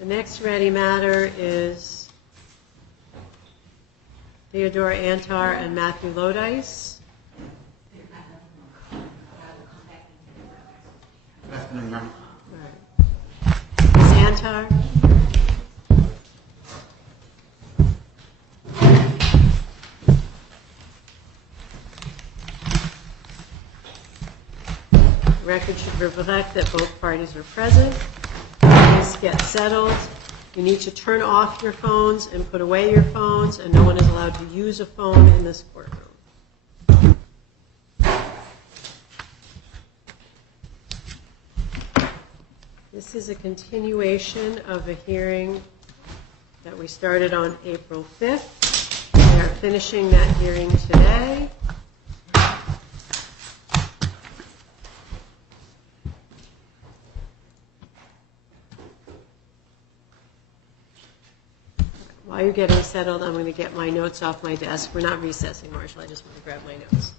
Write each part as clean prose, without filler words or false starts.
The next ready matter is Theodora Antar and Matthew Lodice. Good afternoon, Your Honor. Ms. Antar. The record should reflect that both parties are present. Please get settled. You need to turn off your phones and put away your phones, and no one is allowed to use a phone in this courtroom. This is a continuation of a hearing that we started on April 5th. We are finishing that hearing today. While you're getting settled, I'm going to get my notes off my desk. We're not recessing, Marshall. I just want to grab my notes.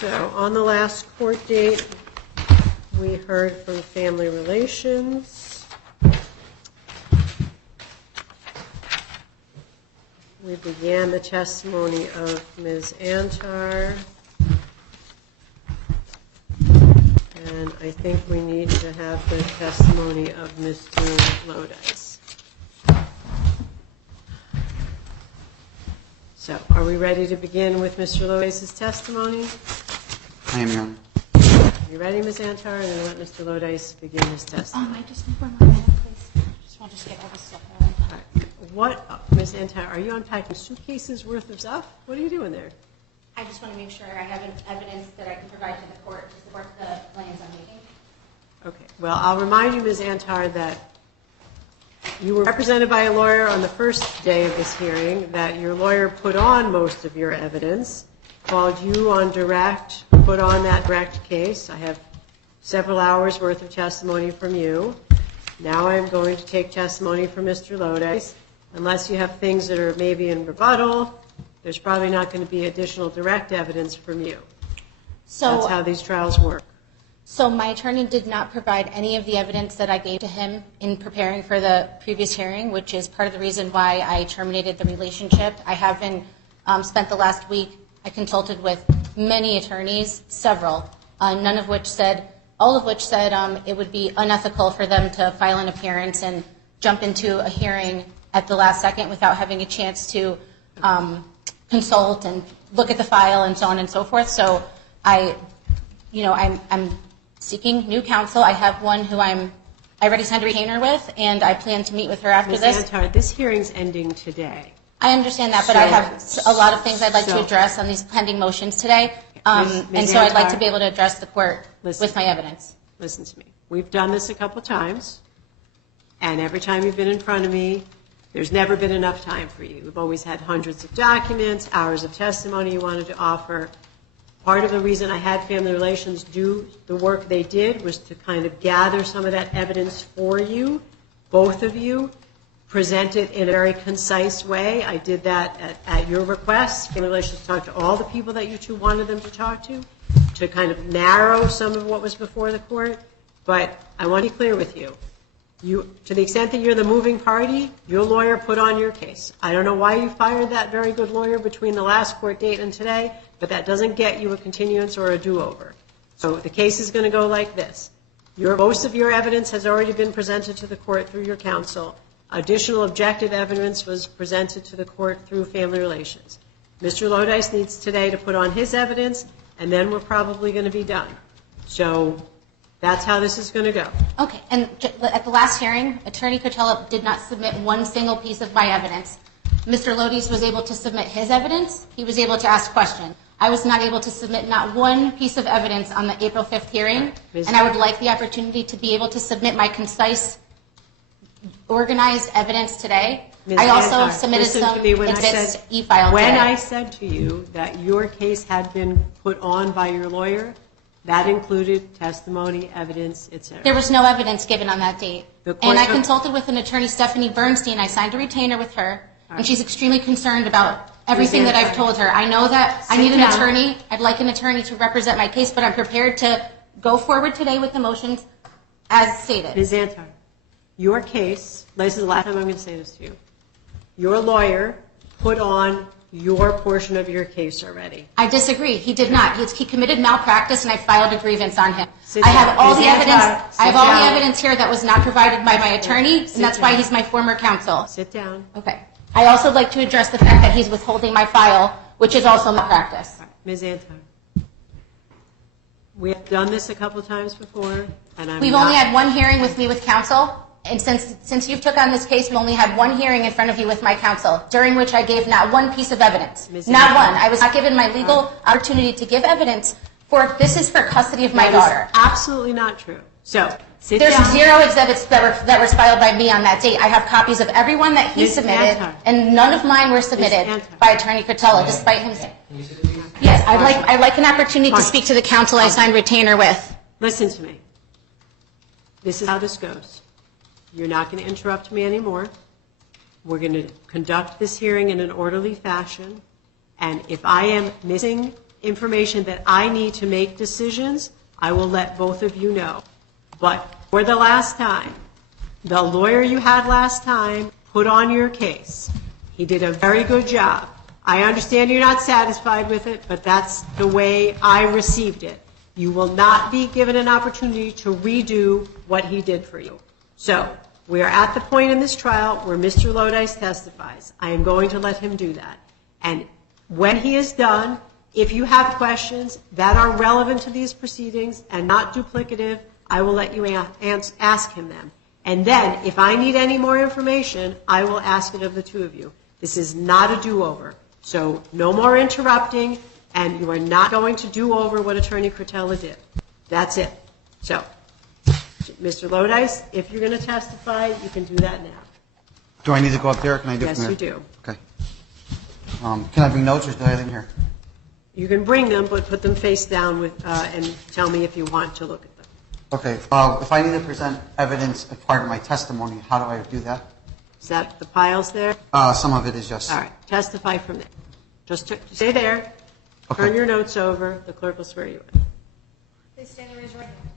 So on the last court date, we heard from Family Relations. We began the testimony of Ms. Antar. And I think we need to have the testimony of Mr. Lodice. So are we ready to begin with Mr. Lodice's testimony? I am, Your Honor. Are you ready, Ms. Antar? And then let Mr. Lodice begin his testimony. I just need 1 more minute, please. Just want to get all this stuff out. All right. What, Ms. Antar, are you unpacking suitcases worth of stuff? What are you doing there? I just want to make sure I have evidence that I can provide to the court to support the plans I'm making. Okay. Well, I'll remind you, Ms. Antar, that you were represented by a lawyer on the first day of this hearing, that your lawyer put on most of your evidence, called you on direct, put on that direct case. I have several hours worth of testimony from you. Now I'm going to take testimony from Mr. Lodice. Unless you have things that are maybe in rebuttal, there's probably not going to be additional direct evidence from you. So that's how these trials work. So my attorney did not provide any of the evidence that I gave to him in preparing for the previous hearing, which is part of the reason why I terminated the relationship. I have been spent the last week. I consulted with many attorneys, several, all of which said it would be unethical for them to file an appearance and jump into a hearing at the last second without having a chance to consult and look at the file and so on and so forth. So I'm seeking new counsel. I have one who I already signed a retainer with, and I plan to meet with her after this. Ms. Antar, this hearing's ending today. I understand that, but I have a lot of things I'd like to address on these pending motions today, and so I'd like to be able to address the court with my evidence. Listen to me. We've done this a couple times, and every time you've been in front of me, there's never been enough time for you. We've always had hundreds of documents, hours of testimony you wanted to offer. Part of the reason I had Family Relations do the work they did was to kind of gather some of that evidence for you, both of you, present it in a very concise way. I did that at your request. Family Relations talked to all the people that you two wanted them to talk to kind of narrow some of what was before the court. But I want to be clear with you. To the extent that you're the moving party, your lawyer put on your case. I don't know why you fired that very good lawyer between the last court date and today, but that doesn't get you a continuance or a do-over. So the case is going to go like this. Most of your evidence has already been presented to the court through your counsel. Additional objective evidence was presented to the court through family relations. Mr. Lodice needs today to put on his evidence, and then we're probably going to be done. So that's how this is going to go. Okay, and at the last hearing, Attorney Cotella did not submit one single piece of my evidence. Mr. Lodice was able to submit his evidence. He was able to ask questions. I was not able to submit not one piece of evidence on the April 5th hearing, and I would like the opportunity to be able to submit my concise, organized evidence today. Ms. I also Antar, submitted listen some to me when exhibits e-filed When today. I said to you that your case had been put on by your lawyer, that included testimony, evidence, etc. There was no evidence given on that date. The court And I took- consulted with an attorney, Stephanie Bernstein. I signed a retainer with her, and she's extremely concerned about everything that I've told her. I know that I need an attorney. I'd like an attorney to represent my case, but I'm prepared to go forward today with the motions as stated. Ms. Antar, your case, this is the last time I'm going to say this to you, your lawyer put on your portion of your case already. I disagree. He did not. He committed malpractice, and I filed a grievance on him. Sit I have down. all Ms. the evidence. Antar, I have sit all down. the evidence here that was not provided by my attorney, Sit and that's why down. he's my former counsel. Sit down. Okay. I also like to address the fact that he's withholding my file, which is also malpractice. Ms. Antar, we have done this a couple of times before, and I'm We've not- only had one hearing with me with counsel, and since you took on this case, we only had one hearing in front of you with my counsel, during which I gave not one piece of evidence. Ms. Not Antar. one. I was not given my legal opportunity to give evidence for, this is for custody of my That is daughter. absolutely not true. So, sit There's down. zero exhibits that were filed by me on that date. I have copies of every one that he Ms. submitted, Antar. and none of mine were submitted Antar. by Attorney Cotella, despite him saying. Yes, I'd like an opportunity to speak to the counsel I signed retainer with. Listen to me. This is how this goes. You're not going to interrupt me anymore. We're going to conduct this hearing in an orderly fashion. And if I am missing information that I need to make decisions, I will let both of you know. But for the last time, the lawyer you had last time put on your case. He did a very good job. I understand you're not satisfied with it, but that's the way I received it. You will not be given an opportunity to redo what he did for you. So, we are at the point in this trial where Mr. Lodice testifies. I am going to let him do that. And when he is done, if you have questions that are relevant to these proceedings and not duplicative, I will let you ask him them. And then, if I need any more information, I will ask it of the two of you. This is not a do-over. So, no more interrupting, and you are not going to do over what Attorney Cotella did. That's it. So, Mr. Lodice, if you're going to testify, you can do that now. Do I need to go up there or can I do it Yes, from you here? do. Okay. Can I bring notes or do I leave them here? You can bring them, but put them face down with, and tell me if you want to look at them. Okay. If I need to present evidence as part of my testimony, how do I do that? Is that the piles there? Some of it is just. All right, testify from there. Just stay there, turn Okay. your notes over, the clerk will swear you in. Please stand and raise your right hand.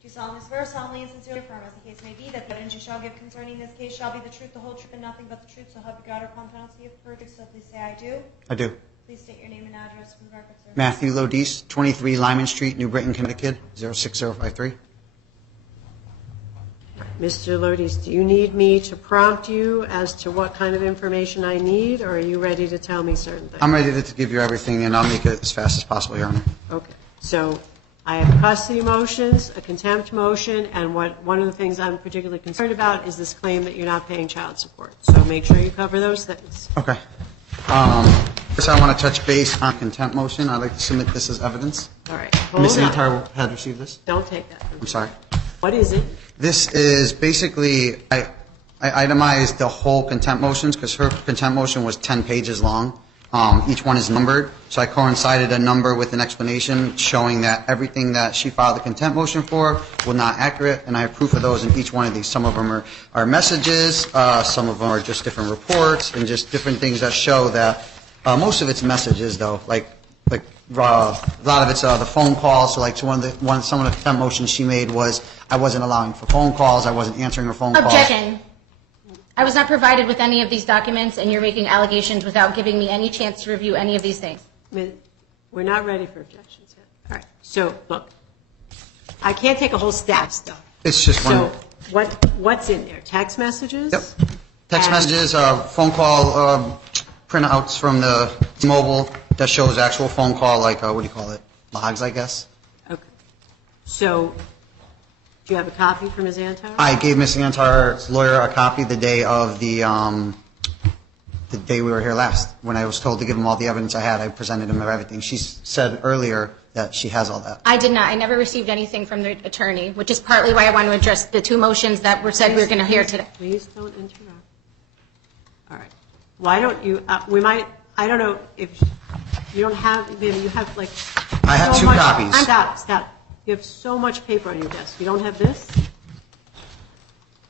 Do you solemnly swear, solemnly and sincerely affirm, as the case may be, that the evidence you shall give concerning this case shall be the truth, the whole truth, and nothing but the truth, so help you God, or upon penalty of perjury, so please say I do. I do. Please state your name and address for the record, sir. Matthew Lodice, 23 Lyman Street, New Britain, Connecticut, 06053. Mr. Lodice, do you need me to prompt you as to what kind of information I need, or are you ready to tell me certain things? I'm ready to give you everything, and I'll make it as fast as possible, Your Honor. Okay, so I have custody motions, a contempt motion, and one of the things I'm particularly concerned about is this claim that you're not paying child support. So make sure you cover those things. Okay. First, I want to touch base on contempt motion. I'd like to submit this as evidence. All right, hold Ms. on. Antar had received this. Don't take that. I'm sorry. What is it? This is basically, I itemized the whole contempt motions because her contempt motion was 10 pages long. Each one is numbered. So I coincided a number with an explanation showing that everything that she filed the contempt motion for was not accurate, and I have proof of those in each one of these. Some of them are messages, some of them are just different reports, and just different things that show that most of it's messages, though. Like a lot of it's the phone calls. So like some of the contempt motions she made was I wasn't allowing for phone calls. I wasn't answering her phone calls. Objection. I was not provided with any of these documents, and you're making allegations without giving me any chance to review any of these things. We're not ready for objections yet. All right. So, look, I can't take a whole stack of stuff. It's just one. So, what's in there? Text messages? Yep. Text messages, phone call printouts from the mobile that shows actual phone call, like, what do you call it? Logs, I guess. Okay. So, do you have a copy from Ms. Antar? I gave Ms. Antar's lawyer a copy the day of the day we were here last. When I was told to give him all the evidence I had, I presented him everything. She said earlier that she has all that. I did not. I never received anything from the attorney, which is partly why I want to address the two motions that were said we were going to hear today. Please don't interrupt. All right. Why don't you, I don't know if you don't have, maybe you have like. I have two copies. Stop. You have so much paper on your desk. You don't have this?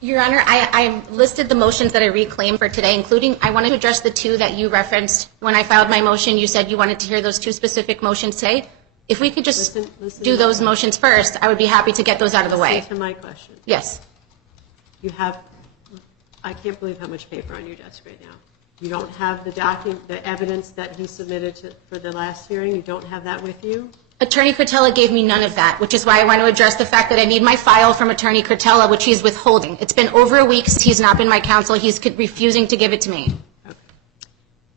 Your Honor, I listed the motions that I reclaimed for today, including I wanted to address the two that you referenced when I filed my motion. You said you wanted to hear those two specific motions today. If we could just do those motions first, I would be happy to get those out of the way. Listen to my question. Yes. You have, I can't believe how much paper on your desk right now. You don't have the evidence that he submitted for the last hearing? You don't have that with you? Attorney Curtella gave me none of that, which is why I want to address the fact that I need my file from Attorney Curtella, which he's withholding. It's been over a week since he's not been my counsel. He's refusing to give it to me.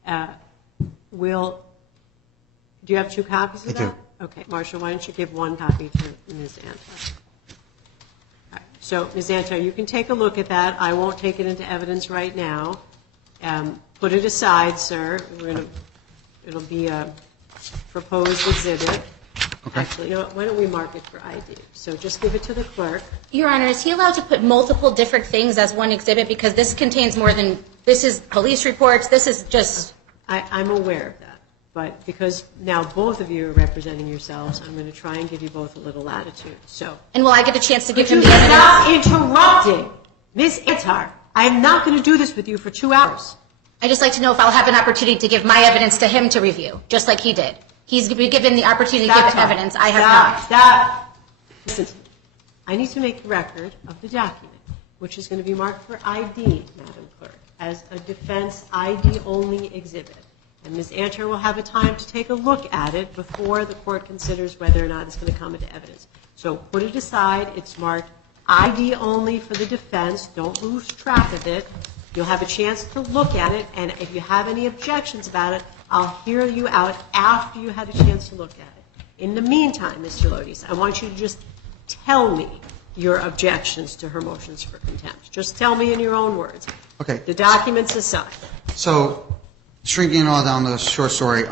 Okay. Do you have two copies of that? I do. Okay. Marshall, why don't you give one copy to Ms. Antar? All right. So, Ms. Antar, you can take a look at that. I won't take it into evidence right now. Put it aside, sir. It'll be a proposed exhibit. Okay. Actually, you know what? Why don't we mark it for ID? So just give it to the clerk. Your Honor, is he allowed to put multiple different things as one exhibit? Because this contains more than, this is police reports, this is just... I'm aware of that. But because now both of you are representing yourselves, I'm going to try and give you both a little latitude. So. And will I get a chance to give him the evidence? Stop evidence? interrupting! Ms. Antar, I am not going to do this with you for 2 hours. I'd just like to know if I'll have an opportunity to give my evidence to him to review, just like he did. He's been given the opportunity to give evidence. I have not. Stop. Listen, I need to make a record of the document, which is going to be marked for ID, Madam Clerk, as a defense ID-only exhibit. And Ms. Antar will have a time to take a look at it before the court considers whether or not it's going to come into evidence. So put it aside. It's marked ID only for the defense. Don't lose track of it. You'll have a chance to look at it, and if you have any objections about it, I'll hear you out after you had a chance to look at it. In the meantime, Mr. Lodice, I want you to just tell me your objections to her motions for contempt. Just tell me in your own words. Okay. The documents aside. So, shrinking it all down to a short story,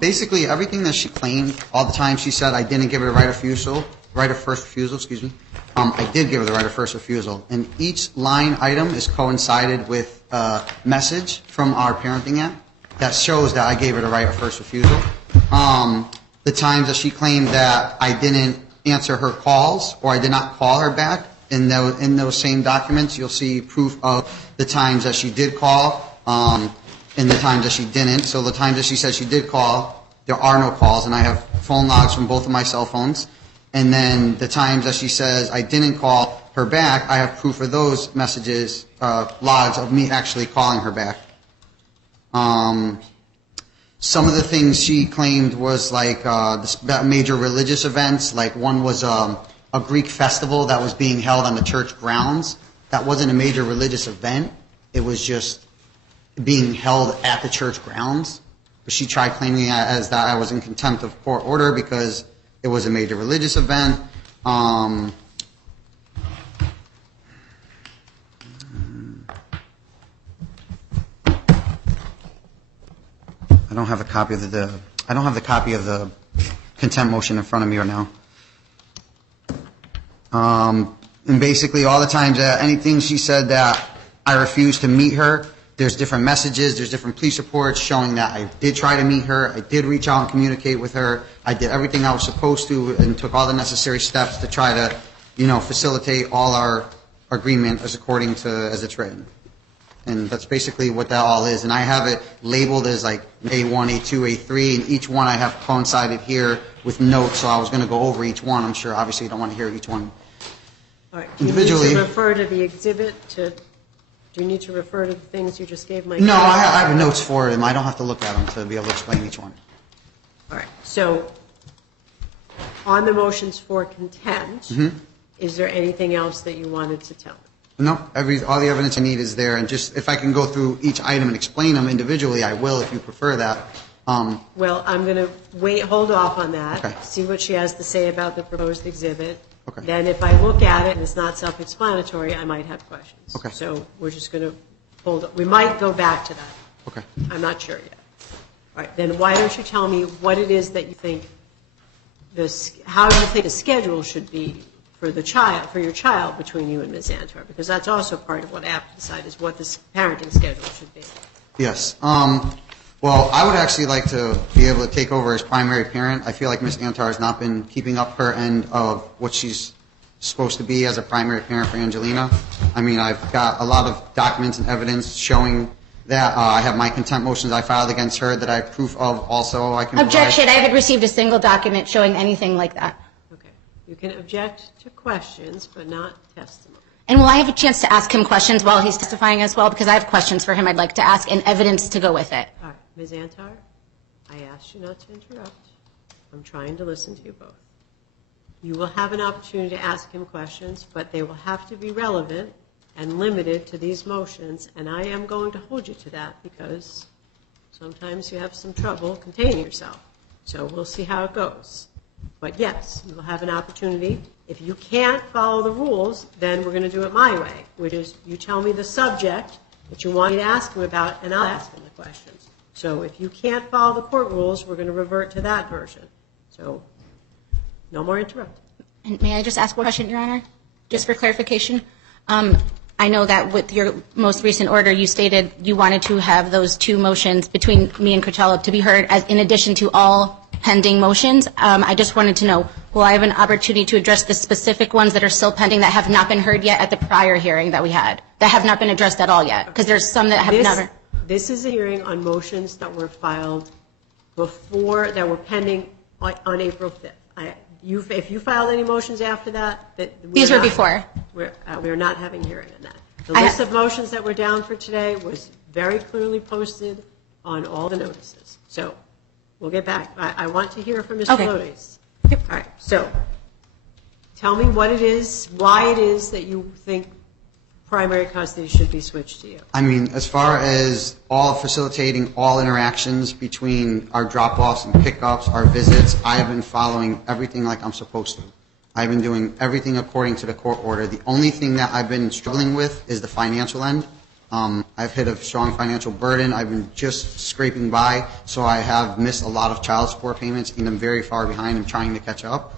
basically everything that she claimed, all the time she said I didn't give her the right of first refusal, I did give her the right of first refusal. And each line item is coincided with a message from our parenting app that shows that I gave her the right of first refusal. The times that she claimed that I didn't answer her calls or I did not call her back, in those same documents you'll see proof of the times that she did call and the times that she didn't. So the times that she said she did call, there are no calls, and I have phone logs from both of my cell phones. And then the times that she says I didn't call her back, I have proof of those messages, logs of me actually calling her back. Some of the things she claimed was like major religious events. Like one was a Greek festival that was being held on the church grounds. That wasn't a major religious event. It was just being held at the church grounds. But she tried claiming it as that I was in contempt of court order because it was a major religious event. I don't have a copy of the contempt motion in front of me right now. And basically all the times anything she said that I refused to meet her, there's different messages, there's different police reports showing that I did try to meet her, I did reach out and communicate with her, I did everything I was supposed to and took all the necessary steps to try to, facilitate all our agreement as it's written. And that's basically what that all is. And I have it labeled as like A1, A2, A3, and each one I have coincided here with notes, so I was going to go over each one. I'm sure, obviously, you don't want to hear each one All right. individually. Do you need to refer to the exhibit do you need to refer to the things you just gave my No, I have notes for them. I don't have to look at them to be able to explain each one. All right. So on the motions for contempt, is there anything else that you wanted to tell me? No, all the evidence I need is there, and just if I can go through each item and explain them individually, I will if you prefer that. Well, I'm going to hold off on that, Okay. see what she has to say about the proposed exhibit. Okay. Then if I look at it and it's not self-explanatory, I might have questions. Okay. So we're just going to hold it. We might go back to that. Okay. I'm not sure yet. All right, then why don't you tell me what it is that you think how you think the schedule should be for your child between you and Ms. Antar, because that's also part of what I have to decide is what this parenting schedule should be. Yes. Well, I would actually like to be able to take over as primary parent. I feel like Ms. Antar has not been keeping up her end of what she's supposed to be as a primary parent for Angelina. I mean, I've got a lot of documents and evidence showing that. I have my contempt motions I filed against her that I have proof of also. I can Objection. I haven't received a single document showing anything like that. Okay. You can object to questions, but not testimony. And will I have a chance to ask him questions while he's testifying as well? Because I have questions for him I'd like to ask and evidence to go with it. All right. Ms. Antar, I asked you not to interrupt. I'm trying to listen to you both. You will have an opportunity to ask him questions, but they will have to be relevant and limited to these motions, and I am going to hold you to that because sometimes you have some trouble containing yourself. So we'll see how it goes. But yes, you will have an opportunity. If you can't follow the rules, then we're going to do it my way, which is you tell me the subject that you want me to ask him about, and I'll ask him the questions. So if you can't follow the court rules, we're going to revert to that version. So no more interrupting. And may I just ask one question, Your Honor? Just for clarification. I know that with your most recent order, you stated you wanted to have those two motions between me and Coachella to be heard as in addition to all pending motions. I just wanted to know, will I have an opportunity to address the specific ones that are still pending that have not been heard yet at the prior hearing that we had, that have not been addressed at all yet? Because there's some that have never. This is a hearing on motions that were filed before, that were pending on April 5th. If you filed any motions after that, These were before. We're not having a hearing on that. The list of motions that were down for today was very clearly posted on all the notices. So we'll get back. I want to hear from Mr. Okay. Lodice. All right. So tell me what it is, why it is that you think primary custody should be switched to you. I mean, as far as facilitating all interactions between our drop-offs and pickups, our visits, I have been following everything like I'm supposed to. I've been doing everything according to the court order. The only thing that I've been struggling with is the financial end. I've hit a strong financial burden. I've been just scraping by, so I have missed a lot of child support payments, and I'm very far behind. I'm trying to catch up.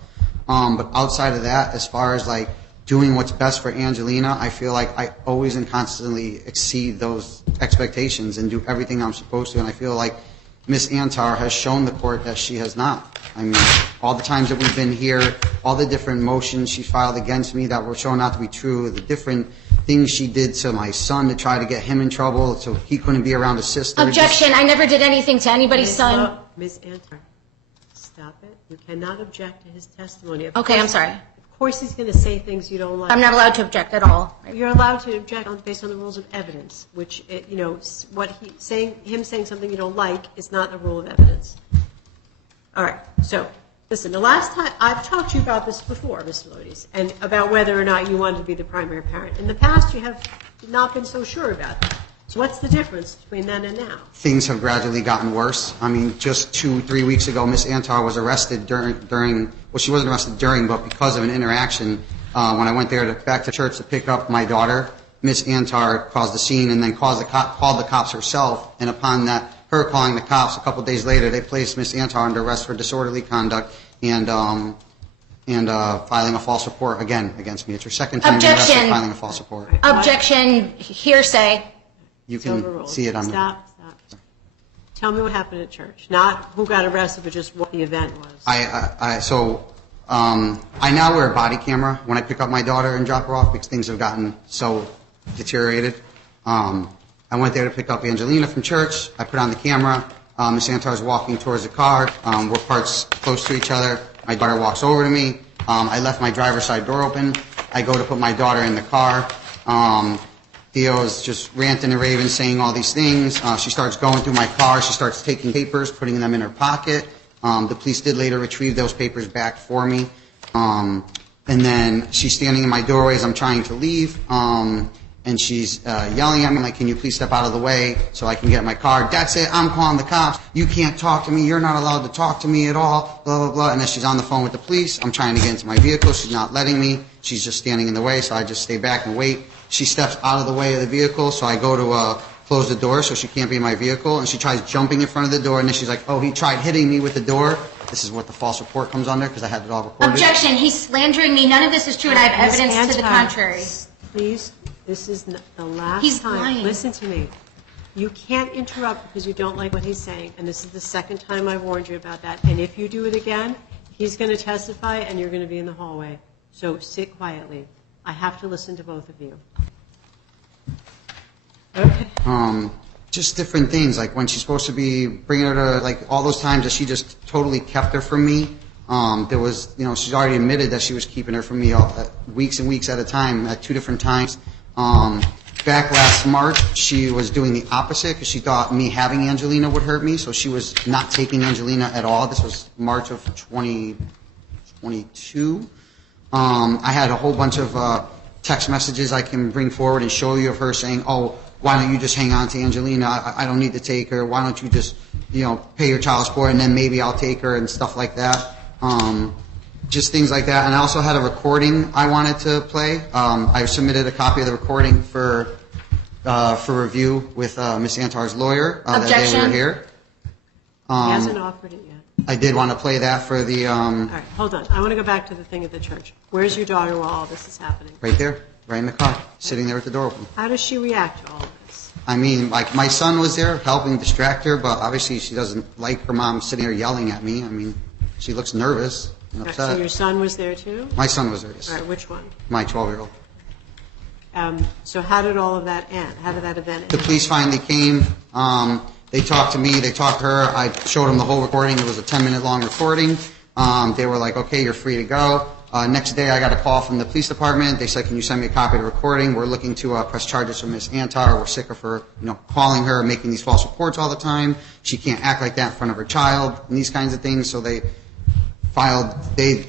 But outside of that, as far as like doing what's best for Angelina, I feel like I always and constantly exceed those expectations and do everything I'm supposed to. And I feel like Ms. Antar has shown the court that she has not. I mean, all the times that we've been here, all the different motions she filed against me that were shown not to be true, the different things she did to my son to try to get him in trouble so he couldn't be around his sister. Objection. I never did anything to anybody's son. Ms. Antar, stop it. You cannot object to his testimony. Okay, I'm sorry. Of course he's going to say things you don't like. I'm not allowed to object at all. You're allowed to object based on the rules of evidence, which, him saying something you don't like is not a rule of evidence. All right. So, listen, the last time, I've talked to you about this before, Mr. Lodice, and about whether or not you wanted to be the primary parent. In the past, you have not been so sure about that. So what's the difference between then and now? Things have gradually gotten worse. I mean, just 2-3 weeks ago, Ms. Antar was arrested during, she wasn't arrested during, but because of an interaction. When I went there back to church to pick up my daughter, Ms. Antar caused the scene and then called the cops herself. And upon that, her calling the cops, a couple days later, they placed Ms. Antar under arrest for disorderly conduct and filing a false report again against me. It's her second time filing a false report. Objection. Hearsay. You can see it on the... Stop. Tell me what happened at church. Not who got arrested, but just what the event was. I now wear a body camera when I pick up my daughter and drop her off because things have gotten so deteriorated. I went there to pick up Angelina from church. I put on the camera. Miss Antar's walking towards the car. We're parked close to each other. My daughter walks over to me. I left my driver's side door open. I go to put my daughter in the car. Theo's just ranting and raving, saying all these things. She starts going through my car. She starts taking papers, putting them in her pocket. The police did later retrieve those papers back for me. And then she's standing in my doorway as I'm trying to leave. And she's yelling at me, like, can you please step out of the way so I can get in my car? That's it. I'm calling the cops. You can't talk to me. You're not allowed to talk to me at all, blah, blah, blah. And then she's on the phone with the police. I'm trying to get into my vehicle. She's not letting me. She's just standing in the way, so I just stay back and wait. She steps out of the way of the vehicle, so I go to close the door so she can't be in my vehicle. And she tries jumping in front of the door, and then she's like, oh, he tried hitting me with the door. This is what the false report comes under because I had it all recorded. Objection. He's slandering me. None of this is true, and I have evidence to the contrary. Please, this is the last He's time. lying. Listen to me. You can't interrupt because you don't like what he's saying, and this is the second time I warned you about that. And if you do it again, he's going to testify, and you're going to be in the hallway. So sit quietly. I have to listen to both of you. Okay. Just different things, like when she's supposed to be bringing her to, like, all those times that she just totally kept her from me. There was, she's already admitted that she was keeping her from me weeks and weeks at a time at 2 different times. Back last March, she was doing the opposite because she thought me having Angelina would hurt me, so she was not taking Angelina at all. This was March of 2022. I had a whole bunch of text messages I can bring forward and show you of her saying, oh, why don't you just hang on to Angelina? I don't need to take her. Why don't you just, pay your child support and then maybe I'll take her and stuff like that. Just things like that. And I also had a recording I wanted to play. I submitted a copy of the recording for review with Miss Antar's lawyer that day we were here. He hasn't offered it yet. I did want to play that for the... All right, hold on. I want to go back to the thing at the church. Where's your daughter while all this is happening? Right there, right in the car, sitting there with the door open. How does she react to all of this? I mean, like, my son was there helping distract her, but obviously she doesn't like her mom sitting there yelling at me. I mean, she looks nervous and All right, upset. so your son was there too? My son was there, yes. All right, which one? My 12-year-old. So how did all of that end? How did that event The end? police finally came. They talked to me. They talked to her. I showed them the whole recording. It was a 10-minute long recording. They were like, okay, you're free to go. Next day, I got a call from the police department. They said, can you send me a copy of the recording? We're looking to press charges for Miss Antar. We're sick of her, calling her, making these false reports all the time. She can't act like that in front of her child and these kinds of things. So they filed. I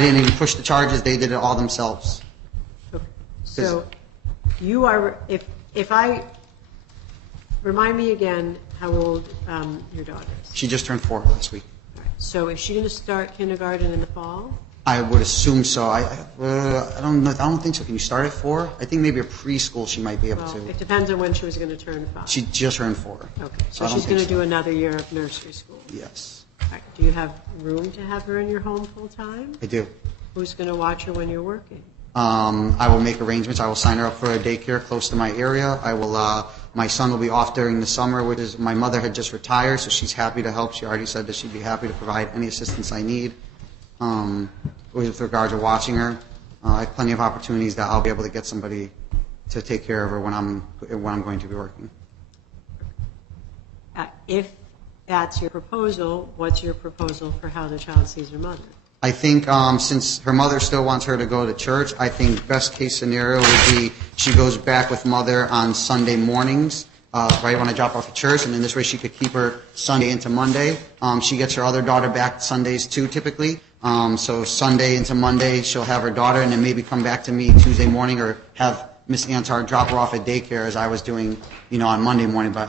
didn't even push the charges. They did it all themselves. Okay. So you are, if I, remind me again how old your daughter is. She just turned 4 last week. All right. So is she going to start kindergarten in the fall? I would assume so. I don't know. I don't think so. Can you start at 4? I think maybe a preschool she might be able Well, to. it depends on when she was going to turn 5. She just turned 4. Okay. So I don't she's going to think so. do another year of nursery school. Yes, All right. Do you have room to have her in your home full time? I do. Who's going to watch her when you're working? I will make arrangements. I will sign her up for a daycare close to my area. I will. My son will be off during the summer, which is my mother had just retired, so she's happy to help. She already said that she'd be happy to provide any assistance I need with regard to watching her. I have plenty of opportunities that I'll be able to get somebody to take care of her when I'm going to be working. If that's your proposal, what's your proposal for how the child sees her mother? I think since her mother still wants her to go to church, I think best case scenario would be she goes back with mother on Sunday mornings, right when I drop off at church, and then this way she could keep her Sunday into Monday. She gets her other daughter back Sundays too, typically. So Sunday into Monday she'll have her daughter, and then maybe come back to me Tuesday morning, or have Miss Antar drop her off at daycare as I was doing, on Monday morning, but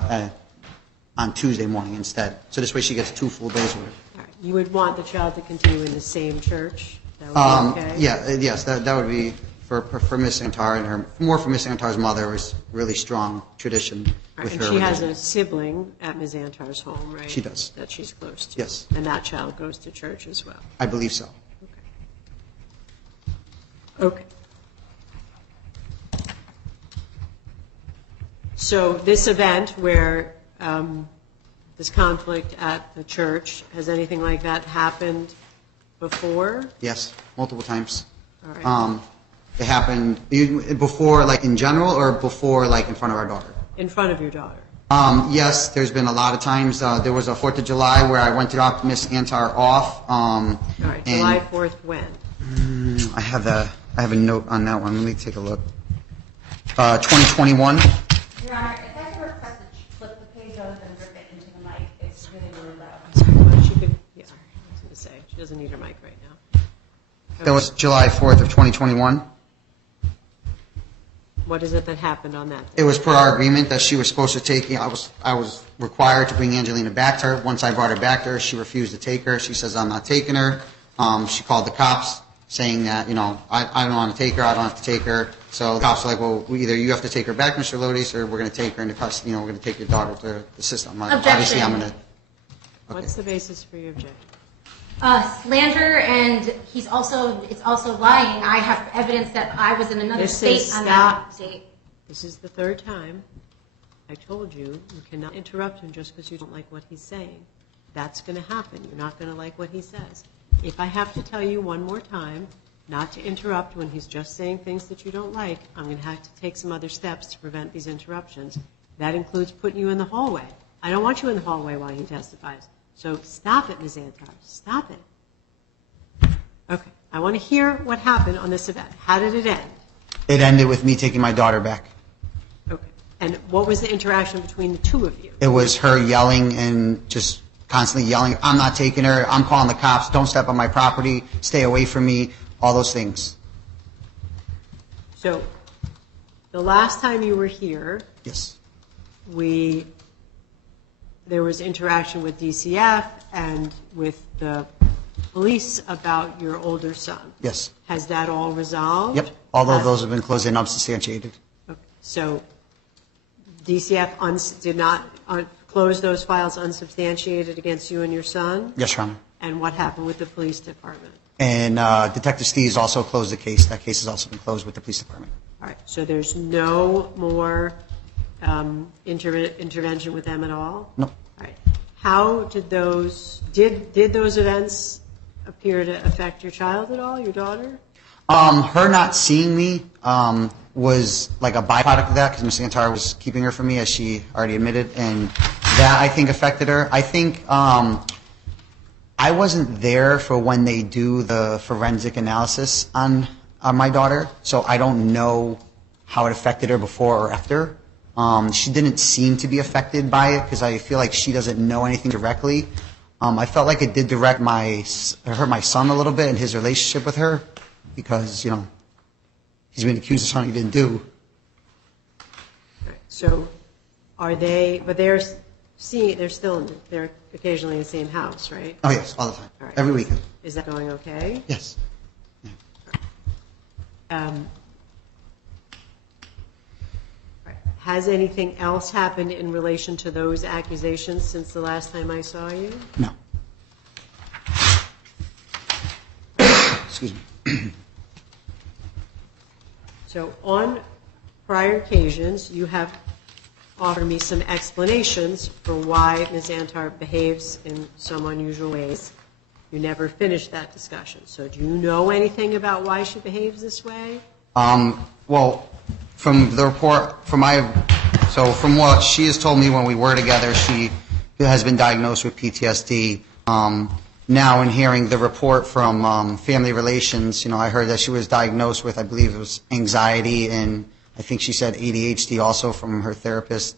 on Tuesday morning instead. So this way she gets 2 full days with her. All right. You would want the child to continue in the same church? That would be okay? Yes, that would be for Miss Antar, and more for Miss Antar's mother. It was really strong tradition All right. with And her. she has a sibling at Ms. Antar's home, right? She does. That she's close to? Yes. And that child goes to church as well? I believe so. Okay. So this event where this conflict at the church, has anything like that happened before? Yes, multiple times. All right. It happened before, like in general, or before, like in front of our daughter? in front of your daughter? Yes, there's been a lot of times. There was a 4th of July where I went to drop Miss Antar off. All right, July 4th when? I have a note on that one. Let me take a look. 2021. Your Honor, if I could request that you flip the page over and rip it into the mic, it's really, really loud. I'm sorry, well, she could, yeah, I was going to say, she doesn't need her mic right now. That was July 4th of 2021. What is it that happened on that day? It was per our agreement that she was supposed to take. I was required to bring Angelina back to her. Once I brought her back to her, she refused to take her. She says, I'm not taking her. She called the cops saying that, I don't want to take her. I don't have to take her. So the cops were like, well, either you have to take her back, Mr. Lodice, or we're going to take her into custody. We're going to take your daughter to the system. I'm like, obviously, I'm going to. What's the basis for your objection? Slander, and it's also lying. I have evidence that I was in another state on that date. This is the third time I told you you cannot interrupt him just because you don't like what he's saying. That's going to happen. You're not going to like what he says. If I have to tell you one more time not to interrupt when he's just saying things that you don't like, I'm going to have to take some other steps to prevent these interruptions. That includes putting you in the hallway. I don't want you in the hallway while he testifies. So stop it, Ms. Antar. Stop it. Okay. I want to hear what happened on this event. How did it end? It ended with me taking my daughter back. Okay. And what was the interaction between the two of you? It was her yelling and just constantly yelling, I'm not taking her, I'm calling the cops, don't step on my property, stay away from me, all those things. So the last time you were here, Yes. There was interaction with DCF and with the police about your older son. Yes. Has that all resolved? Yep. All of those have been closed and unsubstantiated. Okay. So DCF did not close those files unsubstantiated against you and your son? Yes, Your Honor. And what happened with the police department? And Detective Steves also closed the case. That case has also been closed with the police department. All right. So there's no more intervention with them at all? No. All right. How did those events appear to affect your child at all, your daughter? Her not seeing me was like a byproduct of that because Ms. Antar was keeping her from me, as she already admitted, and that, I think, affected her. I think I wasn't there for when they do the forensic analysis on my daughter, so I don't know how it affected her before or after. She didn't seem to be affected by it because I feel like she doesn't know anything directly. I felt like it did hurt my son a little bit in his relationship with her because, he's been accused of something he didn't do. Right. So are they, but they're occasionally in the same house, right? Oh, yes, all the time. All right. Every weekend. Is that going okay? Yes. Right. Has anything else happened in relation to those accusations since the last time I saw you? No. Excuse me. So on prior occasions, you have offered me some explanations for why Ms. Antar behaves in some unusual ways. You never finished that discussion. So do you know anything about why she behaves this way? Well, from the report, from what she has told me when we were together, she has been diagnosed with PTSD. Now, in hearing the report from Family Relations, I heard that she was diagnosed with, I believe it was anxiety, and I think she said ADHD also from her therapist,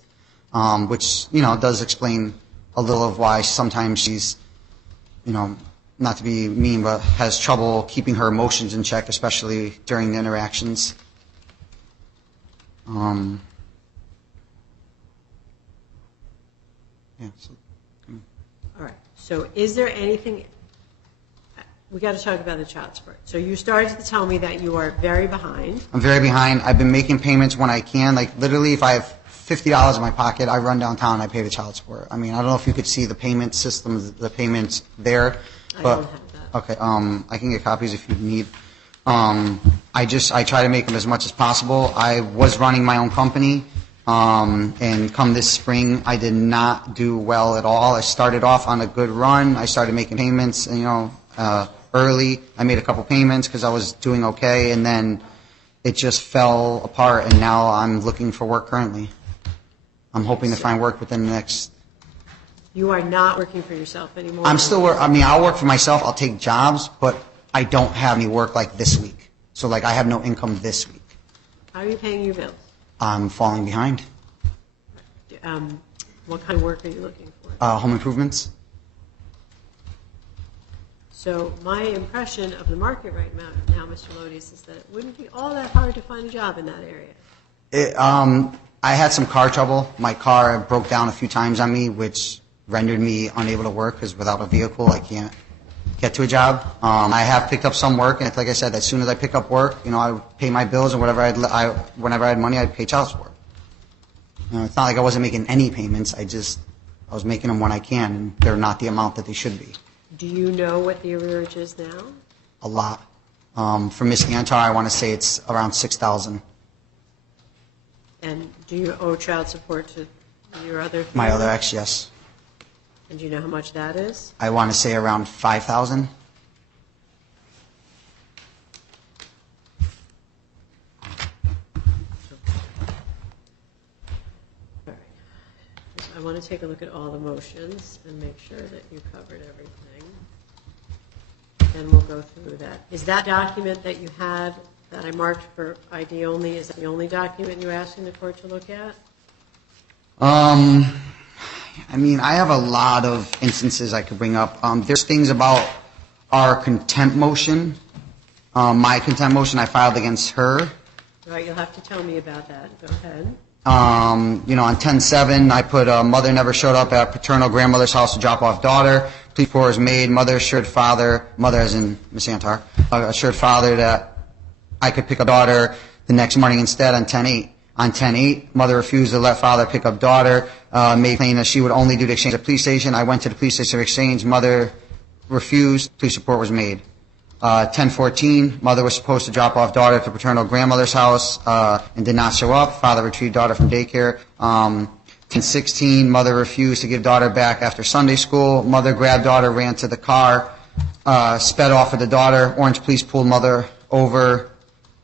which, does explain a little of why sometimes she's, not to be mean, but has trouble keeping her emotions in check, especially during the interactions. Yeah, so. All right. So is there anything, we got to talk about the child support. So you started to tell me that you are very behind. I'm very behind. I've been making payments when I can. Like, literally, if I have $50 in my pocket, I run downtown and I pay the child support. I mean, I don't know if you could see the payment system, the payments there. I But, don't have that. okay, I can get copies if you need. I try to make them as much as possible. I was running my own company, and come this spring, I did not do well at all. I started off on a good run. I started making payments, early. I made a couple payments because I was doing okay, and then it just fell apart, and now I'm looking for work currently. I'm hoping to find work within the next. You are not working for yourself anymore? I'm still work. I mean, I'll work for myself. I'll take jobs, but I don't have any work like this week. So like I have no income this week. How are you paying your bills? I'm falling behind. What kind of work are you looking for? Home improvements. So my impression of the market right now, Mr. Lodice, is that it wouldn't be all that hard to find a job in that area. I had some car trouble. My car broke down a few times on me, which rendered me unable to work because without a vehicle, I can't get to a job. I have picked up some work, and like I said, as soon as I pick up work, I would pay my bills, and whenever I had money, I'd pay child support. It's not like I wasn't making any payments. I was making them when I can, and they're not the amount that they should be. Do you know what the arrearage is now? A lot. For Miss Antar, I want to say it's around $6,000. And do you owe child support to your other family? My other ex, yes. And do you know how much that is? I want to say around $5,000. All right. I want to take a look at all the motions and make sure that you covered everything. And we'll go through that. Is that document that you had that I marked for ID only, is that the only document you're asking the court to look at? I mean, I have a lot of instances I could bring up. There's things about our contempt motion, my contempt motion I filed against her. All right, you'll have to tell me about that. Go ahead. On 10-7, I put mother never showed up at paternal grandmother's house to drop off daughter. Plea for is made. Mother assured father, mother as in Miss Antar, assured father that I could pick up daughter the next morning instead on 10-8. On 10-8, mother refused to let father pick up daughter, made plain that she would only do the exchange at the police station. I went to the police station to exchange. Mother refused. Police report was made. 10-14, mother was supposed to drop off daughter to paternal grandmother's house and did not show up. Father retrieved daughter from daycare. 10-16, mother refused to give daughter back after Sunday school. Mother grabbed daughter, ran to the car, sped off with the daughter. Orange police pulled mother over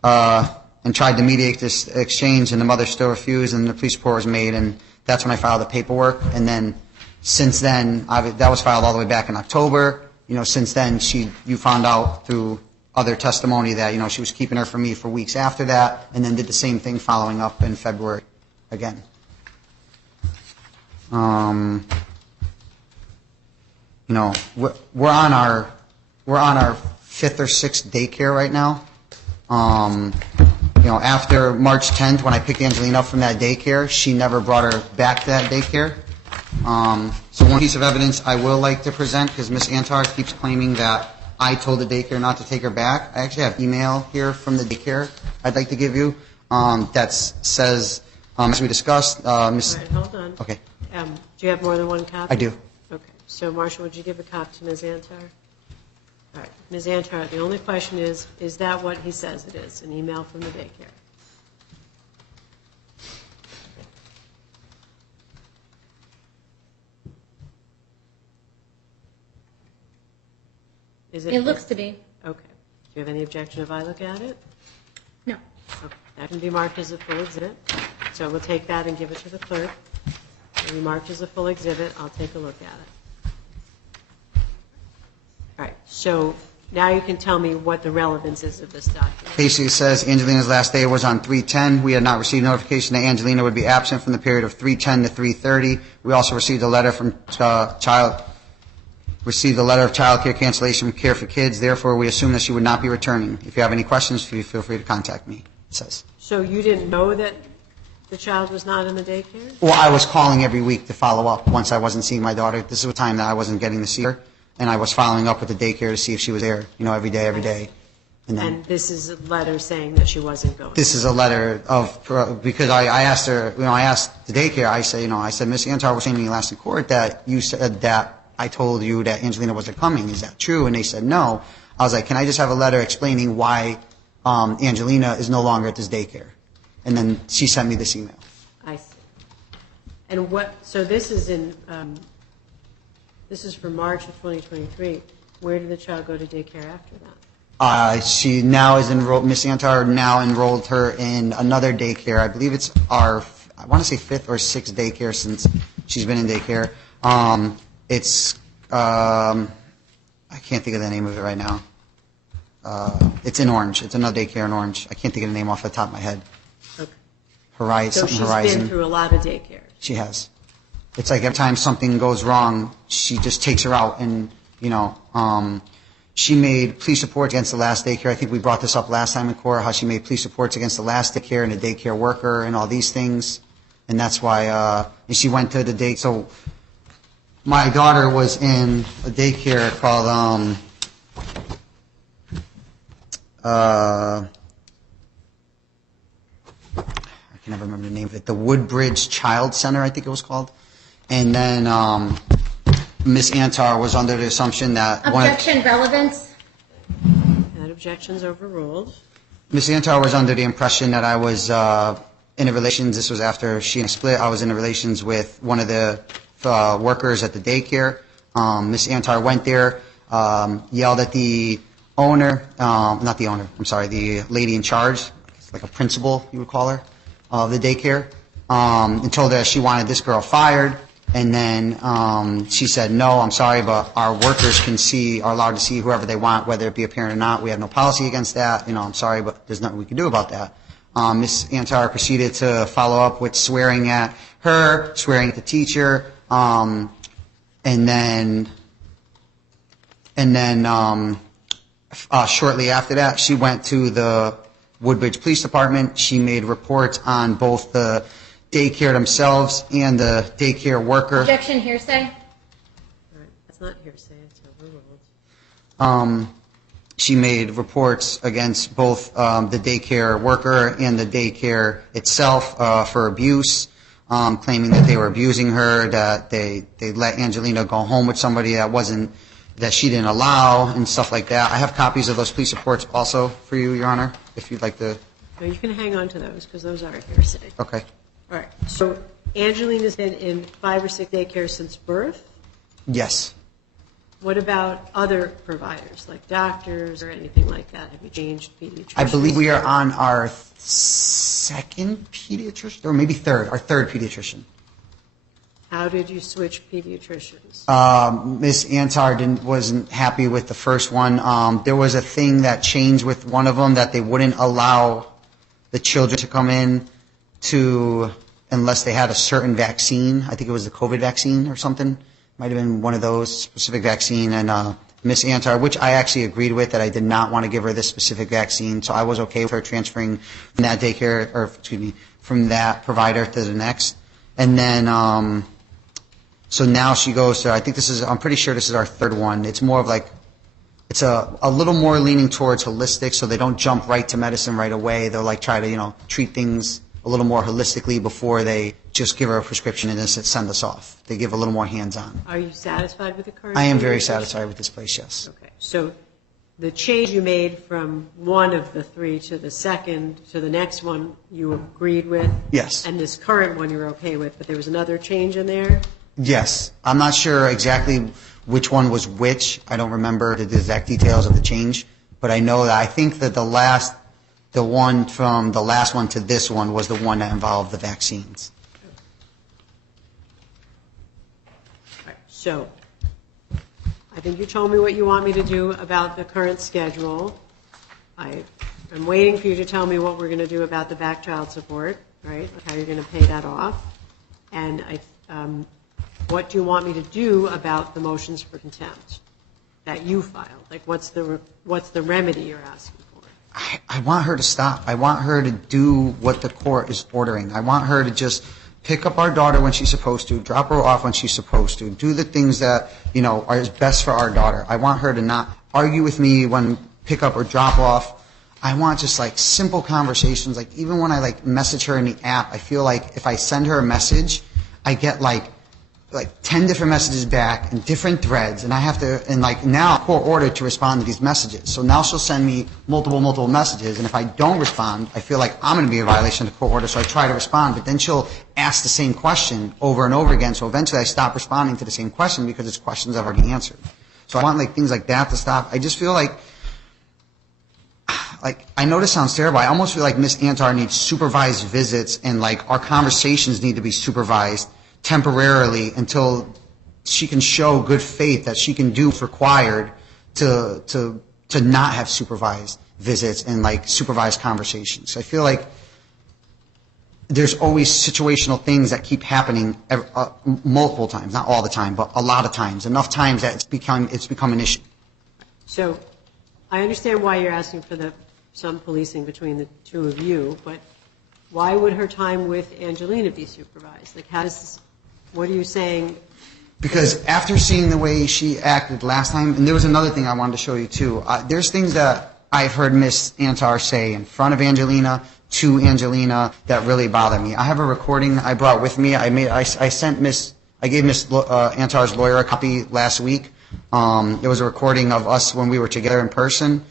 and tried to mediate this exchange, and the mother still refused, and the police report was made, and that's when I filed the paperwork. And then since then, that was filed all the way back in October. Since then, you found out through other testimony that, she was keeping her from me for weeks after that, and then did the same thing following up in February again. We're on our 5th or 6th daycare right now. After March 10th, when I picked Angelina up from that daycare, she never brought her back to that daycare. So one piece of evidence I will like to present, because Miss Antar keeps claiming that I told the daycare not to take her back. I actually have email here from the daycare I'd like to give you that says, as we discussed, Miss. All right, hold on. Okay. Do you have more than one copy? I do. Okay. So, Marshall, would you give a copy to Ms. Antar? All right. Ms. Antar, the only question is that what he says it is, an email from the daycare? It looks to be. Okay. Do you have any objection if I look at it? No. Okay. That can be marked as a full exhibit. So we'll take that and give it to the clerk. It'll be marked as a full exhibit. I'll take a look at it. All right. So now you can tell me what the relevance is of this document. Basically, it says Angelina's last day was on 3/10. We had not received notification that Angelina would be absent from the period of 3/10 to 3/30. We also received a letter from received a letter of child care cancellation from Care for Kids. Therefore, we assume that she would not be returning. If you have any questions, feel free to contact me, it says. So you didn't know that the child was not in the daycare? Well, I was calling every week to follow up once I wasn't seeing my daughter. This is a time that I wasn't getting to see her, and I was following up with the daycare to see if she was there, every day. And this is a letter saying that she wasn't going? This is a letter because I asked her, I asked the daycare, I said, Miss Antar was saying to me last in court that you said that I told you that Angelina wasn't coming. Is that true? And they said no. I was like, can I just have a letter explaining why Angelina is no longer at this daycare? And then she sent me this email. I see. And so this is this is for March of 2023. Where did the child go to daycare after that? She now is enrolled, Miss Antar now enrolled her in another daycare. I believe it's our I want to say 5th or 6th daycare since she's been in daycare. It's, I can't think of the name of it right now. It's in Orange. It's another daycare in Orange. I can't think of the name off the top of my head. Okay. Horizon, So something she's Horizon. been through a lot of daycares. She has. It's like every time something goes wrong, she just takes her out and, she made police reports against the last daycare. I think we brought this up last time in court, how she made police reports against the last daycare and the daycare worker and all these things. And that's why, and she went to the date. So my daughter was in a daycare called, I can never remember the name of it, the Woodbridge Child Center, I think it was called. And then Miss Antar was under the assumption that Objection, relevance. That objection's overruled. Miss Antar was under the impression that I was in a relations. This was after she and I split. I was in a relations with one of the workers at the daycare. Miss Antar went there, yelled at the owner, not the owner, I'm sorry, the lady in charge, like a principal, you would call her, of the daycare, and told her she wanted this girl fired. And then she said, no, I'm sorry, but our workers are allowed to see whoever they want, whether it be a parent or not. We have no policy against that. I'm sorry, but there's nothing we can do about that. Ms. Antar proceeded to follow up with swearing at her, swearing at the teacher, and then shortly after that, she went to the Woodbridge Police Department. She made reports on both the daycare themselves and the daycare worker. Objection, hearsay. All right. That's not hearsay. It's overruled. She made reports against both the daycare worker and the daycare itself for abuse, claiming that they were abusing her, that they let Angelina go home with somebody that she didn't allow, and stuff like that. I have copies of those police reports also for you, Your Honor, if you'd like to. No, you can hang on to those because those are hearsay. Okay. All right. So Angelina's been in 5 or 6 daycares since birth. Yes. What about other providers, like doctors or anything like that? Have you changed pediatricians? I believe we are on our second pediatrician, or maybe our third pediatrician. How did you switch pediatricians? Ms. Antar wasn't happy with the first one. There was a thing that changed with one of them that they wouldn't allow the children to come in unless they had a certain vaccine. I think it was the COVID vaccine or something. Might have been one of those specific vaccine. And Ms. Antar, which I actually agreed with, that I did not want to give her this specific vaccine, so I was okay with her transferring from that daycare, or excuse me, from that provider to the next. And then, so now she goes to, I'm pretty sure this is our third one. It's more of like, it's a little more leaning towards holistic, so they don't jump right to medicine right away. They'll like try to, treat things a little more holistically before they just give her a prescription and then send us off. They give a little more hands-on. Are you satisfied with the current? I am very satisfied with this place, yes. Okay. So the change you made from one of the 3 to the second to the next one you agreed with? Yes. And this current one you're okay with, but there was another change in there? Yes. I'm not sure exactly which one was which. I don't remember the exact details of the change, but I know that I think that the one from the last one to this one was the one that involved the vaccines. All right. So I think you told me what you want me to do about the current schedule. I'm waiting for you to tell me what we're going to do about the back child support, right? Like how you're going to pay that off. And what do you want me to do about the motions for contempt that you filed? Like what's the remedy you're asking for? I want her to stop. I want her to do what the court is ordering. I want her to just pick up our daughter when she's supposed to, drop her off when she's supposed to, do the things that, are best for our daughter. I want her to not argue with me when pick up or drop off. I want just like simple conversations. Like even when I message her in the app, I feel like if I send her a message, I get like 10 different messages back in different threads, and I have to, and now court ordered to respond to these messages. So now she'll send me multiple messages, and if I don't respond, I feel like I'm going to be in violation of the court order, so I try to respond, but then she'll ask the same question over and over again, so eventually I stop responding to the same question because it's questions I've already answered. So I want things like that to stop. I just feel like I know this sounds terrible. I almost feel like Miss Antar needs supervised visits, and like our conversations need to be supervised temporarily until she can show good faith that she can do what's required to not have supervised visits and like supervised conversations. I feel like there's always situational things that keep happening multiple times, not all the time, but a lot of times, enough times that it's become an issue. So I understand why you're asking for some policing between the two of you, but why would her time with Angelina be supervised? Like, what are you saying? Because after seeing the way she acted last time, and there was another thing I wanted to show you too, there's things that I've heard Miss Antar say in front of Angelina, to Angelina, that really bother me. I have a recording I brought with me. I gave Miss Antar's lawyer a copy last week. It was a recording of us when we were together in person.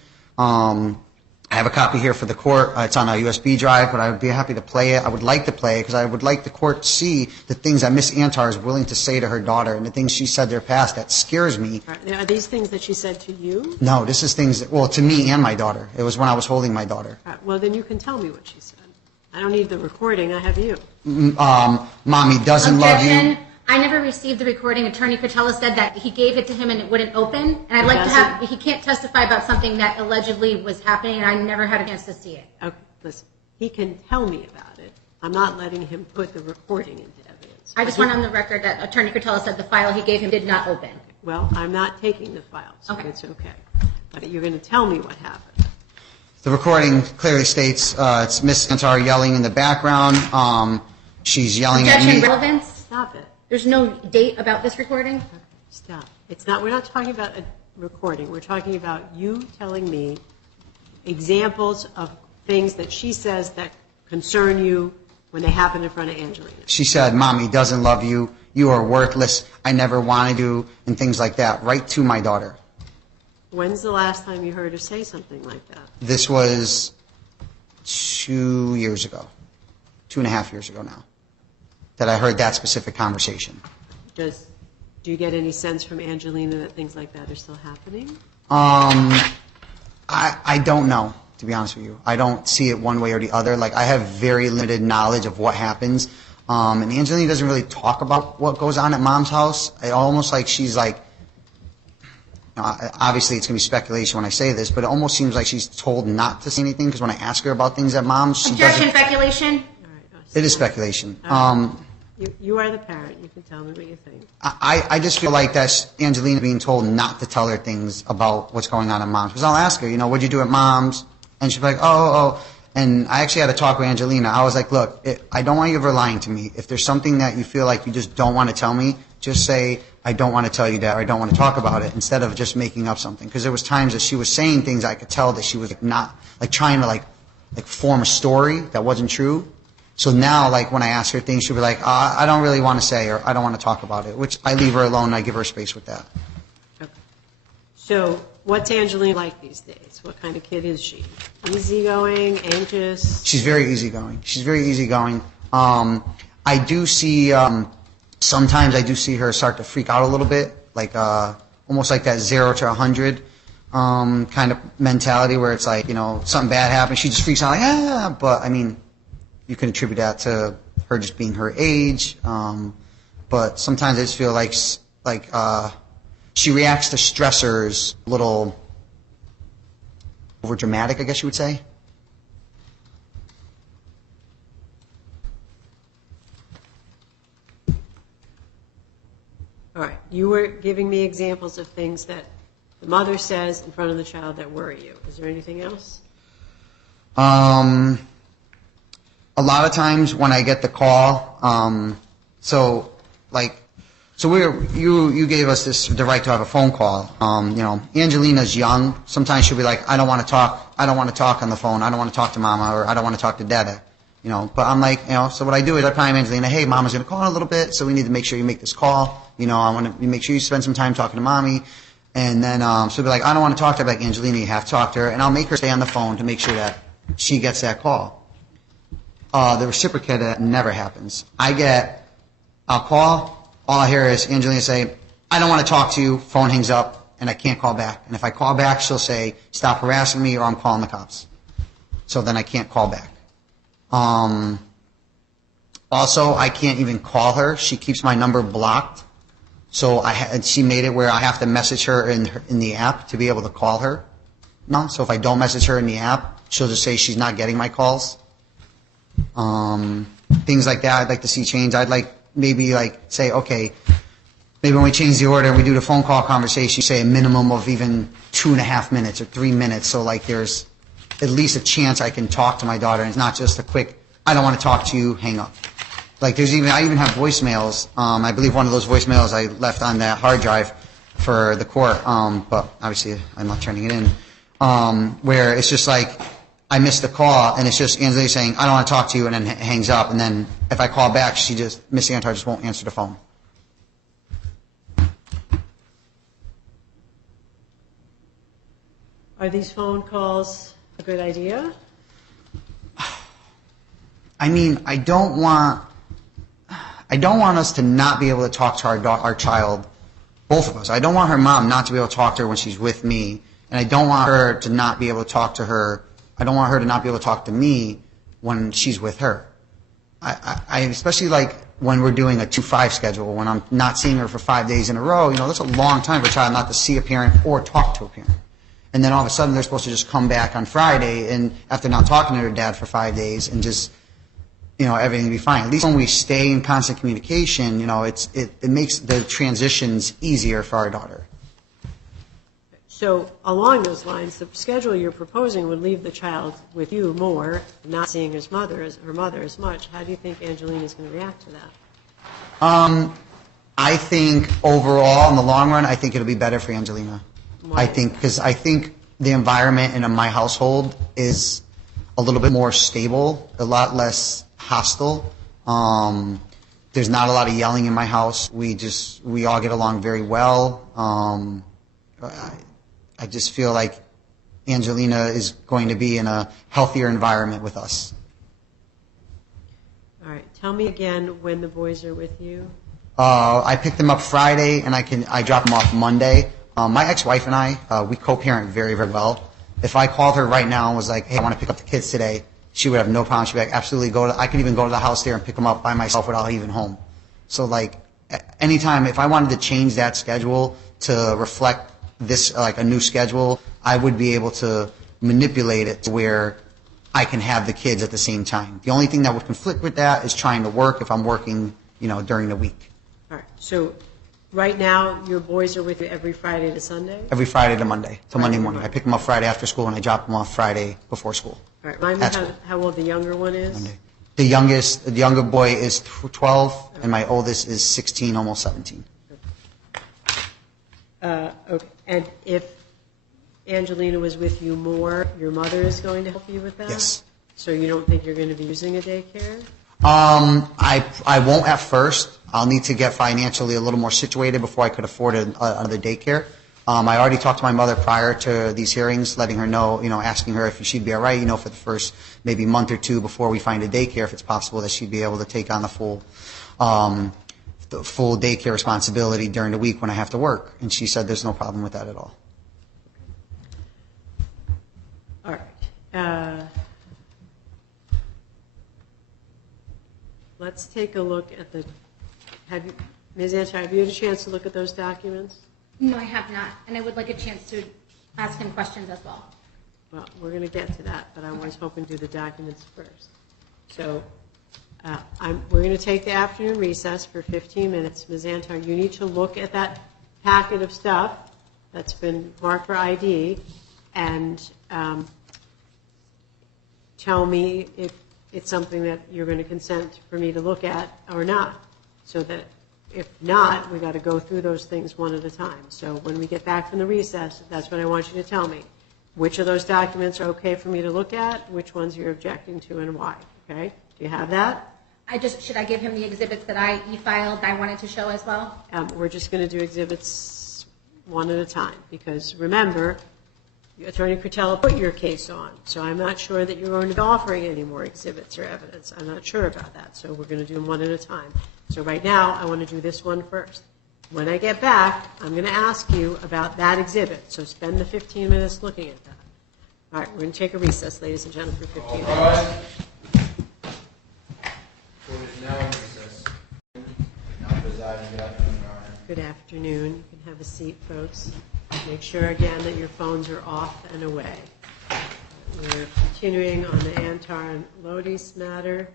I have a copy here for the court. It's on a USB drive, but I would be happy to play it. I would like to play it because I would like the court to see the things that Miss Antar is willing to say to her daughter and the things she said to her past. That scares me. Are these things that she said to you? No, this is things to me and my daughter. It was when I was holding my daughter. Well, then you can tell me what she said. I don't need the recording. I have you. Mommy doesn't love you. I never received the recording. Attorney Cotella said that he gave it to him and it wouldn't open. And I'd like to have, he can't testify about something that allegedly was happening, and I never had a chance to see it. Okay, listen. He can tell me about it. I'm not letting him put the recording into evidence. I just want on the record that Attorney Cotella said the file he gave him did not open. Well, I'm not taking the file, so okay. It's okay. But you're going to tell me what happened. The recording clearly states it's Miss Antar yelling in the background. She's yelling at me. Relevance? Stop it. There's no date about this recording? Stop. It's not. We're not talking about a recording. We're talking about you telling me examples of things that she says that concern you when they happen in front of Angelina. She said, Mommy doesn't love you. You are worthless. I never wanted you, and things like that, right to my daughter. When's the last time you heard her say something like that? This was 2 years ago, 2.5 years ago now, that I heard that specific conversation. Do you get any sense from Angelina that things like that are still happening? I don't know, to be honest with you. I don't see it one way or the other. Like, I have very limited knowledge of what happens. And Angelina doesn't really talk about what goes on at Mom's house. It almost like she's like, obviously it's going to be speculation when I say this, but it almost seems like she's told not to say anything, because when I ask her about things at Mom's, she doesn't. Objection, speculation? All right, It is speculation. You are the parent. You can tell me what you think. I just feel like that's Angelina being told not to tell her things about what's going on at Mom's. Because I'll ask her, what'd you do at Mom's? And she'll be like, oh. And I actually had a talk with Angelina. I was like, look, I don't want you ever lying to me. If there's something that you feel like you just don't want to tell me, just say, I don't want to tell you that, or I don't want to talk about it, instead of just making up something. Because there was times that she was saying things I could tell that she was not, trying to form a story that wasn't true. So now, when I ask her things, she'll be like, I don't really want to say, or I don't want to talk about it, which I leave her alone and I give her space with that. Okay. So what's Angelina like these days? What kind of kid is she? Easygoing, anxious? She's very easygoing. I do see, sometimes I do see her start to freak out a little bit, almost like that 0 to 100 kind of mentality where it's like, something bad happens, she just freaks out, but I mean, you can attribute that to her just being her age. But sometimes I just feel like she reacts to stressors a little over dramatic, I guess you would say. All right. You were giving me examples of things that the mother says in front of the child that worry you. Is there anything else? A lot of times when I get the call, you gave us the right to have a phone call. Angelina's young. Sometimes she'll be like, I don't want to talk on the phone. I don't want to talk to Mama, or I don't want to talk to Dada. But I'm like, so what I do is I prime Angelina, hey, Mama's going to call in a little bit, so we need to make sure you make this call. I want to make sure you spend some time talking to Mommy. And then she'll be like, I don't want to talk to her. Like, Angelina, you have to talk to her. And I'll make her stay on the phone to make sure that she gets that call. The reciprocate, that never happens. I'll call, all I hear is Angelina say, I don't want to talk to you, phone hangs up, and I can't call back. And if I call back, she'll say, stop harassing me, or I'm calling the cops. so then I can't call back. Also, I can't even call her. She keeps my number blocked. So she made it where I have to message her in the app to be able to call her. No, so if I don't message her in the app, she'll just say she's not getting my calls. Things like that I'd like to see change. I'd like maybe like say, okay, maybe when we change the order and we do the phone call conversation, say a minimum of even 2.5 minutes or 3 minutes. So like there's at least a chance I can talk to my daughter and it's not just a quick, I don't want to talk to you, hang up. Like I even have voicemails. I believe one of those voicemails I left on that hard drive for the court, but obviously I'm not turning it in, where it's just like I missed the call and it's just Angelina saying, I don't want to talk to you, and then hangs up, and then if I call back, Miss Antar just won't answer the phone. Are these phone calls a good idea? I mean, I don't want us to not be able to talk to our child, both of us. I don't want her mom not to be able to talk to her when she's with me, and I don't want her to not be able to talk to her. I don't want her to not be able to talk to me when she's with her. I especially like when we're doing a 2-5 schedule, when I'm not seeing her for 5 days in a row. You know, that's a long time for a child not to see a parent or talk to a parent. And then all of a sudden they're supposed to just come back on Friday and after not talking to their dad for 5 days and just, you know, everything will be fine. At least when we stay in constant communication, you know, it makes the transitions easier for our daughter. So along those lines, the schedule you're proposing would leave the child with you more, not seeing her mother as much. How do you think Angelina is going to react to that? I think overall, in the long run, I think it'll be better for Angelina. Why? I think the environment in my household is a little bit more stable, a lot less hostile. There's not a lot of yelling in my house. We all get along very well. I just feel like Angelina is going to be in a healthier environment with us. All right. Tell me again when the boys are with you. I picked them up Friday, and I drop them off Monday. My ex-wife and I, we co-parent very, very well. If I called her right now and was like, hey, I want to pick up the kids today, she would have no problem. She'd be like, absolutely, I can even go to the house there and pick them up by myself without leaving home. So, like, anytime, if I wanted to change that schedule to reflect this, like a new schedule, I would be able to manipulate it to where I can have the kids at the same time. The only thing that would conflict with that is trying to work if I'm working, you know, during the week. All right. So right now, your boys are with you every Friday to Sunday? Every Friday to Monday, till Monday morning. I pick them up Friday after school, and I drop them off Friday before school. All right. Remind me how old the younger one is? Monday. The younger boy is 12, and my oldest is 16, almost 17. Okay. And if Angelina was with you more, your mother is going to help you with that? Yes. So you don't think you're going to be using a daycare? I won't at first. I'll need to get financially a little more situated before I could afford another daycare. I already talked to my mother prior to these hearings, letting her know, you know, asking her if she'd be all right, you know, for the first maybe month or two before we find a daycare, if it's possible that she'd be able to take on the full daycare responsibility during the week when I have to work. And she said there's no problem with that at all. All right. Let's take a look at Ms. Antar, have you had a chance to look at those documents? No, I have not, and I would like a chance to ask him questions as well. Well, we're going to get to that, but I was hoping to do the documents first. So we're going to take the afternoon recess for 15 minutes. Ms. Antar, you need to look at that packet of stuff that's been marked for ID and tell me if it's something that you're going to consent for me to look at or not. So that if not, we got to go through those things one at a time. So when we get back from the recess, that's what I want you to tell me. Which of those documents are okay for me to look at, which ones you're objecting to, and why. Okay? Do you have that? Should I give him the exhibits that I e-filed that I wanted to show as well? We're just going to do exhibits one at a time because remember, Attorney Cretella put your case on, so I'm not sure that you're going to be offering any more exhibits or evidence. I'm not sure about that, so we're going to do them one at a time. So right now, I want to do this one first. When I get back, I'm going to ask you about that exhibit, so spend the 15 minutes looking at that. All right, we're going to take a recess, ladies and gentlemen, for 15 minutes. All right. Court is now in recess. Now presiding, good afternoon, Your Honor. Good afternoon. You can have a seat, folks. Make sure again that your phones are off and away. We're continuing on the Antar and Lodice matter.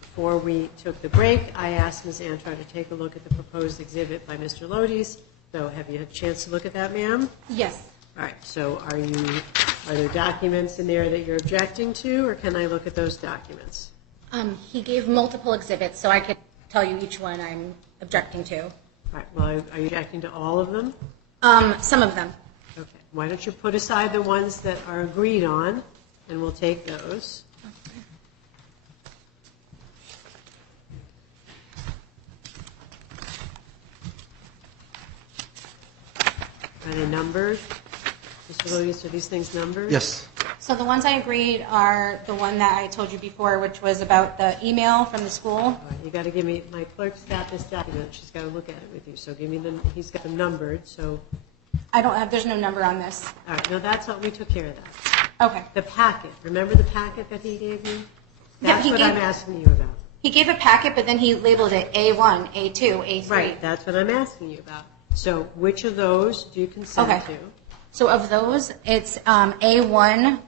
Before we took the break, I asked Ms. Antar to take a look at the proposed exhibit by Mr. Lodice. So have you had a chance to look at that, ma'am? Yes. All right, so are there documents in there that you're objecting to, or can I look at those documents? He gave multiple exhibits, so I could tell you each one I'm objecting to. All right, well, are you objecting to all of them? Some of them. Okay, why don't you put aside the ones that are agreed on, and we'll take those. Are they numbered? Mr. Lodice, are these things numbered? Yes. So the ones I agreed are the one that I told you before, which was about the email from the school. All right, you got to give me, my clerk's got this document, she's got to look at it with you, so give me them, he's got them numbered, so. There's no number on this. All right, no, that's what, we took care of that. Okay. The packet, remember the packet that he gave you? Yeah, That's he what gave- I'm asking you about. He gave a packet, but then he labeled it A1, A2, A3. Right, that's what I'm asking you about. So which of those do you consent Okay. to? So of those, it's A1.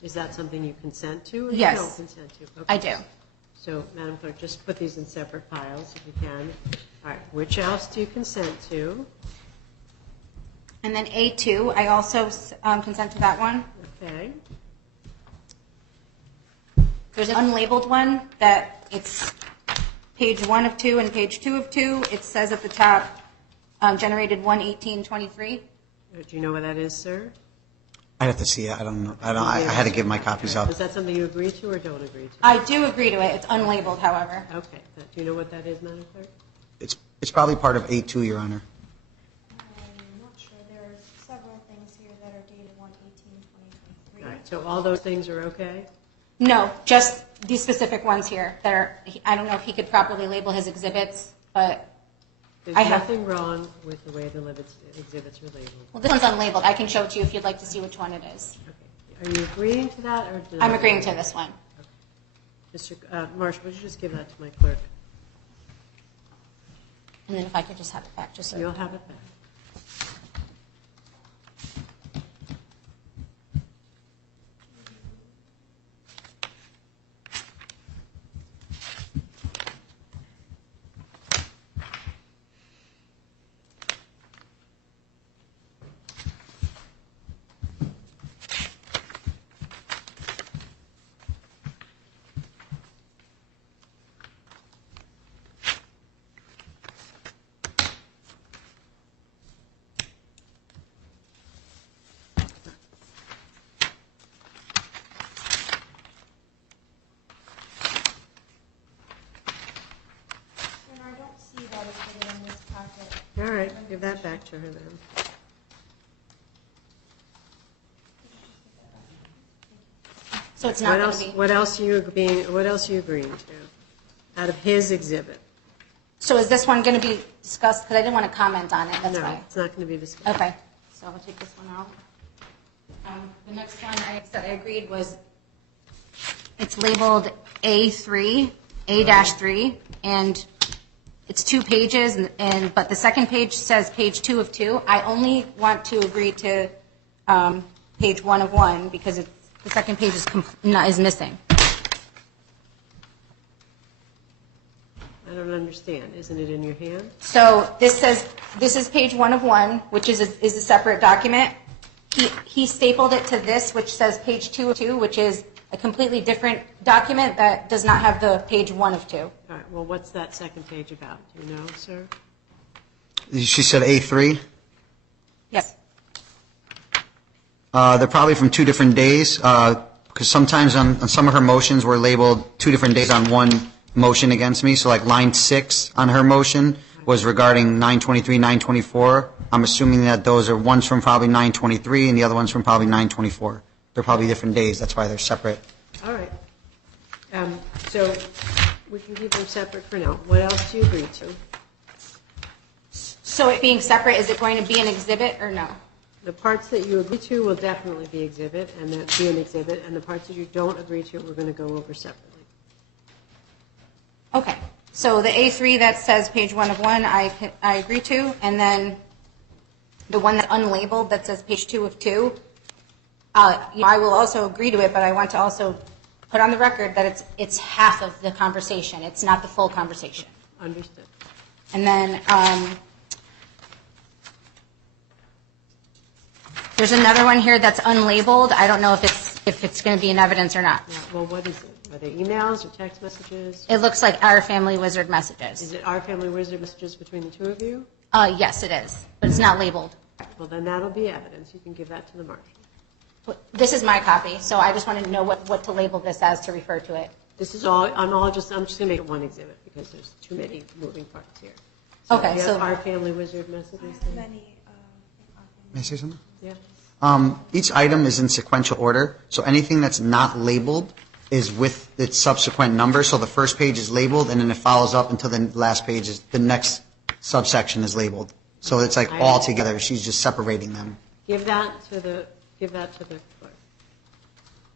Is that something you consent to or Yes. you don't consent to? Okay. I do. So, Madam Clerk, just put these in separate piles if you can. All right, which else do you consent to? And then A2, I also consent to that one. Okay. There's an unlabeled one that it's page 1 of 2 and page 2 of 2. It says at the top, generated 1/18/23. Do you know what that is, sir? I'd have to see it. I don't know. I had to give my copies up. Is that something you agree to or don't agree to? I do agree to it. It's unlabeled, however. Okay. Do you know what that is, Madam Clerk? It's probably part of A2, Your Honor. I'm not sure. There's several things here that are dated 1/18/2023. All right, so all those things are okay? No, just these specific ones here. I don't know if he could properly label his exhibits, but There's I have- nothing wrong with the way the exhibits are labeled. well, this one's unlabeled. I can show it to you if you'd like to see which one it is. Okay. Are you agreeing to that or I'm agreeing to this one. Mr. Marshall, would you just give that to my clerk? And then if I could just have it back, just so. You'll have it back. And I don't see that it's written in this packet. All right, give that back to her then. So it's not going to be. What else are you agreeing to out of his exhibit? So is this one going to be discussed? Because I didn't want to comment on it. That's No, why. it's not going to be discussed. Okay. So I'll take this one out. The next one I said I agreed was it's labeled A3, A-3, and it's 2 pages, but the second page says page 2 of 2. I only want to agree to page 1 of 1 because the second page is missing. I don't understand. Isn't it in your hand? So this is page 1 of 1, which is a separate document. He stapled it to this, which says page 2 of 2, which is a completely different document that does not have the page 1 of 2. All right, well, what's that second page about? Do you know, sir? She said A3. Yes. They're probably from 2 different days, because sometimes on some of her motions were labeled 2 different days on one motion against me. So like line 6 on her motion was regarding 923, 924. I'm assuming that those are ones from probably 923 and the other ones from probably 924. They're probably different days. That's why they're separate. All right. So we can keep them separate for now. What else do you agree to? So it being separate, is it going to be an exhibit or no? The parts that you agree to will definitely be exhibit, and that be an exhibit, and the parts that you don't agree to, we're going to go over separately. Okay, so the A3 that says page 1 of 1, I agree to, and then the one that's unlabeled that says page 2 of 2, I will also agree to it, but I want to also put on the record that it's half of the conversation. It's not the full conversation. Understood. And then there's another one here that's unlabeled. I don't know if it's going to be in evidence or not. Yeah, well, what is it? Are they emails or text messages? It looks like Our Family Wizard messages. Is it Our Family Wizard messages between the two of you? Yes, it is, but it's not labeled. Well, then that'll be evidence. You can give that to the marshal. This is my copy, so I just wanted to know what to label this as to refer to it. This is all. I'm just going to make it one exhibit because there's too many moving parts here. So Okay, we have so Our Family Wizard messages. Then? Many, May I say something? Yeah. Each item is in sequential order, so anything that's not labeled is with its subsequent number. So the first page is labeled, and then it follows up until the last page is the next subsection is labeled. So it's like all together. She's just separating them. Give that to the clerk.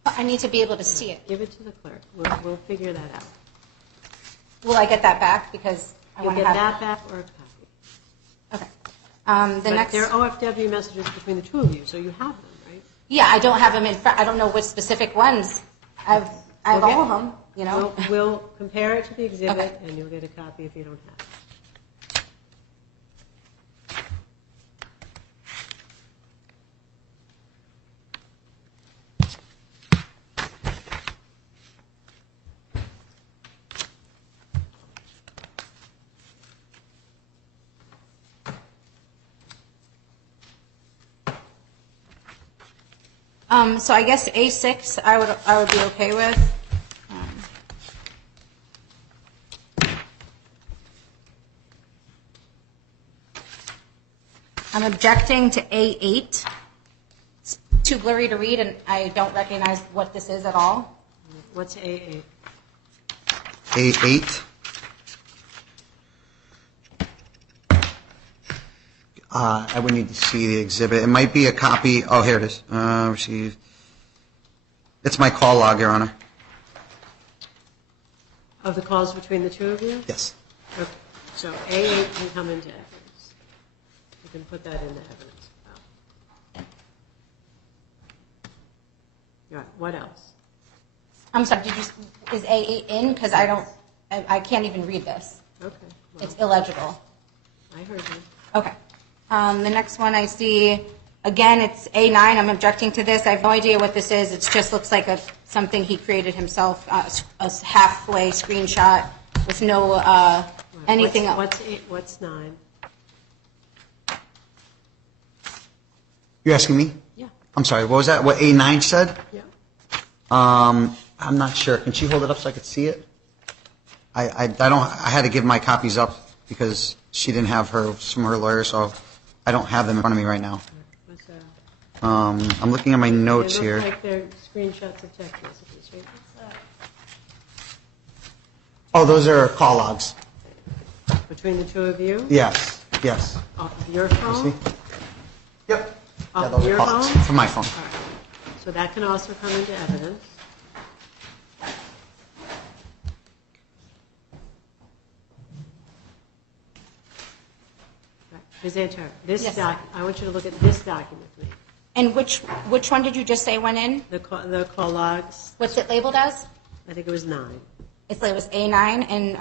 I need to be able to see it. Give it to the clerk. We'll figure that out. Will I get that back? Because I You'll want get to have that back or a copy. Okay. The But next. they're OFW messages between the two of you, so you have them, right? Yeah, I don't have them in front. I don't know which specific ones. I have We'll all get- of them. You know. We'll compare it to the exhibit, Okay. and you'll get a copy if you don't have it. So I guess A6 I would be okay with. I'm objecting to A8. It's too blurry to read, and I don't recognize what this is at all. What's AA? A8. I would need to see the exhibit. It might be a copy. Oh, here it is. Received. It's my call log, Your Honor. Of the calls between the two of you? Yes. Okay. So A8 can come into evidence. You can put that into evidence. Right. What else? I'm sorry. Is A8 in? Because I can't even read this. Okay. Well, It's illegible. I heard you. Okay. The next one I see, again, it's A9. I'm objecting to this. I have no idea what this is. It just looks like something he created himself, a halfway screenshot with no anything else. What's 9? You're asking me? Yeah. I'm sorry. What was that? What A9 said? Yeah. I'm not sure. Can she hold it up so I could see it? I don't. I had to give my copies up because she didn't have hers from her lawyer, so I don't have them in front of me right now. What's that? I'm looking at my notes They here. look like they're screenshots of text messages, right? Oh, those are call logs. Between the two of you? Yes. Yes. Off of your See? phone? Yep. Off Yeah, of those are your call logs phone? from my phone. All right. So that can also come into evidence. Right. Ms. Antar, Yes. I want you to look at this document with me. And which one did you just say went in? The call logs, What's it labeled as? I think it was 9. It was A9, and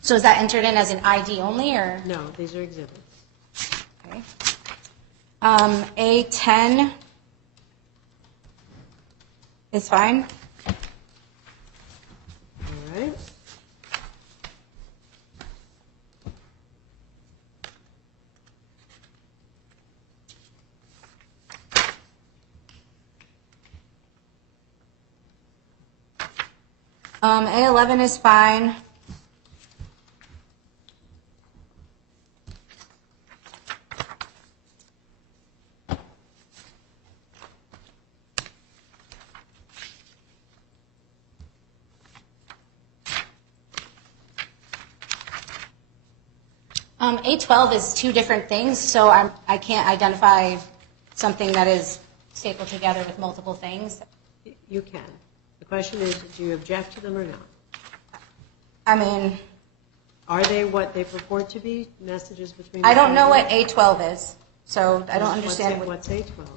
so is that entered in as an ID only, or? No, these are exhibits. Okay. A10 is fine. All right. A11 is fine. A12 is two different things, so I can't identify something that is stapled together with multiple things. You can. The question is, do you object to them or not? I mean, Are they what they purport to be? Messages between I don't know what families? A12 is, so I don't understand. What's A12?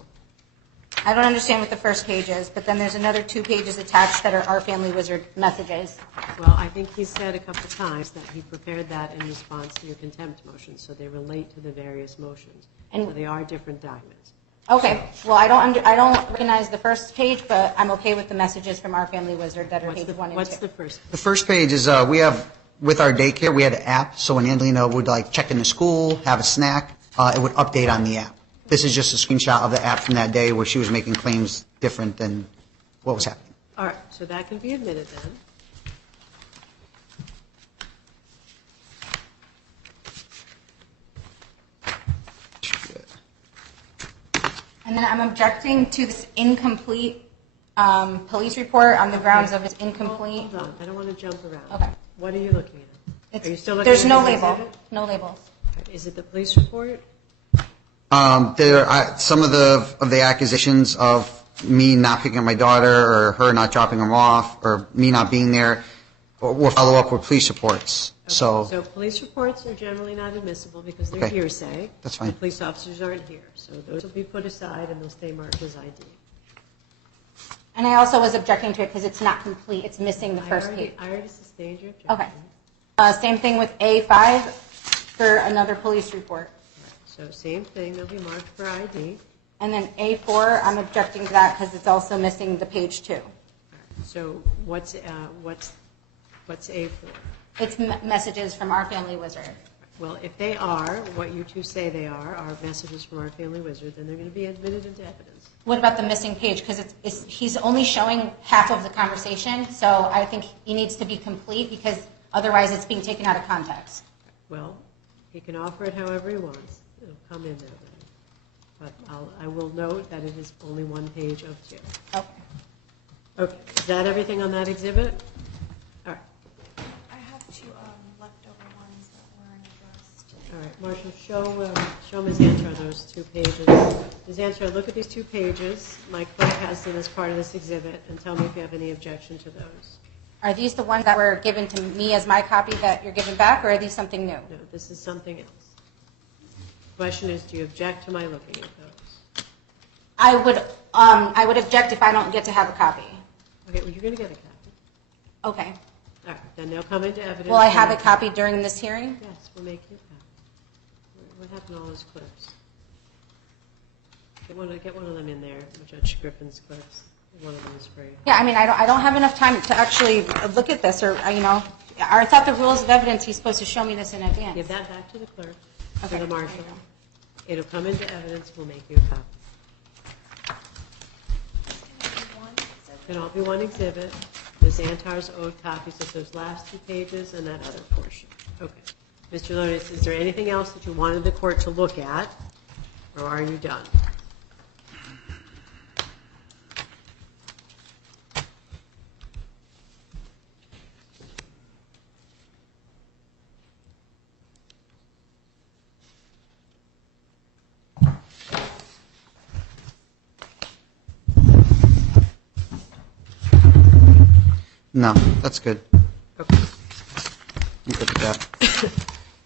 I don't understand what the first page is, but then there's another 2 pages attached that are Our Family Wizard messages. Well, I think he said a couple of times that he prepared that in response to your contempt motion, so they relate to the various motions. And- so they are different documents. Okay, well, I don't recognize the first page, but I'm okay with the messages from Our Family Wizard that are page 1 and 2. What's the first? The first page is, we have, with our daycare, we had an app, so when Angelina would like check into school, have a snack, it would update on the app. This is just a screenshot of the app from that day where she was making claims different than what was happening. All right, so that can be admitted then. And then I'm objecting to this incomplete police report on the grounds of it's incomplete. Hold on, I don't want to jump around. Okay. What are you looking at? Are you still looking There's at no this label, exhibit? no labels. Is it the police report? There are some of the accusations of me not picking up my daughter or her not dropping them off or me not being there will follow up with police reports. Okay, So police reports are generally not admissible because they're Okay, hearsay. that's fine. The police officers aren't here, so those will be put aside and they'll stay marked as ID. And I also was objecting to it because it's not complete, it's missing the first page. I already sustained your objection. Okay. Same thing with A5 for another police report. So same thing, they'll be marked for ID. And then A4, I'm objecting to that because it's also missing the page 2. So what's A4? It's messages from Our Family Wizard. Well, if they are, what you two say they are messages from Our Family Wizard, then they're going to be admitted into evidence. What about the missing page? Because he's only showing half of the conversation, so I think he needs to be complete because otherwise it's being taken out of context. Well, he can offer it however he wants. It'll come in there. But I will note that it is only one page of 2. Okay. Okay, is that everything on that exhibit? All right. I have 2 leftover ones that weren't addressed. All right, Marshall, show Ms. Antar those 2 pages. Ms. Antar, look at these 2 pages. My clerk has them as part of this exhibit, and tell me if you have any objection to those. Are these the ones that were given to me as my copy that you're giving back, or are these something new? No, this is something else. The question is, do you object to my looking at those? I would object if I don't get to have a copy. Okay, well, you're going to get a copy. Okay. All right, then they'll come into evidence. Will I have a copy during this hearing? Yes, we'll make you a copy. What happened to all those clips? Get one of them in there, Judge Griffin's clips. One of them is for you. Yeah, I mean, I don't have enough time to actually look at this, or, I thought the rules of evidence, he's supposed to show me this in advance. Give that back to the clerk, Okay, to the marshal. there you go. It'll come into evidence, we'll make you a copy. It can all be one exhibit. Ms. Antar's owed copies of those last 2 pages and that other portion. Okay. Mr. Lodice, is there anything else that you wanted the court to look at, or are you done? no, that's good. Okay. I'm good with that.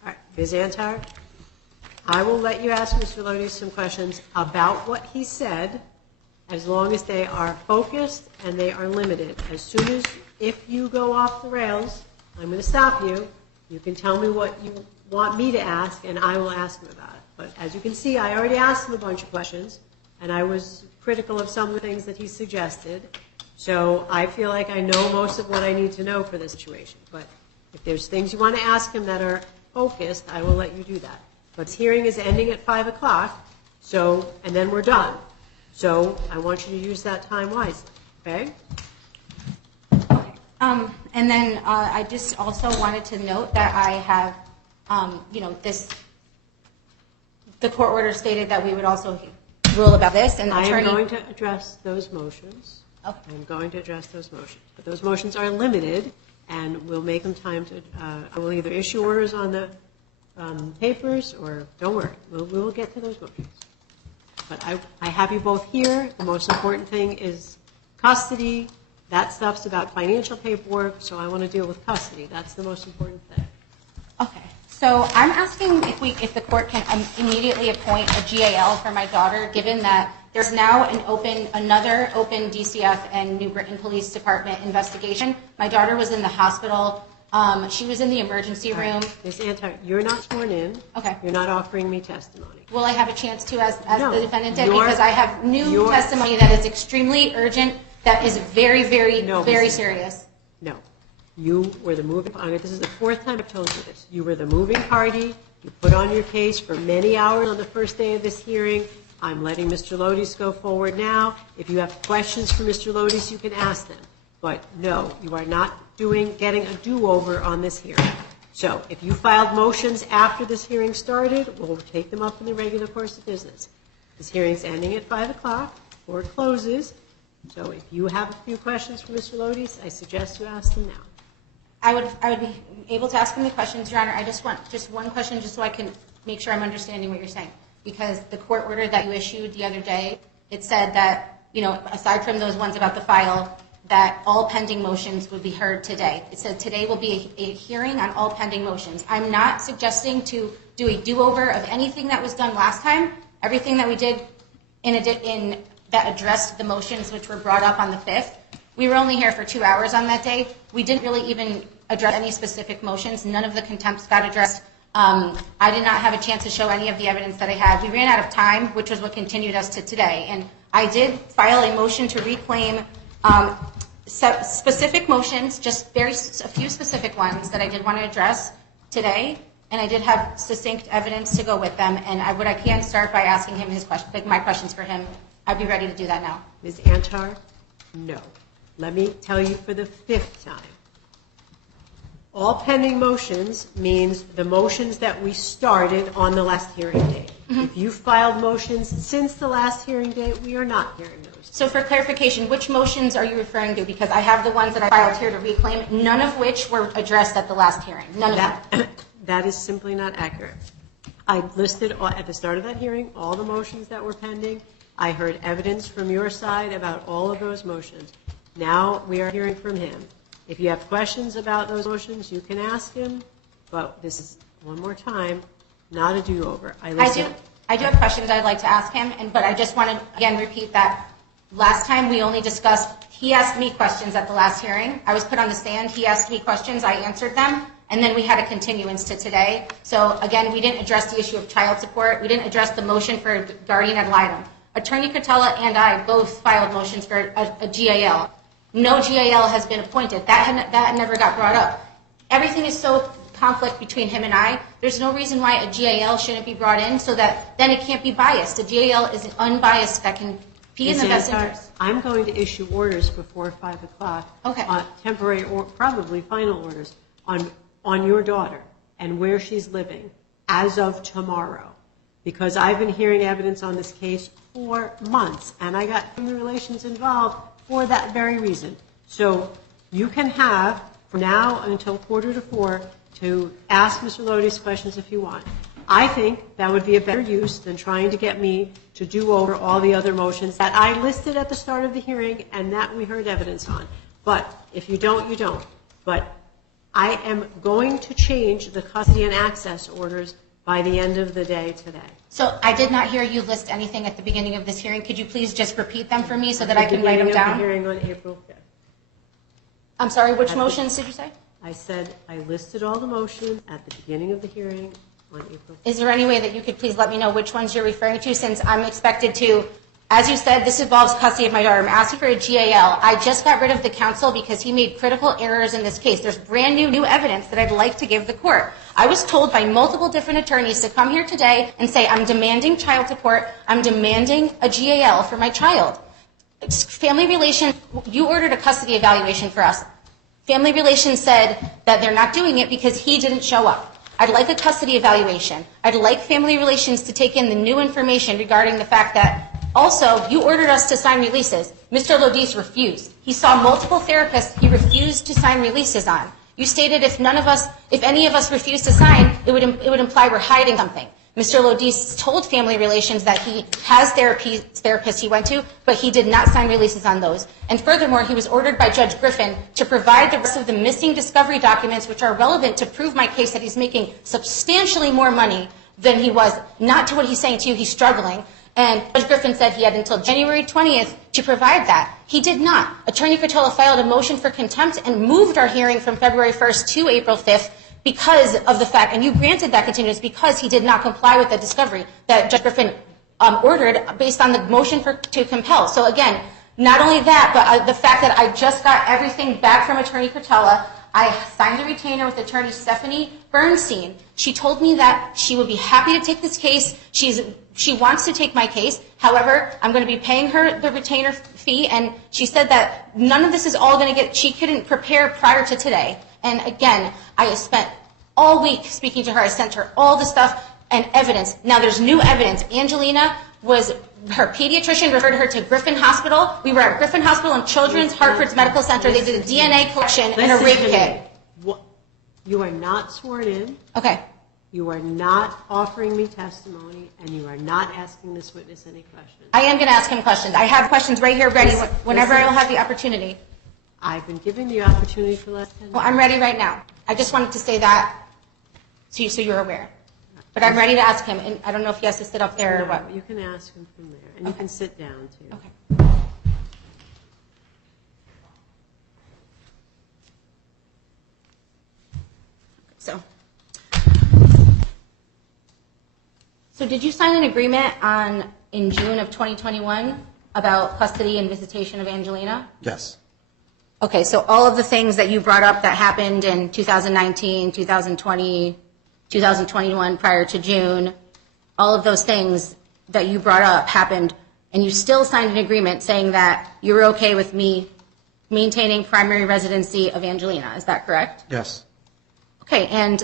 All right, Ms. Antar, I will let you ask Mr. Lodice some questions about what he said, as long as they are focused and they are limited. As soon as, if you go off the rails, I'm going to stop you. You can tell me what you want me to ask, and I will ask him about it. But as you can see, I already asked him a bunch of questions, and I was critical of some of the things that he suggested. So I feel like I know most of what I need to know for this situation. But if there's things you want to ask him that are focused, I will let you do that. But this hearing is ending at 5 o'clock, and then we're done. So I want you to use that time wisely, okay? And then I just also wanted to note that I have, the court order stated that we would also rule about this, and the I attorney... am going to address those motions. Okay. I'm going to address those motions. But those motions are limited, and we'll make them time to, I will either issue orders on the papers, or don't worry, we will get to those motions. But I have you both here. The most important thing is custody. That stuff's about financial paperwork, so I want to deal with custody. That's the most important thing. Okay. So I'm asking if the court can immediately appoint a GAL for my daughter, given that there's now another open DCF and New Britain Police Department investigation. My daughter was in the hospital. She was in the emergency room. Ms. Antar, you're not sworn in. Okay. You're not offering me testimony. Will I have a chance to, as No. the defendant did? Because I have new testimony that is extremely urgent, that is very, very, very serious. No. You were the moving, this is the fourth time I've told you this. You were the moving party. You put on your case for many hours on the first day of this hearing. I'm letting Mr. Lodice go forward now. If you have questions for Mr. Lodice, you can ask them. But no, you are not getting a do-over on this hearing. So if you filed motions after this hearing started, we'll take them up in the regular course of business. This hearing's ending at 5 o'clock, before it closes. So if you have a few questions for Mr. Lodice, I suggest you ask them now. I would be able to ask him the questions, Your Honor. I just want just one question, just so I can make sure I'm understanding what you're saying. Because the court order that you issued the other day, it said that, aside from those ones about the file, that all pending motions would be heard today. It said today will be a hearing on all pending motions. I'm not suggesting to do a do-over of anything that was done last time. Everything that we did that addressed the motions which were brought up on the 5th. We were only here for 2 hours on that day. We didn't really even address any specific motions. None of the contempts got addressed. I did not have a chance to show any of the evidence that I had. We ran out of time, which was what continued us to today. And I did file a motion to reclaim specific motions, just a few specific ones that I did want to address today. And I did have succinct evidence to go with them. And what I can start by asking him his questions, my questions for him. I'd be ready to do that now. Ms. Antar, no. Let me tell you for the 5th time. All pending motions means the motions that we started on the last hearing date. Mm-hmm. If you filed motions since the last hearing date, we are not hearing those. So for clarification, which motions are you referring to? Because I have the ones that I filed here to reclaim, none of which were addressed at the last hearing. None of them. That is simply not accurate. I listed at the start of that hearing all the motions that were pending. I heard evidence from your side about all of those motions. Now we are hearing from him. If you have questions about those motions, you can ask him. But this is, one more time, not a do-over. I do have questions I'd like to ask him, but I just want to, again, repeat that last time we only discussed, he asked me questions at the last hearing. I was put on the stand. He asked me questions. I answered them. And then we had a continuance to today. So, again, we didn't address the issue of child support. We didn't address the motion for guardian ad litem. Attorney Catella and I both filed motions for a GAL. No GAL has been appointed. That never got brought up. Everything is so conflict between him and I. There's no reason why a GAL shouldn't be brought in so that then it can't be biased. A GAL is unbiased that can be in the best interest. I'm going to issue orders before 5 o'clock. Okay. Temporary or probably final orders on your daughter and where she's living as of tomorrow. Because I've been hearing evidence on this case for months, and I got family relations involved for that very reason. So you can have, from now until 3:45, to ask Mr. Lodice questions if you want. I think that would be a better use than trying to get me to do over all the other motions that I listed at the start of the hearing and that we heard evidence on. But if you don't, you don't. But I am going to change the custody and access orders by the end of the day today. So I did not hear you list anything at the beginning of this hearing. Could you please just repeat them for me so that I can write them down? The hearing on April 5th. I'm sorry, which motions did you say? I said I listed all the motions at the beginning of the hearing on April 5th. Is there any way that you could please let me know which ones you're referring to, since I'm expected to, as you said, this involves custody of my daughter. I'm asking for a GAL. I just got rid of the counsel because he made critical errors in this case. There's brand new evidence that I'd like to give the court. I was told by multiple different attorneys to come here today and say, I'm demanding child support, I'm demanding a GAL for my child. Family Relations, you ordered a custody evaluation for us. Family Relations said that they're not doing it because he didn't show up. I'd like a custody evaluation. I'd like Family Relations to take in the new information regarding the fact that also, you ordered us to sign releases. Mr. Lodice refused. He saw multiple therapists he refused to sign releases on. You stated if any of us refuse to sign, it would imply we're hiding something. Mr. Lodice told Family Relations that he has therapists he went to, but he did not sign releases on those. And furthermore, he was ordered by Judge Griffin to provide the rest of the missing discovery documents which are relevant to prove my case that he's making substantially more money than he was, not to what he's saying to you, he's struggling. And Judge Griffin said he had until January 20th to provide that. He did not. Attorney Cotella filed a motion for contempt and moved our hearing from February 1st to April 5th because of the fact, and you granted that continuance because he did not comply with the discovery that Judge Griffin ordered based on the motion to compel. So again, not only that, but the fact that I just got everything back from Attorney Cotella. I signed a retainer with Attorney Stephanie Bernstein. She told me that she would be happy to take this case. She wants to take my case. However, I'm going to be paying her the retainer fee, and she said that none of this is all going to get, she couldn't prepare prior to today. And again, I spent all week speaking to her. I sent her all the stuff and evidence. Now there's new evidence. Angelina her pediatrician referred her to Griffin Hospital. We were at Griffin Hospital and Children's Hartford's Medical Center. They did a DNA collection and a rape kit. You are not sworn in. Okay. You are not offering me testimony, and you are not asking this witness any questions. I am going to ask him questions. I have questions right here ready whenever I will have the opportunity. I've been given the opportunity for the last 10 minutes. Well, I'm ready right now. I just wanted to say that so you're aware. But I'm ready to ask him, and I don't know if he has to sit up there or what. You can ask him from there, and you can sit down, too. Okay. So did you sign an agreement in June of 2021 about custody and visitation of Angelina? Yes. Okay, so all of the things that you brought up that happened in 2019, 2020, 2021 prior to June, all of those things that you brought up happened, and you still signed an agreement saying that you were okay with me maintaining primary residency of Angelina. Is that correct? Yes. Okay, and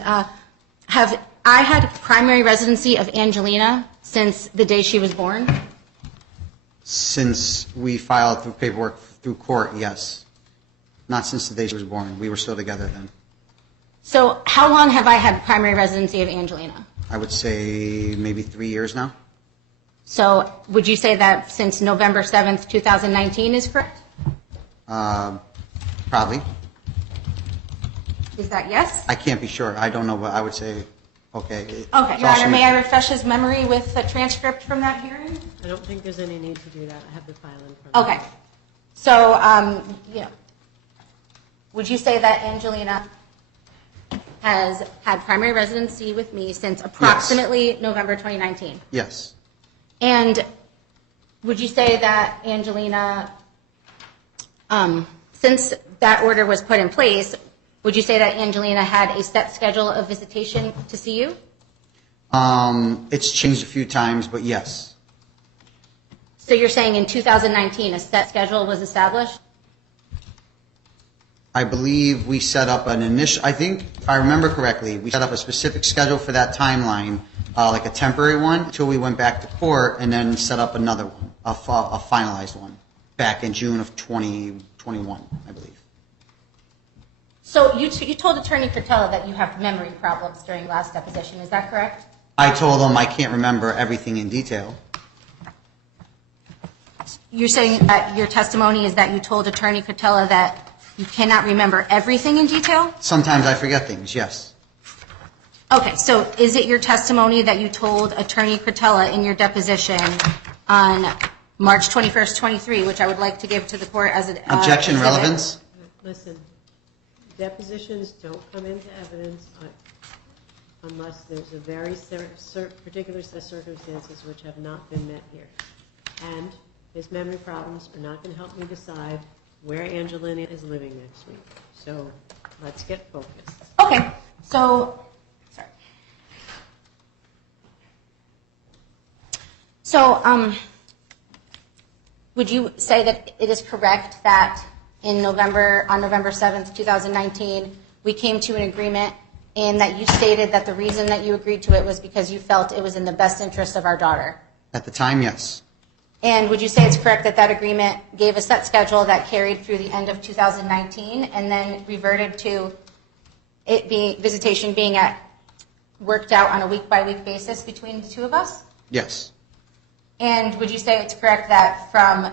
have I had primary residency of Angelina since the day she was born? Since we filed through paperwork through court, yes. Not since the day she was born. We were still together then. So how long have I had primary residency of Angelina? I would say maybe 3 years now. So would you say that since November 7th, 2019 is correct? Probably. Is that yes? I can't be sure. I don't know, but I would say, okay. Okay, Your Honor, may I refresh his memory with a transcript from that hearing? I don't think there's any need to do that. I have the file in front of me. Okay. So, would you say that Angelina has had primary residency with me since approximately November 2019? Yes. And would you say that Angelina, since that order was put in place, would you say that Angelina had a set schedule of visitation to see you? It's changed a few times, but yes. So you're saying in 2019 a set schedule was established? I believe we set up an initial, I think, if I remember correctly, we set up a specific schedule for that timeline, like a temporary one, until we went back to court and then set up another one, a finalized one, back in June of 2021, I believe. So you told Attorney Cotella that you have memory problems during last deposition, is that correct? I told him I can't remember everything in detail. You're saying that your testimony is that you told Attorney Cotella that you cannot remember everything in detail? Sometimes I forget things, yes. Okay, so is it your testimony that you told Attorney Cotella in your deposition on March 21st, 23, which I would like to give to the court as an Objection exhibit? relevance? Listen, depositions don't come into evidence unless there's a very particular set of circumstances which have not been met here. And his memory problems are not going to help me decide where Angelina is living next week. So let's get focused. Okay, so, sorry. So, would you say that it is correct that on November 7th, 2019, we came to an agreement and that you stated that the reason that you agreed to it was because you felt it was in the best interest of our daughter? At the time, yes. And would you say it's correct that that agreement gave a set schedule that carried through the end of 2019 and then reverted to visitation being worked out on a week-by-week basis between the two of us? Yes. And would you say it's correct that from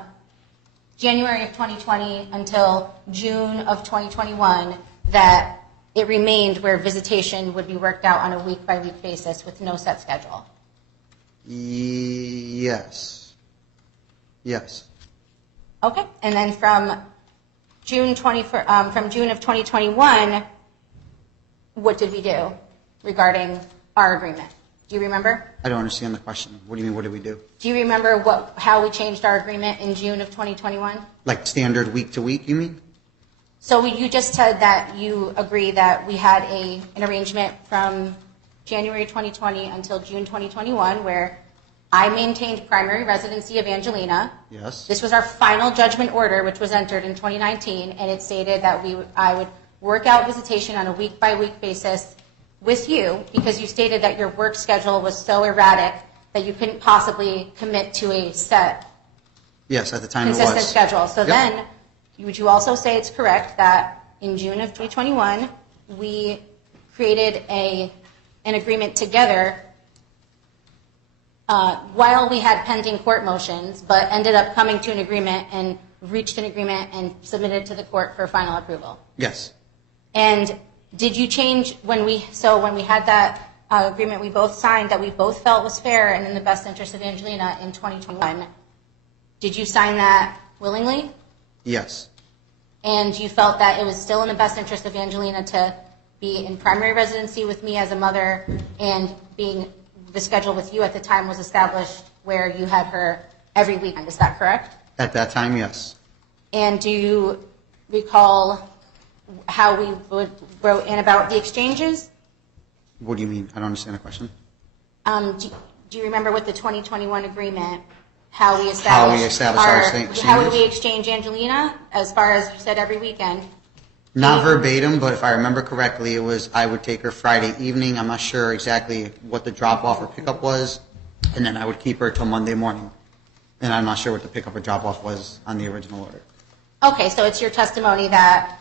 January of 2020 until June of 2021, that it remained where visitation would be worked out on a week-by-week basis with no set schedule? Yes. Yes. Okay. And then from June of 2021, what did we do regarding our agreement? Do you remember? I don't understand the question. What do you mean, what did we do? Do you remember how we changed our agreement in June of 2021? Like standard week to week, you mean? So you just said that you agree that we had an arrangement from January 2020 until June 2021 where I maintained primary residency of Angelina. Yes. This was our final judgment order, which was entered in 2019, and it stated that I would work out visitation on a week-by-week basis with you because you stated that your work schedule was so erratic that you couldn't possibly commit to a set, Yes, at the time it was. consistent schedule. So Yep. then, would you also say it's correct that in June of 2021, we created an agreement together while we had pending court motions, but ended up coming to an agreement and reached an agreement and submitted it to the court for final approval? Yes. And did you change when we had that agreement we both signed that we both felt was fair and in the best interest of Angelina in 2021, did you sign that willingly? Yes. And you felt that it was still in the best interest of Angelina to be in primary residency with me as a mother, and being the schedule with you at the time was established where you had her every weekend. Is that correct? At that time, yes. And do you recall how we wrote in about the exchanges? What do you mean? I don't understand the question. Do you remember with the 2021 agreement how we established our exchanges? how would we exchange Angelina, as far as you said every weekend? Not verbatim, but if I remember correctly, it was I would take her Friday evening. I'm not sure exactly what the drop-off or pickup was, and then I would keep her till Monday morning. And I'm not sure what the pickup or drop-off was on the original order. Okay, so it's your testimony that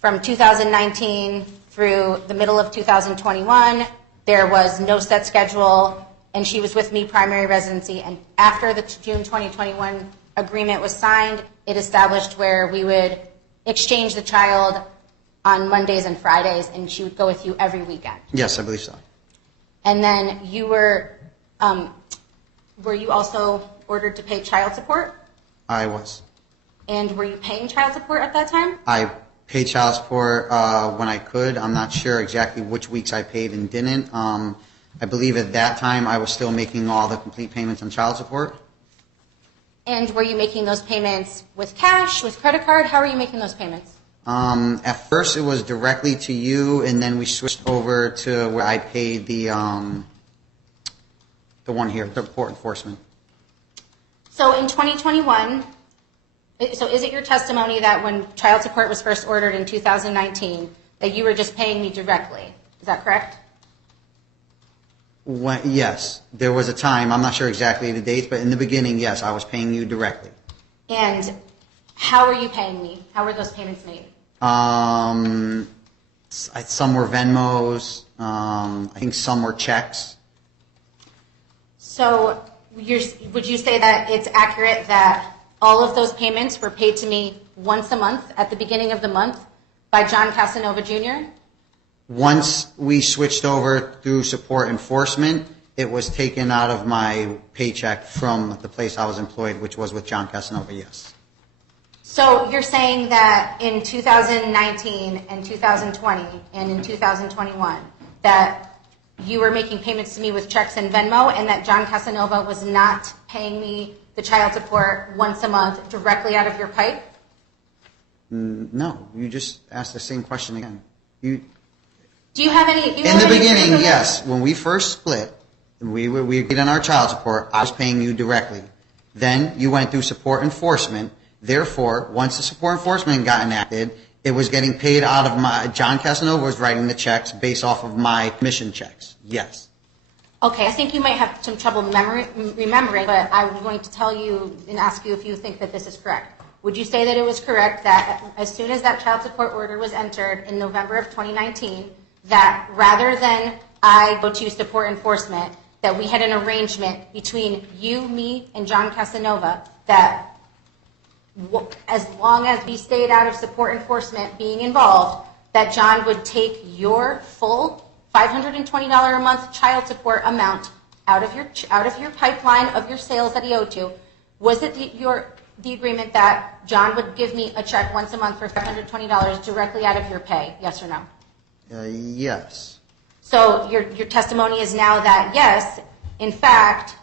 from 2019 through the middle of 2021, there was no set schedule, and she was with me primary residency. And after the June 2021 agreement was signed, it established where we would exchange the child on Mondays and Fridays, and she would go with you every weekend. Yes, I believe so. And then you were you also ordered to pay child support? I was. And were you paying child support at that time? I paid child support when I could. I'm not sure exactly which weeks I paid and didn't. I believe at that time I was still making all the complete payments on child support. And were you making those payments with cash, with credit card? How were you making those payments? At first it was directly to you, and then we switched over to where I paid the one here, the court enforcement. So in 2021, so is it your testimony that when child support was first ordered in 2019, that you were just paying me directly? Is that correct? Yes, there was a time, I'm not sure exactly the dates, but in the beginning, yes, I was paying you directly. And how were you paying me? How were those payments made? Some were Venmos, I think some were checks. So would you say that it's accurate that all of those payments were paid to me once a month at the beginning of the month by John Casanova Jr.? Once we switched over through support enforcement, it was taken out of my paycheck from the place I was employed, which was with John Casanova, yes. So you're saying that in 2019 and 2020 and in 2021 that you were making payments to me with checks and Venmo, and that John Casanova was not paying me the child support once a month directly out of your pipe? No, you just asked the same question again. Do you have any? In the beginning, yes. When we first split, we agreed on our child support. I was paying you directly. Then you went through support enforcement. Therefore, once the support enforcement got enacted, it was getting paid out of my. John Casanova was writing the checks based off of my commission checks. Yes. Okay, I think you might have some trouble remembering, but I'm going to tell you and ask you if you think that this is correct. Would you say that it was correct that as soon as that child support order was entered in November of 2019, that rather than I go to support enforcement, that we had an arrangement between you, me, and John Casanova that as long as we stayed out of support enforcement being involved, that John would take your full $520 a month child support amount out of your pipeline of your sales that he owed to. Was it the agreement that John would give me a check once a month for $520 directly out of your pay? Yes or no? Yes. So your testimony is now that yes, in fact,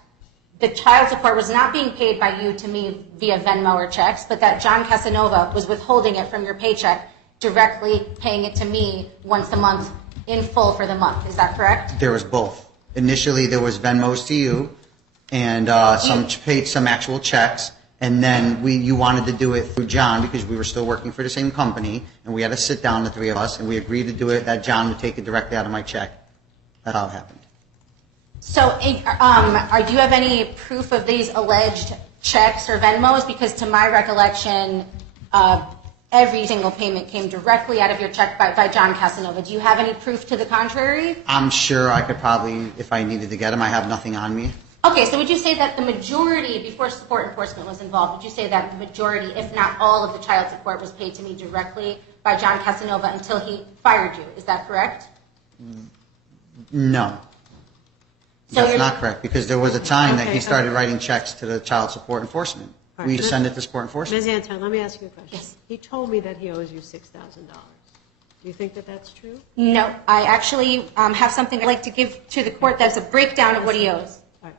the child support was not being paid by you to me via Venmo or checks, but that John Casanova was withholding it from your paycheck, directly paying it to me once a month in full for the month. Is that correct? There was both. Initially, there was Venmos to you, and paid some actual checks, and then you wanted to do it through John because we were still working for the same company, and we had to sit down, the three of us, and we agreed to do it that John would take it directly out of my check. That's how it happened. So, do you have any proof of these alleged checks or Venmos? Because to my recollection, every single payment came directly out of your check by John Casanova. Do you have any proof to the contrary? I'm sure I could probably, if I needed to get them, I have nothing on me. Okay, so would you say that the majority, before support enforcement was involved, would you say that the majority, if not all of the child support was paid to me directly by John Casanova until he fired you? Is that correct? No. So That's not correct, because there was a time that he started Okay. writing checks to the child support enforcement. All We right. just send it to support enforcement. Ms. Antar, let me ask you a question. Yes. He told me that he owes you $6,000. Do you think that that's true? No, I actually have something I'd like to give to the court that's a breakdown of what he owes. All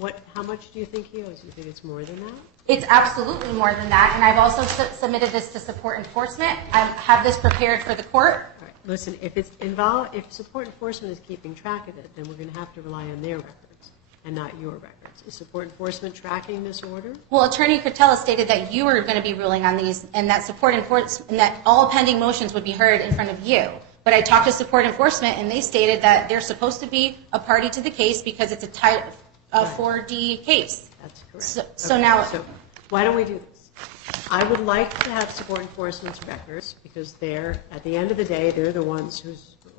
right. How much do you think he owes? Do you think it's more than that? It's absolutely more than that, and I've also submitted this to support enforcement. I have this prepared for the court. All right. Listen, if support enforcement is keeping track of it, then we're going to have to rely on their records and not your records. Is support enforcement tracking this order? Well, Attorney Cortella stated that you were going to be ruling on these, and that support enforcement, and that all pending motions would be heard in front of you. But I talked to support enforcement, and they stated that they're supposed to be a party to the case because it's a Type 4D case. That's correct. So now, So why don't we do this? I would like to have support enforcement's records because at the end of the day, they're the ones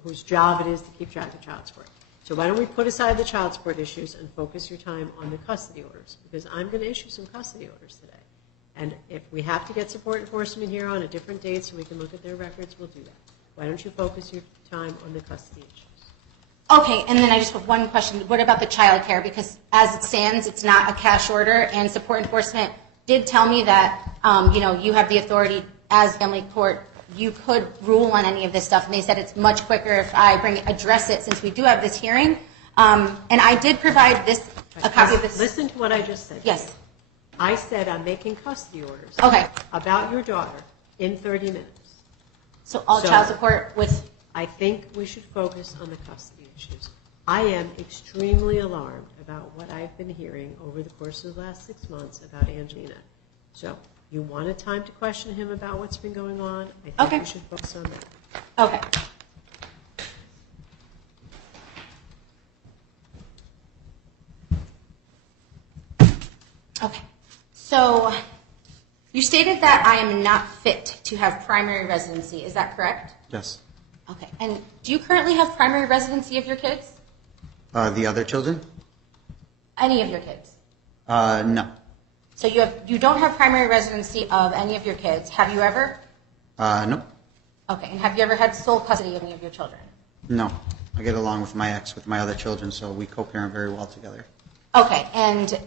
whose job it is to keep track of child support. So why don't we put aside the child support issues and focus your time on the custody orders? Because I'm going to issue some custody orders today. And if we have to get support enforcement here on a different date so we can look at their records, we'll do that. Why don't you focus your time on the custody issues? okay, and then I just have one question. What about the child care? Because as it stands, it's not a cash order, and support enforcement did tell me that, you have the authority as family court. You could rule on any of this stuff, and they said it's much quicker if I address it since we do have this hearing. And I did provide a copy of this. Listen to what I just said. Yes. I said I'm making custody orders Okay. about your daughter in 30 minutes. So all child support with. I think we should focus on the custody issues. I am extremely alarmed about what I've been hearing over the course of the last 6 months about Angelina. So you wanted time to question him about what's been going on. I think Okay. we should focus on that. Okay. Okay. So you stated that I am not fit to have primary residency. Is that correct? Yes. Okay. And do you currently have primary residency of your kids? The other children? Any of your kids? No. So you don't have primary residency of any of your kids. Have you ever? No. Okay. And have you ever had sole custody of any of your children? No. I get along with my ex, with my other children, so we co-parent very well together. Okay. And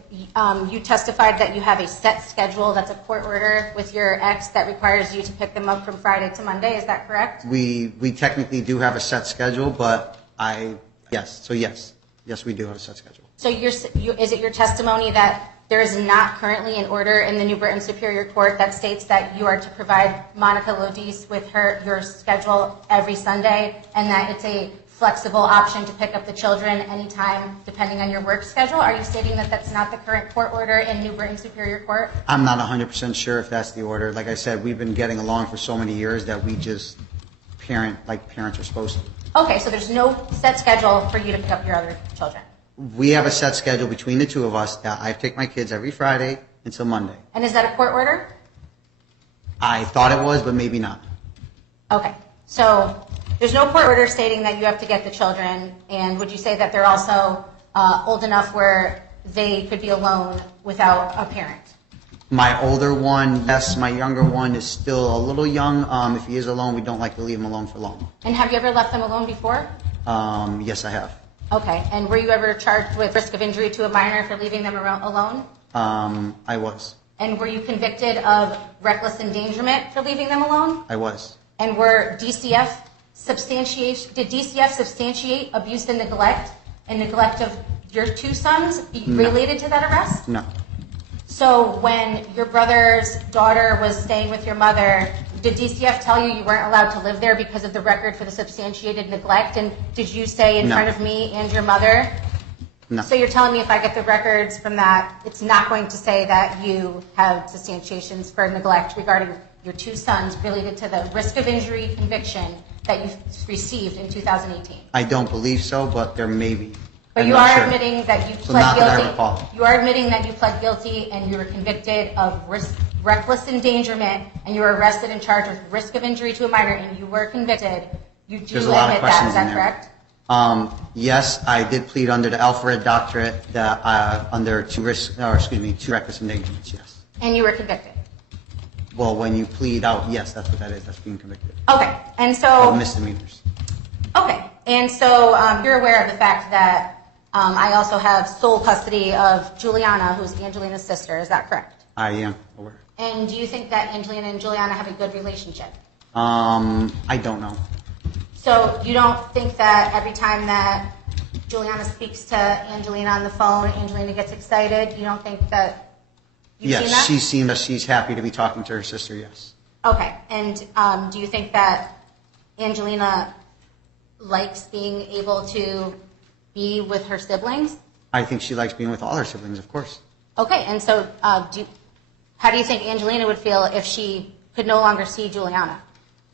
you testified that you have a set schedule that's a court order with your ex that requires you to pick them up from Friday to Monday. Is that correct? We technically do have a set schedule, but yes, we do have a set schedule. So is it your testimony that there is not currently an order in the New Britain Superior Court that states that you are to provide Monica Lodice with your schedule every Sunday and that it's a flexible option to pick up the children anytime depending on your work schedule? Are you stating that that's not the current court order in New Britain Superior Court? I'm not 100% sure if that's the order. Like I said, we've been getting along for so many years that we just parent like parents are supposed to. Okay, so there's no set schedule for you to pick up your other children. We have a set schedule between the two of us that I take my kids every Friday until Monday. And is that a court order? I thought it was, but maybe not. Okay, so There's no court order stating that you have to get the children, and would you say that they're also old enough where they could be alone without a parent? My older one, yes. My younger one is still a little young. If he is alone, we don't like to leave him alone for long. And have you ever left them alone before? Yes, I have. Okay. And were you ever charged with risk of injury to a minor for leaving them alone? I was. And were you convicted of reckless endangerment for leaving them alone? I was. And did DCF substantiate abuse and neglect of your two sons related to that arrest? No. So when your brother's daughter was staying with your mother, did DCF tell you weren't allowed to live there because of the record for the substantiated neglect? And did you say in front of me and your mother? No. So you're telling me if I get the records from that, it's not going to say that you have substantiations for neglect regarding your two sons related to the risk of injury conviction that you received in 2018? I don't believe so, but there may be. But you are admitting that you pled guilty. You are admitting that you pled guilty and you were convicted of reckless endangerment and you were arrested and charged with risk of injury to a minor and you were convicted. You do admit that, is that correct? Yes, I did plead under the Alfred Doctorate under two reckless endangerments, yes. And you were convicted? Well, when you plead out, yes, that's what that is. That's being convicted. Okay, and so... Of misdemeanors. Okay, and so you're aware of the fact that I also have sole custody of Juliana, who's Angelina's sister. Is that correct? I am aware. And do you think that Angelina and Juliana have a good relationship? I don't know. So you don't think that every time that Juliana speaks to Angelina on the phone, Angelina gets excited? You don't think that you've seen that? Yes, she's happy to be talking to her sister, yes. Okay, and do you think that Angelina likes being able to be with her siblings? I think she likes being with all her siblings, of course. Okay, and so how do you think Angelina would feel if she could no longer see Juliana?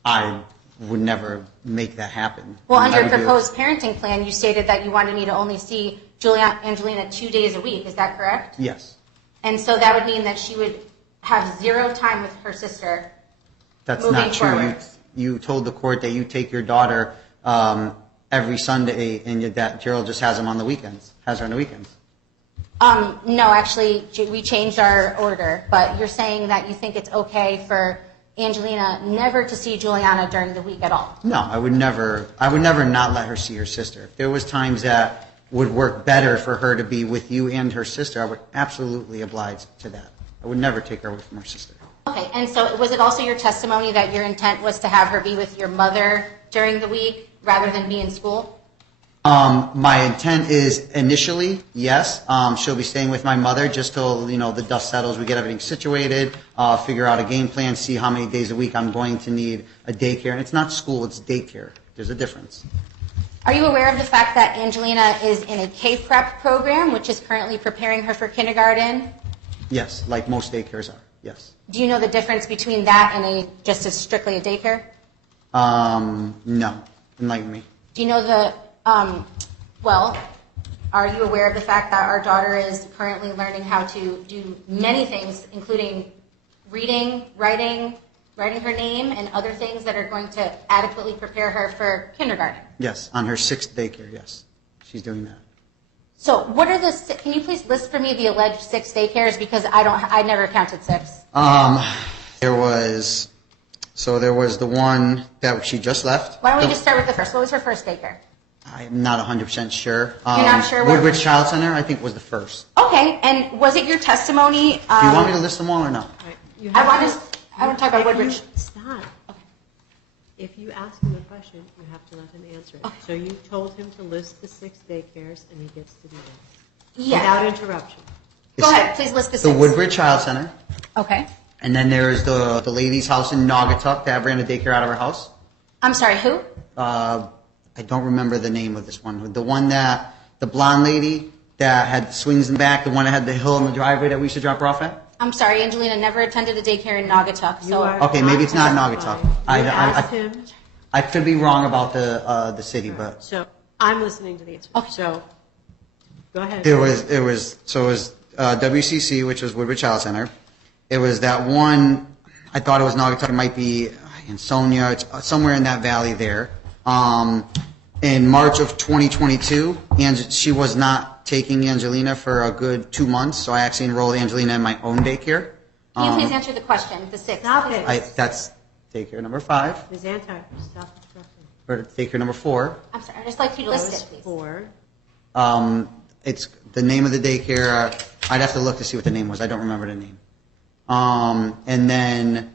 I would never make that happen. Well, under your proposed parenting plan, you stated that you wanted me to only see Angelina 2 days a week. Is that correct? Yes. And so that would mean that she would have zero time with her sister. That's not true. You told the court that you take your daughter every Sunday, and that Gerald just has her on the weekends. No, actually, we changed our order, but you're saying that you think it's okay for Angelina never to see Juliana during the week at all. No, I would never not let her see her sister. If there was times that would work better for her to be with you and her sister, I would absolutely oblige to that. I would never take her away from her sister. Okay, and so was it also your testimony that your intent was to have her be with your mother during the week rather than be in school? My intent is initially, yes. She'll be staying with my mother just till, the dust settles, we get everything situated, figure out a game plan, see how many days a week I'm going to need a daycare. And it's not school, it's daycare. There's a difference. Are you aware of the fact that Angelina is in a K-Prep program, which is currently preparing her for kindergarten? Yes, like most daycares are, yes. Do you know the difference between that and just strictly a daycare? No. Enlighten me. Do you know are you aware of the fact that our daughter is currently learning how to do many things, including reading, writing her name, and other things that are going to adequately prepare her for kindergarten? Yes, on her 6th daycare, yes. She's doing that. So can you please list for me the alleged 6 daycares, because I never counted 6. There was the one that she just left. Why don't we just start with the first? What was her first daycare? I'm not 100% sure. You're not sure? Woodbridge Child Center, I think, was the first. Okay, and was it your testimony? Do you want me to list them all or no? I want to talk about Woodbridge. Stop. Okay. If you ask him a question, you have to let him answer it. Okay. So you told him to list the 6 daycares, and he gets to do that. Yes. Without interruption. Go ahead, please list the 6. The Woodbridge Child Center. Okay. And then there's the lady's house in Naugatuck that ran a daycare out of her house. I'm sorry, who? I don't remember the name of this one. The one the blonde lady that had swings in the back, the one that had the hill in the driveway that we used to drop her off at? I'm sorry, Angelina never attended a daycare in Naugatuck. Okay, maybe it's not Naugatuck. Asked him. I could be wrong about the city, but So I'm listening to the answer. Okay. So go ahead. it was WCC, which was Woodbridge Child Center. It was that one. I thought it was Naugatuck. It might be in Sonia. It's somewhere in that valley there. In March of 2022, she was not taking Angelina for a good 2 months, so I actually enrolled Angelina in my own daycare. Can you please answer the question, the 6th? Stop it. That's daycare number 5, Ms. Antar, stop interrupting. or daycare number 4. I'm sorry, I'd just like you to That list was it, please. 4. It's the name of the daycare. I'd have to look to see what the name was. I don't remember the name. And then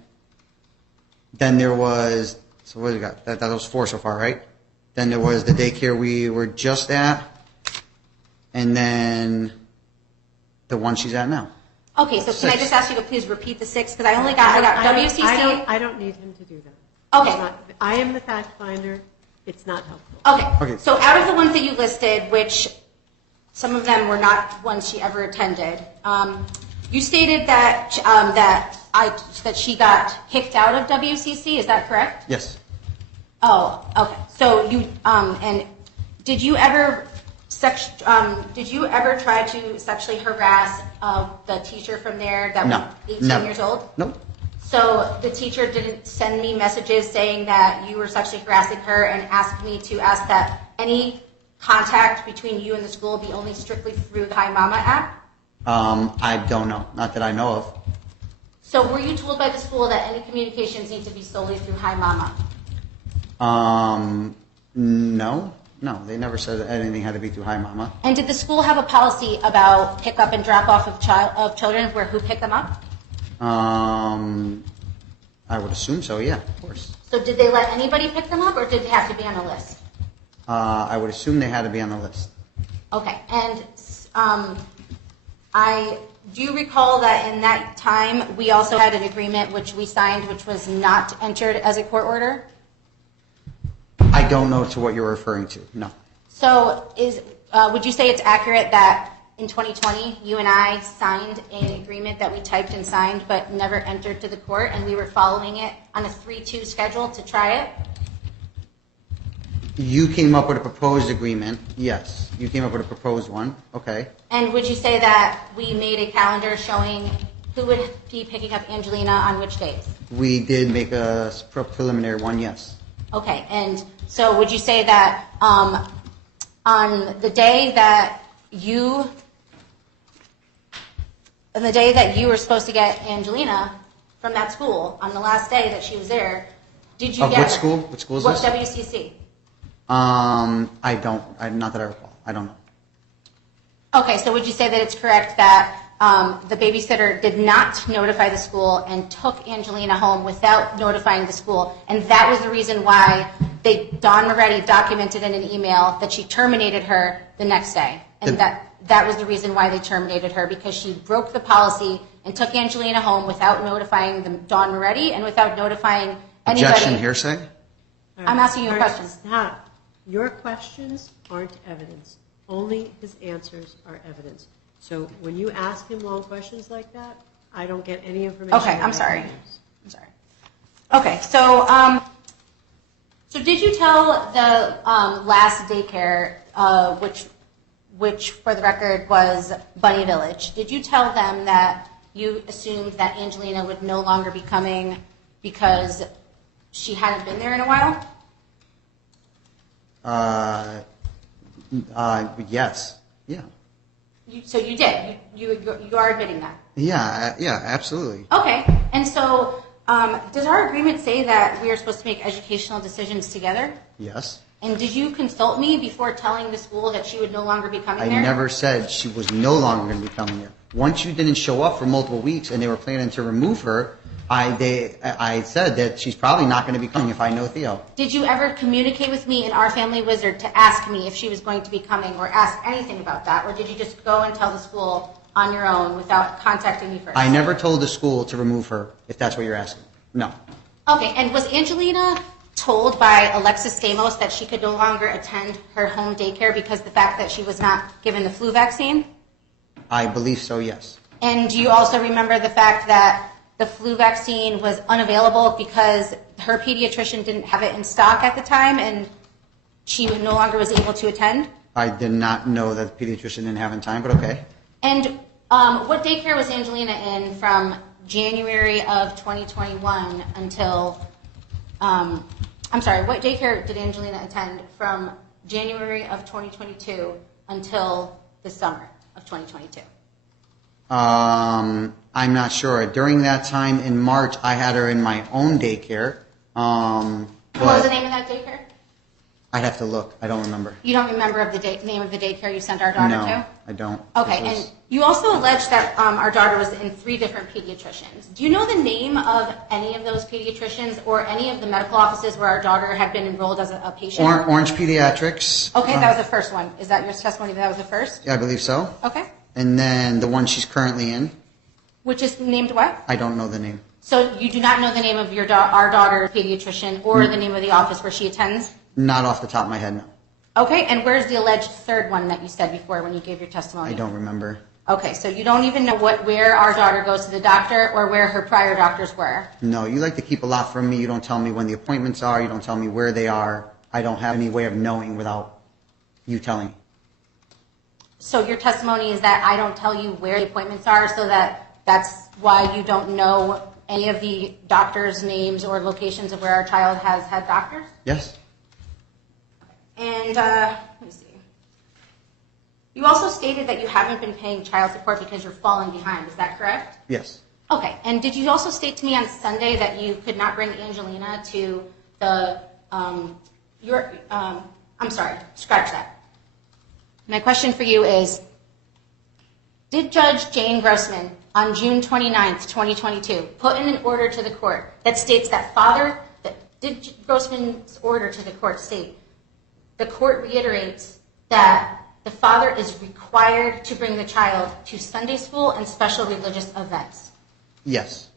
there was, so what do we got? That was 4 so far, right? Then there was the daycare we were just at, and then the one she's at now. Okay, so can I 6. just ask you to please repeat the 6? Because I got WCC. I don't need him to do that. Okay. It's not- I am the fact finder. It's not helpful. Okay. Okay. So out of the ones that you listed, which some of them were not ones she ever attended, you stated that that she got kicked out of WCC. Is that correct? Yes. Oh, okay. So you and did you ever try to sexually harass the teacher from there that No. was 18 Never. years old? Nope. So the teacher didn't send me messages saying that you were sexually harassing her and asked me to ask that any contact between you and the school be only strictly through the Hi Mama app? I don't know. Not that I know of. So were you told by the school that any communications need to be solely through Hi Mama? No. No, they never said anything had to be through Hi Mama. And did the school have a policy about pick up and drop off of children where who picked them up? I would assume so, yeah, of course. So did they let anybody pick them up or did they have to be on a list? I would assume they had to be on the list. Okay, and I do recall that in that time we also had an agreement which we signed which was not entered as a court order? I don't know to what you're referring to, no. So would you say it's accurate that in 2020 you and I signed an agreement that we typed and signed but never entered to the court and we were following it on a 3-2 schedule to try it? You came up with a proposed agreement, yes. You came up with a proposed one, okay. And would you say that we made a calendar showing who would be picking up Angelina on which days? We did make a preliminary one, yes. Okay, and so would you say that on the day that you were supposed to get Angelina from that school, on the last day that she was there, did you Of get what her? school? What school is What this? WCC? Not that I recall. I don't know. Okay, so would you say that it's correct that the babysitter did not notify the school and took Angelina home without notifying the school, and that was the reason why Dawn Moretti documented in an email that she terminated her the next day, and that was the reason why they terminated her, because she broke the policy and took Angelina home without notifying Dawn Moretti and without notifying anybody. Objection, hearsay? I'm asking you a question. Stop. Your questions aren't evidence. Only his answers are evidence. So when you ask him long questions like that, I don't get any information. Okay, that I'm I sorry. can use. I'm sorry. Okay, so did you tell the last daycare, which for the record was Bunny Village, did you tell them that you assumed that Angelina would no longer be coming because she hadn't been there in a while? Yes. Yeah. So you did. You are admitting that. Yeah, absolutely. Okay, and so does our agreement say that we are supposed to make educational decisions together? Yes. And did you consult me before telling the school that she would no longer be coming there? I never said she was no longer going to be coming here. Once you didn't show up for multiple weeks and they were planning to remove her, I said that she's probably not going to be coming if I know Theo. Did you ever communicate with me in Our Family Wizard to ask me if she was going to be coming or ask anything about that? Or did you just go and tell the school on your own without contacting me first? I never told the school to remove her, if that's what you're asking. No. Okay, and was Angelina told by Alexis Stamos that she could no longer attend her home daycare because of the fact that she was not given the flu vaccine? I believe so, yes. And do you also remember the fact that the flu vaccine was unavailable because her pediatrician didn't have it in stock at the time and she no longer was able to attend? I did not know that the pediatrician didn't have in time, but okay. And what daycare was Angelina in from January of 2021 until I'm sorry, what daycare did Angelina attend from January of 2022 until the summer of 2022? I'm not sure. During that time in March, I had her in my own daycare. What was the name of that daycare? I'd have to look. I don't remember. You don't remember of the name of the daycare you sent our daughter to? No, I don't. Okay, and you also alleged that our daughter was in 3 different pediatricians. Do you know the name of any of those pediatricians or any of the medical offices where our daughter had been enrolled as a patient? Orange Pediatrics. Okay, that was the first one. Is that your testimony that was the first? Yeah, I believe so. Okay. And then the one she's currently in. Which is named what? I don't know the name. So you do not know the name of your our daughter's pediatrician or the name of the office where she attends? Not off the top of my head, no. Okay, and where's the alleged third one that you said before when you gave your testimony? I don't remember. Okay, so you don't even know where our daughter goes to the doctor or where her prior doctors were? No, you like to keep a lot from me. You don't tell me when the appointments are. You don't tell me where they are. I don't have any way of knowing without you telling me. So your testimony is that I don't tell you where the appointments are, so that's why you don't know any of the doctors' names or locations of where our child has had doctors? Yes. And let me see. You also stated that you haven't been paying child support because you're falling behind. Is that correct? Yes. Okay. And did you also state to me on Sunday that you could not bring Angelina to the I'm sorry, scratch that. My question for you is, did Judge Jane Grossman on June 29th, 2022, put in an order to the court that states that did Grossman's order to the court state, the court reiterates that the father is required to bring the child to Sunday school and special religious events? Yes.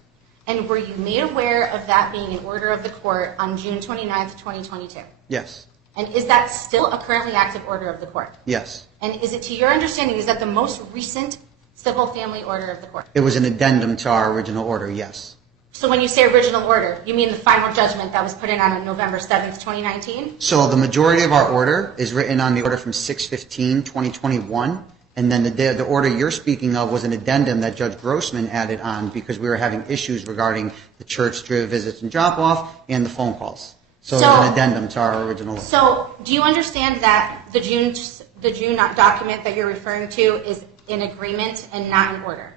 And were you made aware of that being an order of the court on June 29th, 2022? Yes. And is that still a currently active order of the court? Yes. And is it to your understanding, is that the most recent civil family order of the court? It was an addendum to our original order, yes. So when you say original order, you mean the final judgment that was put in on November 7th, 2019? So the majority of our order is written on the order from 6/15/2021, and then the order you're speaking of was an addendum that Judge Grossman added on because we were having issues regarding the church visits and drop-off and the phone calls. So it was an addendum to our original order. So do you understand that the June document that you're referring to is in agreement and not in order?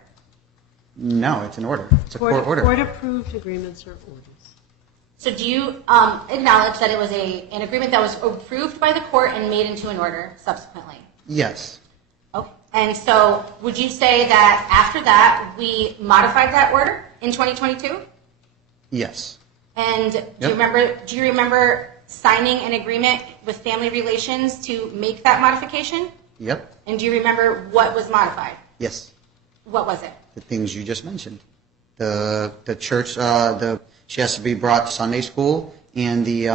No, it's an order. It's a court order. Court-approved agreements or orders. So do you acknowledge that it was an agreement that was approved by the court and made into an order subsequently? Yes. Okay. And so would you say that after that we modified that order in 2022? Yes. And do you remember signing an agreement with Family Relations to make that modification? Yep. And do you remember what was modified? Yes. What was it? The things you just mentioned. The church, she has to be brought to Sunday school and the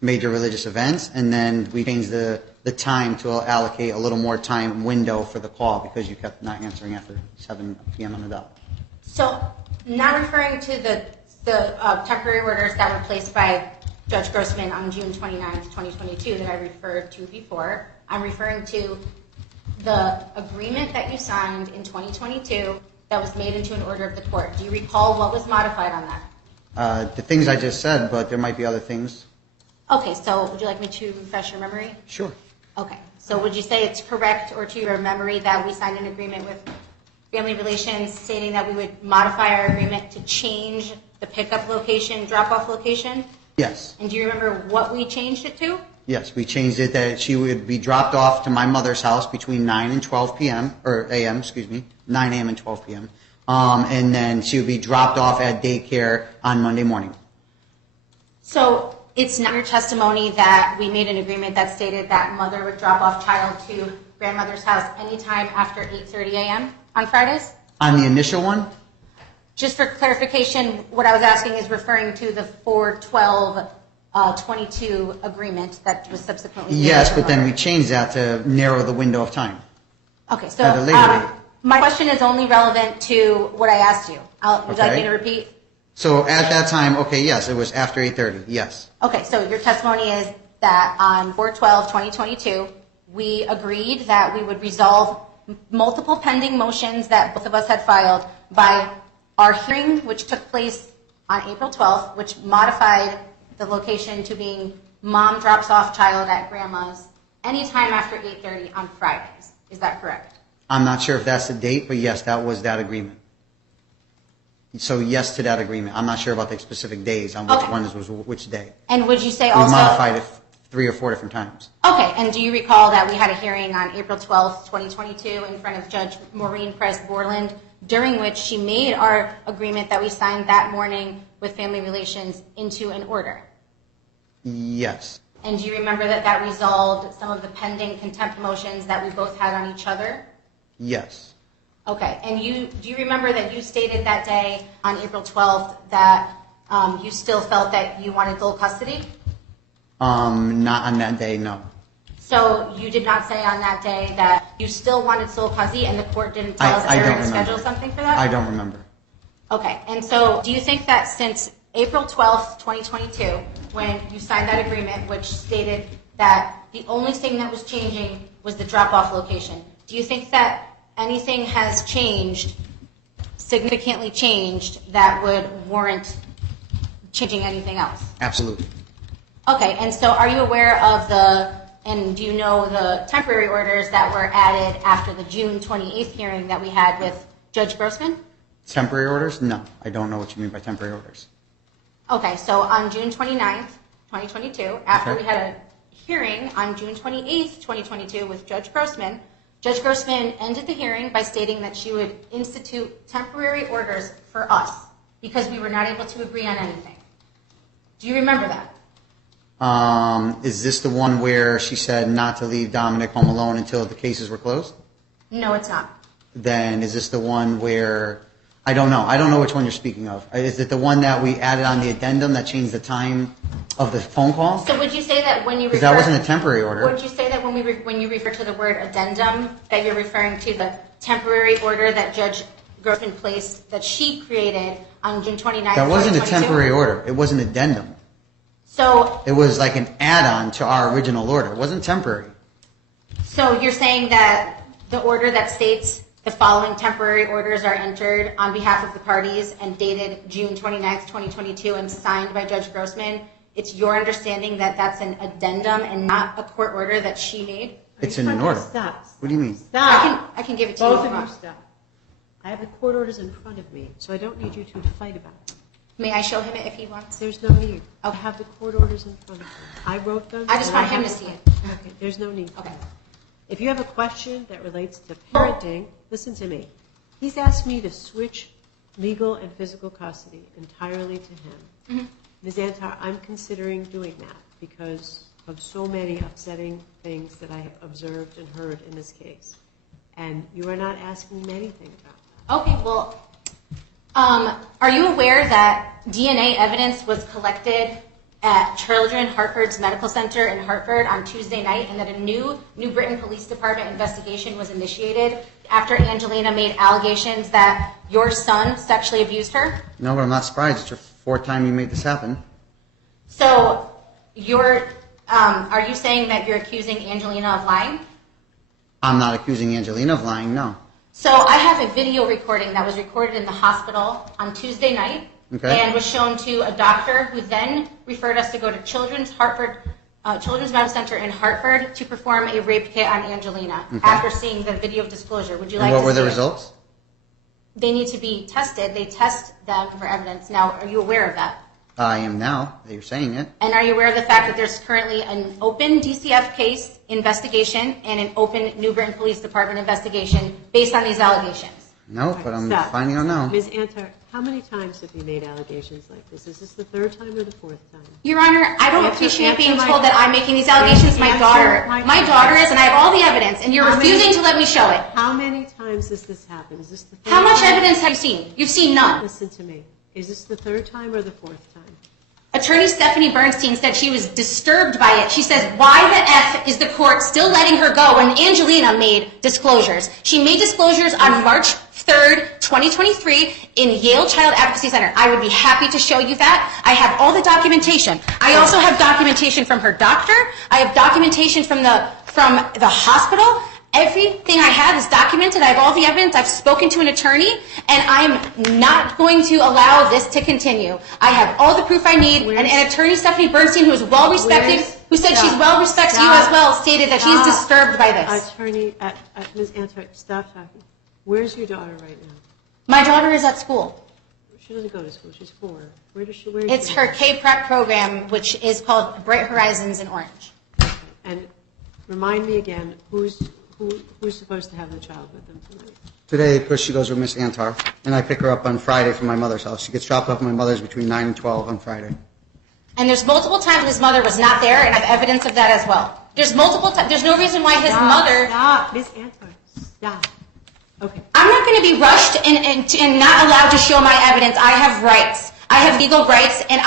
major religious events, and then we changed the time to allocate a little more time window for the call because you kept not answering after 7 p.m. on the dot. So not referring to the temporary orders that were placed by Judge Grossman on June 29th, 2022 that I referred to before, I'm referring to the agreement that you signed in 2022 that was made into an order of the court. Do you recall what was modified on that? The things I just said, but there might be other things. Okay, so would you like me to refresh your memory? Sure. Okay, so would you say it's correct or to your memory that we signed an agreement with Family Relations stating that we would modify our agreement to change the pickup location, drop-off location? Yes. And do you remember what we changed it to? Yes, we changed it that she would be dropped off to my mother's house between 9 and 12 p.m., or a.m., 9 a.m. and 12 p.m. And then she would be dropped off at daycare on Monday morning. So it's not your testimony that we made an agreement that stated that mother would drop off child to grandmother's house anytime after 8:30 a.m. on Fridays? On the initial one? Just for clarification, what I was asking is referring to the 4/12/22 agreement that was subsequently made. Yes, but then we changed that to narrow the window of time. Okay, so At a later date. my question is only relevant to what I asked you. Would you like me to repeat? So at that time, okay, yes, it was after 8:30, yes. Okay, so your testimony is that on 4/12/2022, we agreed that we would resolve multiple pending motions that both of us had filed by our hearing, which took place on April 12th, which modified the location to being mom drops off child at grandma's anytime after 8:30 on Fridays. Is that correct? I'm not sure if that's the date, but yes, that was that agreement. So yes to that agreement. I'm not sure about the specific days on which one was which day. And would you say We also... modified it 3 or 4 different times. Okay, and do you recall that we had a hearing on April 12th, 2022 in front of Judge Maureen Price-Borland, during which she made our agreement that we signed that morning with Family Relations into an order? Yes. And do you remember that that resolved some of the pending contempt motions that we both had on each other? Yes. Okay, and do you remember that you stated that day on April 12th that you still felt that you wanted full custody? Not on that day, no. So you did not say on that day that you still wanted sole custody and the court didn't tell us that they were going to schedule something for that? I don't remember. Okay, and so do you think that since April 12th, 2022, when you signed that agreement, which stated that the only thing that was changing was the drop-off location, do you think that anything has changed, significantly changed, that would warrant changing anything else? Absolutely. Okay, and so are you aware of and do you know the temporary orders that were added after the June 28th hearing that we had with Judge Grossman? Temporary orders? No, I don't know what you mean by temporary orders. Okay, so on June 29th, 2022, after we had a hearing on June 28th, 2022 with Judge Grossman ended the hearing by stating that she would institute temporary orders for us because we were not able to agree on anything. Do you remember that? Is this the one where she said not to leave Dominic home alone until the cases were closed? No, it's not. Then is this the one where, I don't know. I don't know which one you're speaking of. Is it the one that we added on the addendum that changed the time of the phone call? So would you say that when you Because that wasn't a temporary order. Would you say that when you refer to the word addendum, that you're referring to the temporary order that Judge Grossman placed, that she created on June 29th, That wasn't a 2022? temporary order. It was an addendum. So It was like an add-on to our original order. It wasn't temporary. So you're saying that the order that states the following temporary orders are entered on behalf of the parties and dated June 29th, 2022 and signed by Judge Grossman, it's your understanding that that's an addendum and not a court order that she made? It's in an order. Stop. What do you mean? Stop. I can give it to you. Both if of you you want. stop. I have the court orders in front of me, so I don't need you two to fight about it. May I show him it if he wants? There's no need. I have the court orders in front of me. I wrote them. I just and want have him to them. see it. Okay, there's no need. Okay. If you have a question that relates to parenting, listen to me. He's asked me to switch legal and physical custody entirely to him. Mm-hmm. Ms. Antar, I'm considering doing that because of so many upsetting things that I have observed and heard in this case. And you are not asking me anything about that. Okay, well, are you aware that DNA evidence was collected at Children's Hartford's Medical Center in Hartford on Tuesday night and that a New Britain Police Department investigation was initiated after Angelina made allegations that your son sexually abused her? No, but I'm not surprised. It's your 4th time you made this happen. So are you saying that you're accusing Angelina of lying? I'm not accusing Angelina of lying, no. So I have a video recording that was recorded in the hospital on Tuesday night and was shown to a doctor who then referred us to go to Children's Medical Center in Hartford to perform a rape kit on Angelina after seeing the video of disclosure. Would you like to see it? And what were the results? They need to be tested. They test them for evidence. Now, are you aware of that? I am now that you're saying it. And are you aware of the fact that there's currently an open DCF case investigation and an open New Britain Police Department investigation based on these allegations? No, but I'm Stop. finding out now. Ms. Antar, how many times have you made allegations like this? Is this the 3rd time or the 4th time? Your Honor, I don't appreciate being told that I'm making these allegations. My Answer daughter is, and I have all the evidence, and you're refusing to let me show it. How many times has this happened? Is this the 3rd How much time? evidence have you seen? You've seen none. Listen to me. Is this the 3rd time or the 4th time? Attorney Stephanie Bernstein said she was disturbed by it. She says, why the F is the court still letting her go when Angelina made disclosures? She made disclosures on March 3rd, 2023 in Yale Child Advocacy Center. I would be happy to show you that. I have all the documentation. I also have documentation from her doctor. I have documentation from the hospital. Everything I have is documented. I have all the evidence. I've spoken to an attorney, and I'm not going to allow this to continue. I have all the proof I need. And an attorney, Stephanie Bernstein, who is well respected, who said she's well respects you as well, stated that she's disturbed by this. Attorney, Ms. Antar, stop talking. Where's your daughter right now? My daughter is at school. She doesn't go to school. She's 4. Where is It's she? her K-Prep program, which is called Bright Horizons in Orange. And remind me again, who's supposed to have the child with them tonight? Today, because she goes with Miss Antar, and I pick her up on Friday from my mother's house. She gets dropped off at my mother's between 9 and 12 on Friday. And there's multiple times his mother was not there, and I have evidence of that as well. There's multiple times. There's no reason why his mother... Stop, Ms. Antar, stop. Okay. I'm not going to be rushed and not allowed to show my evidence. I have rights. I have legal rights, and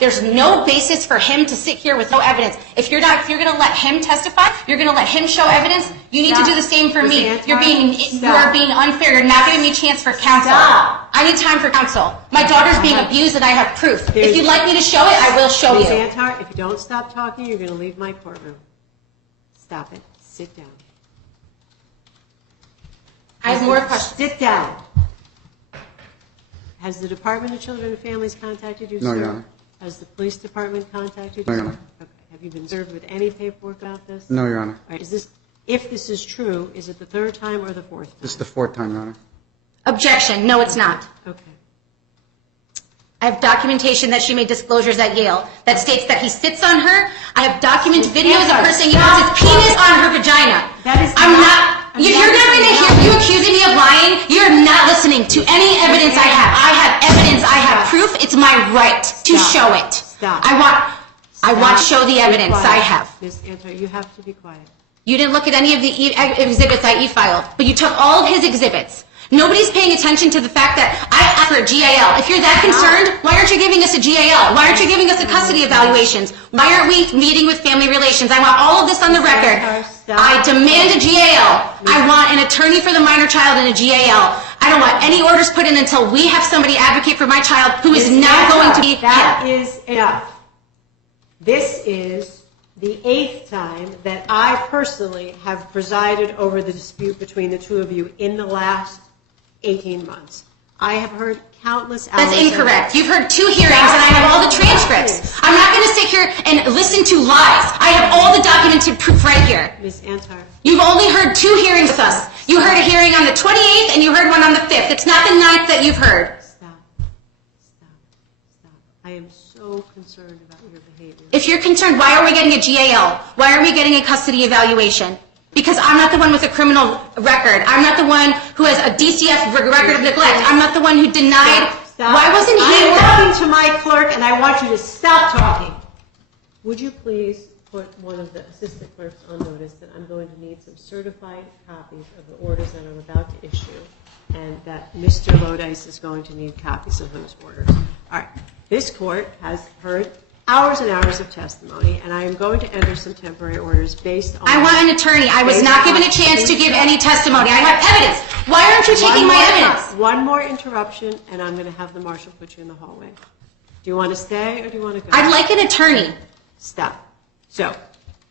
there's no basis for him to sit here with no evidence. If you're going to let him testify, you're going to let him show evidence, you need to do the same for me. You are being unfair. You're not giving me a chance for counsel. Stop. I need time for counsel. My daughter's being abused, and I have proof. If you'd like me to show it, I will show you. Ms. Antar, if you don't stop talking, you're going to leave my courtroom. Stop it. Sit down. I have more questions. Sit down. Has the Department of Children and Families contacted you, No, sir? Your Honor. Has the police department contacted you? No, Your sir? Honor. Okay. Have you been served with any paperwork about this? No, Your Honor. All right. If this is true, is it the 3rd time or the 4th time? This is the 4th time, Your Honor. Objection. No, it's not. Okay. I have documentation that she made disclosures at Yale that states that he sits on her. I have documented videos of her saying he puts his penis on her vagina. That is I'm not- not. You're not going to hear you accusing me of lying. You're not listening to any evidence I have. I have evidence. I have proof. It's my right to show it. Stop. I want to show the Be evidence quiet. I have. Ms. Antar, you have to be quiet. You didn't look at any of the exhibits I e-filed, but you took all of his exhibits. Nobody's paying attention to the fact that I asked for a GAL. If you're that concerned, why aren't you giving us a GAL? Why aren't you giving us a custody evaluations? Why aren't we meeting with family relations? I want all of this on the record. I demand a GAL. I want an attorney for the minor child and a GAL. I don't want any orders put in until we have somebody advocate for my child who is now going to be... That is enough. This is the 8th time that I personally have presided over the dispute between the two of you in the last 18 months. I have heard countless hours. That's incorrect. You've heard 2 hearings and I have all the transcripts. I'm not going to sit here and listen to lies. I have all the documented proof right here. Ms. Antar. You've only heard 2 hearings with us. You heard a hearing on the 28th and you heard one on the 5th. It's not the 9th that you've heard. Stop. I am so concerned about your behavior. If you're concerned, why are we getting a GAL? Why are we getting a custody evaluation? Because I'm not the one with a criminal record. I'm not the one who has a DCF record of neglect. I'm not the one who denied. Stop. Why wasn't he... I'm talking to my clerk and I want you to stop talking. Would you please put one of the assistant clerks on notice that I'm going to need some certified copies of the orders that I'm about to issue and that Mr. Lodice is going to need copies of those orders. All right. This court has heard hours and hours of testimony, and I am going to enter some temporary orders based on... I want an attorney. I was not given a chance to give any testimony. I have evidence. Why aren't you taking my evidence? One more interruption, and I'm going to have the marshal put you in the hallway. Do you want to stay or do you want to go? I'd like an attorney. Stop. So,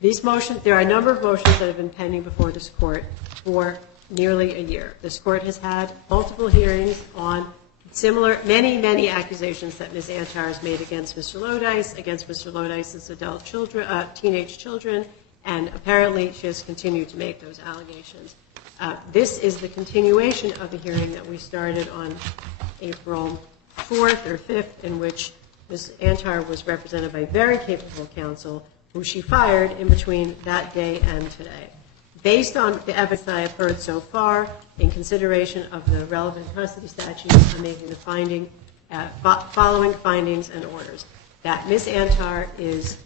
these motions, there are a number of motions that have been pending before this court for nearly a year. This court has had multiple hearings on similar, many accusations that Ms. Antar has made against Mr. Lodice, against Mr. Lodice's adult children, teenage children, and apparently she has continued to make those allegations. This is the continuation of the hearing that we started on April 4th or 5th, in which Ms. Antar was represented by very capable counsel, who she fired in between that day and today. Based on the evidence that I have heard so far, in consideration of the relevant custody statutes, I'm making the following findings and orders. That Ms. Antar is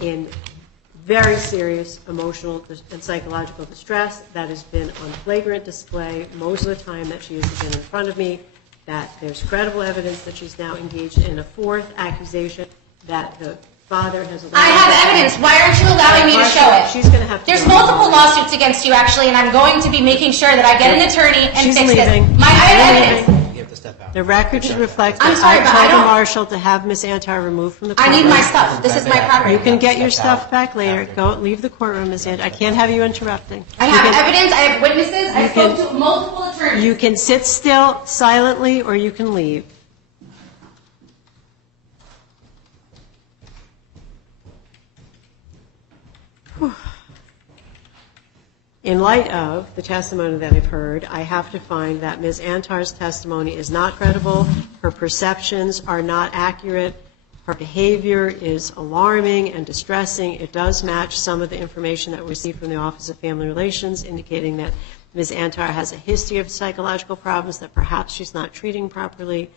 in very serious emotional and psychological distress that has been on flagrant display most of the time that she has been in front of me, that there's credible evidence that she's now engaged in a 4th accusation, that the father has allowed... I have evidence. Why aren't you allowing me to show it? She's going to have to... There's multiple lawsuits against you, actually, and I'm going to be making sure that I get an attorney and She's fix leaving. this. I have evidence. You have to step out. The record should reflect I'm that sorry, but I I told the don't- marshal to have Ms. Antar removed from the I courtroom. need my stuff. This is my property. You can get your Step stuff out back later. after. Go, leave the courtroom, Ms. Antar. I can't have you interrupting. I You have can- evidence. I have witnesses. I you spoke can- to multiple attorneys. You can sit still silently, or you can leave. Whew. In light of the testimony that I've heard, I have to find that Ms. Antar's testimony is not credible, her perceptions are not accurate, her behavior is alarming and distressing. It does match some of the information that we received from the Office of Family Relations, indicating that Ms. Antar has a history of psychological problems that perhaps she's not treating properly.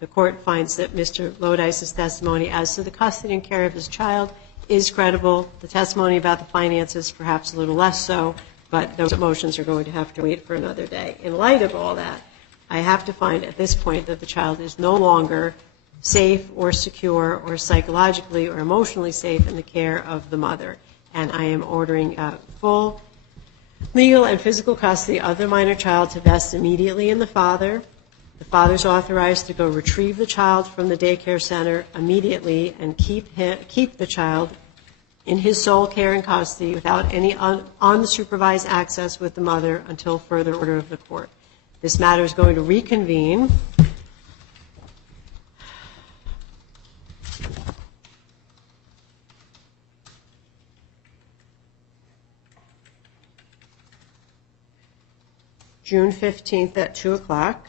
The court finds that Mr. Lodice's testimony as to the custody and care of his child is credible. The testimony about the finances, perhaps a little less so, but those motions are going to have to wait for another day. In light of all that, I have to find at this point that the child is no longer safe or secure or psychologically or emotionally safe in the care of the mother. And I am ordering full legal and physical custody of the minor child to vest immediately in the father. The father's authorized to go retrieve the child from the daycare center immediately and keep the child in his sole care and custody without any unsupervised access with the mother until further order of the court. This matter is going to reconvene. June 15th at 2 o'clock.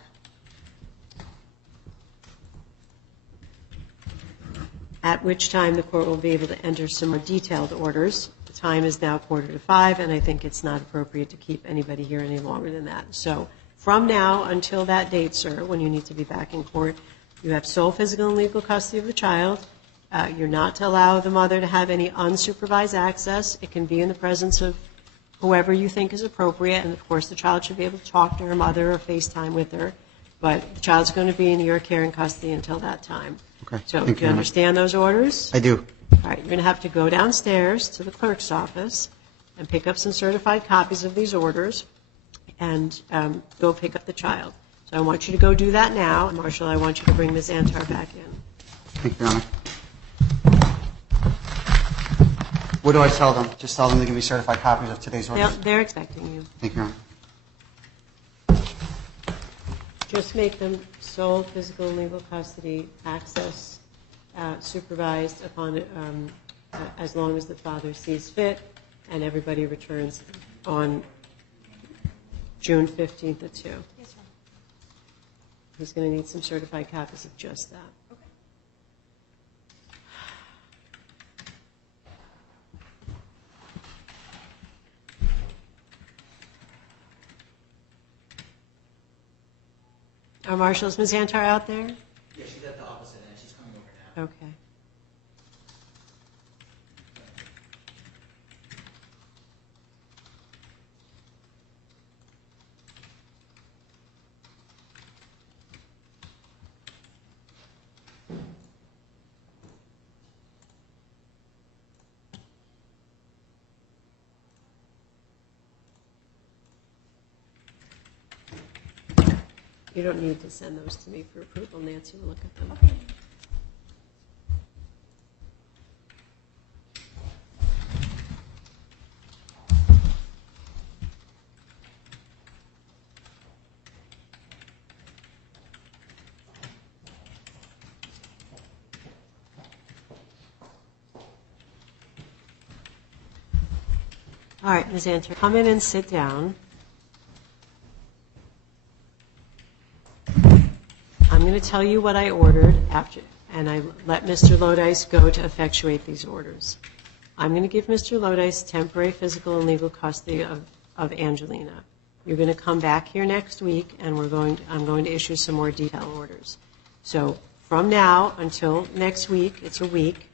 At which time the court will be able to enter some more detailed orders. The time is now 4:45, and I think it's not appropriate to keep anybody here any longer than that. So from now until that date, sir, when you need to be back in court, you have sole physical and legal custody of the child. You're not to allow the mother to have any unsupervised access. It can be in the presence of whoever you think is appropriate, and of course the child should be able to talk to her mother or FaceTime with her, but the child's going to be in your care and custody until that time. Okay. So Thank do you understand those orders? I do. All right, you're going to have to go downstairs to the clerk's office and pick up some certified copies of these orders and go pick up the child. So I want you to go do that now. And Marshall, I want you to bring Ms. Antar back in. Thank you, Your Honor. What do I tell them? Just tell them they give me certified copies of today's orders? They're expecting you. Thank you, Your Honor. Just make them sole physical and legal custody, access supervised upon as long as the father sees fit, and everybody returns on June 15th at 2. Yes, ma'am. He's going to need some certified copies of just that. Okay. Are Marshall's Ms. Antar out there? Yeah, she's at the opposite end. She's coming over now. Okay. You don't need to send those to me for approval. Nancy will look at them. Okay. All right, Ms. Antar, come in and sit down. I'm going to tell you what I ordered after, and I let Mr. Lodice go to effectuate these orders. I'm going to give Mr. Lodice temporary physical and legal custody of Angelina. You're going to come back here next week, and I'm going to issue some more detailed orders. So from now until next week, it's a week,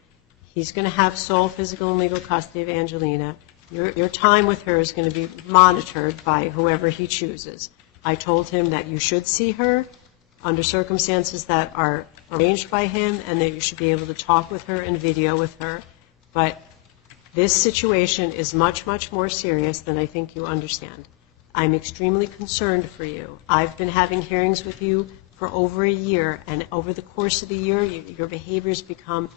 he's going to have sole physical and legal custody of Angelina. Your time with her is going to be monitored by whoever he chooses. I told him that you should see her under circumstances that are arranged by him and that you should be able to talk with her and video with her. But this situation is much, much more serious than I think you understand. I'm extremely concerned for you. I've been having hearings with you for over a year, and over the course of the year, your behaviors become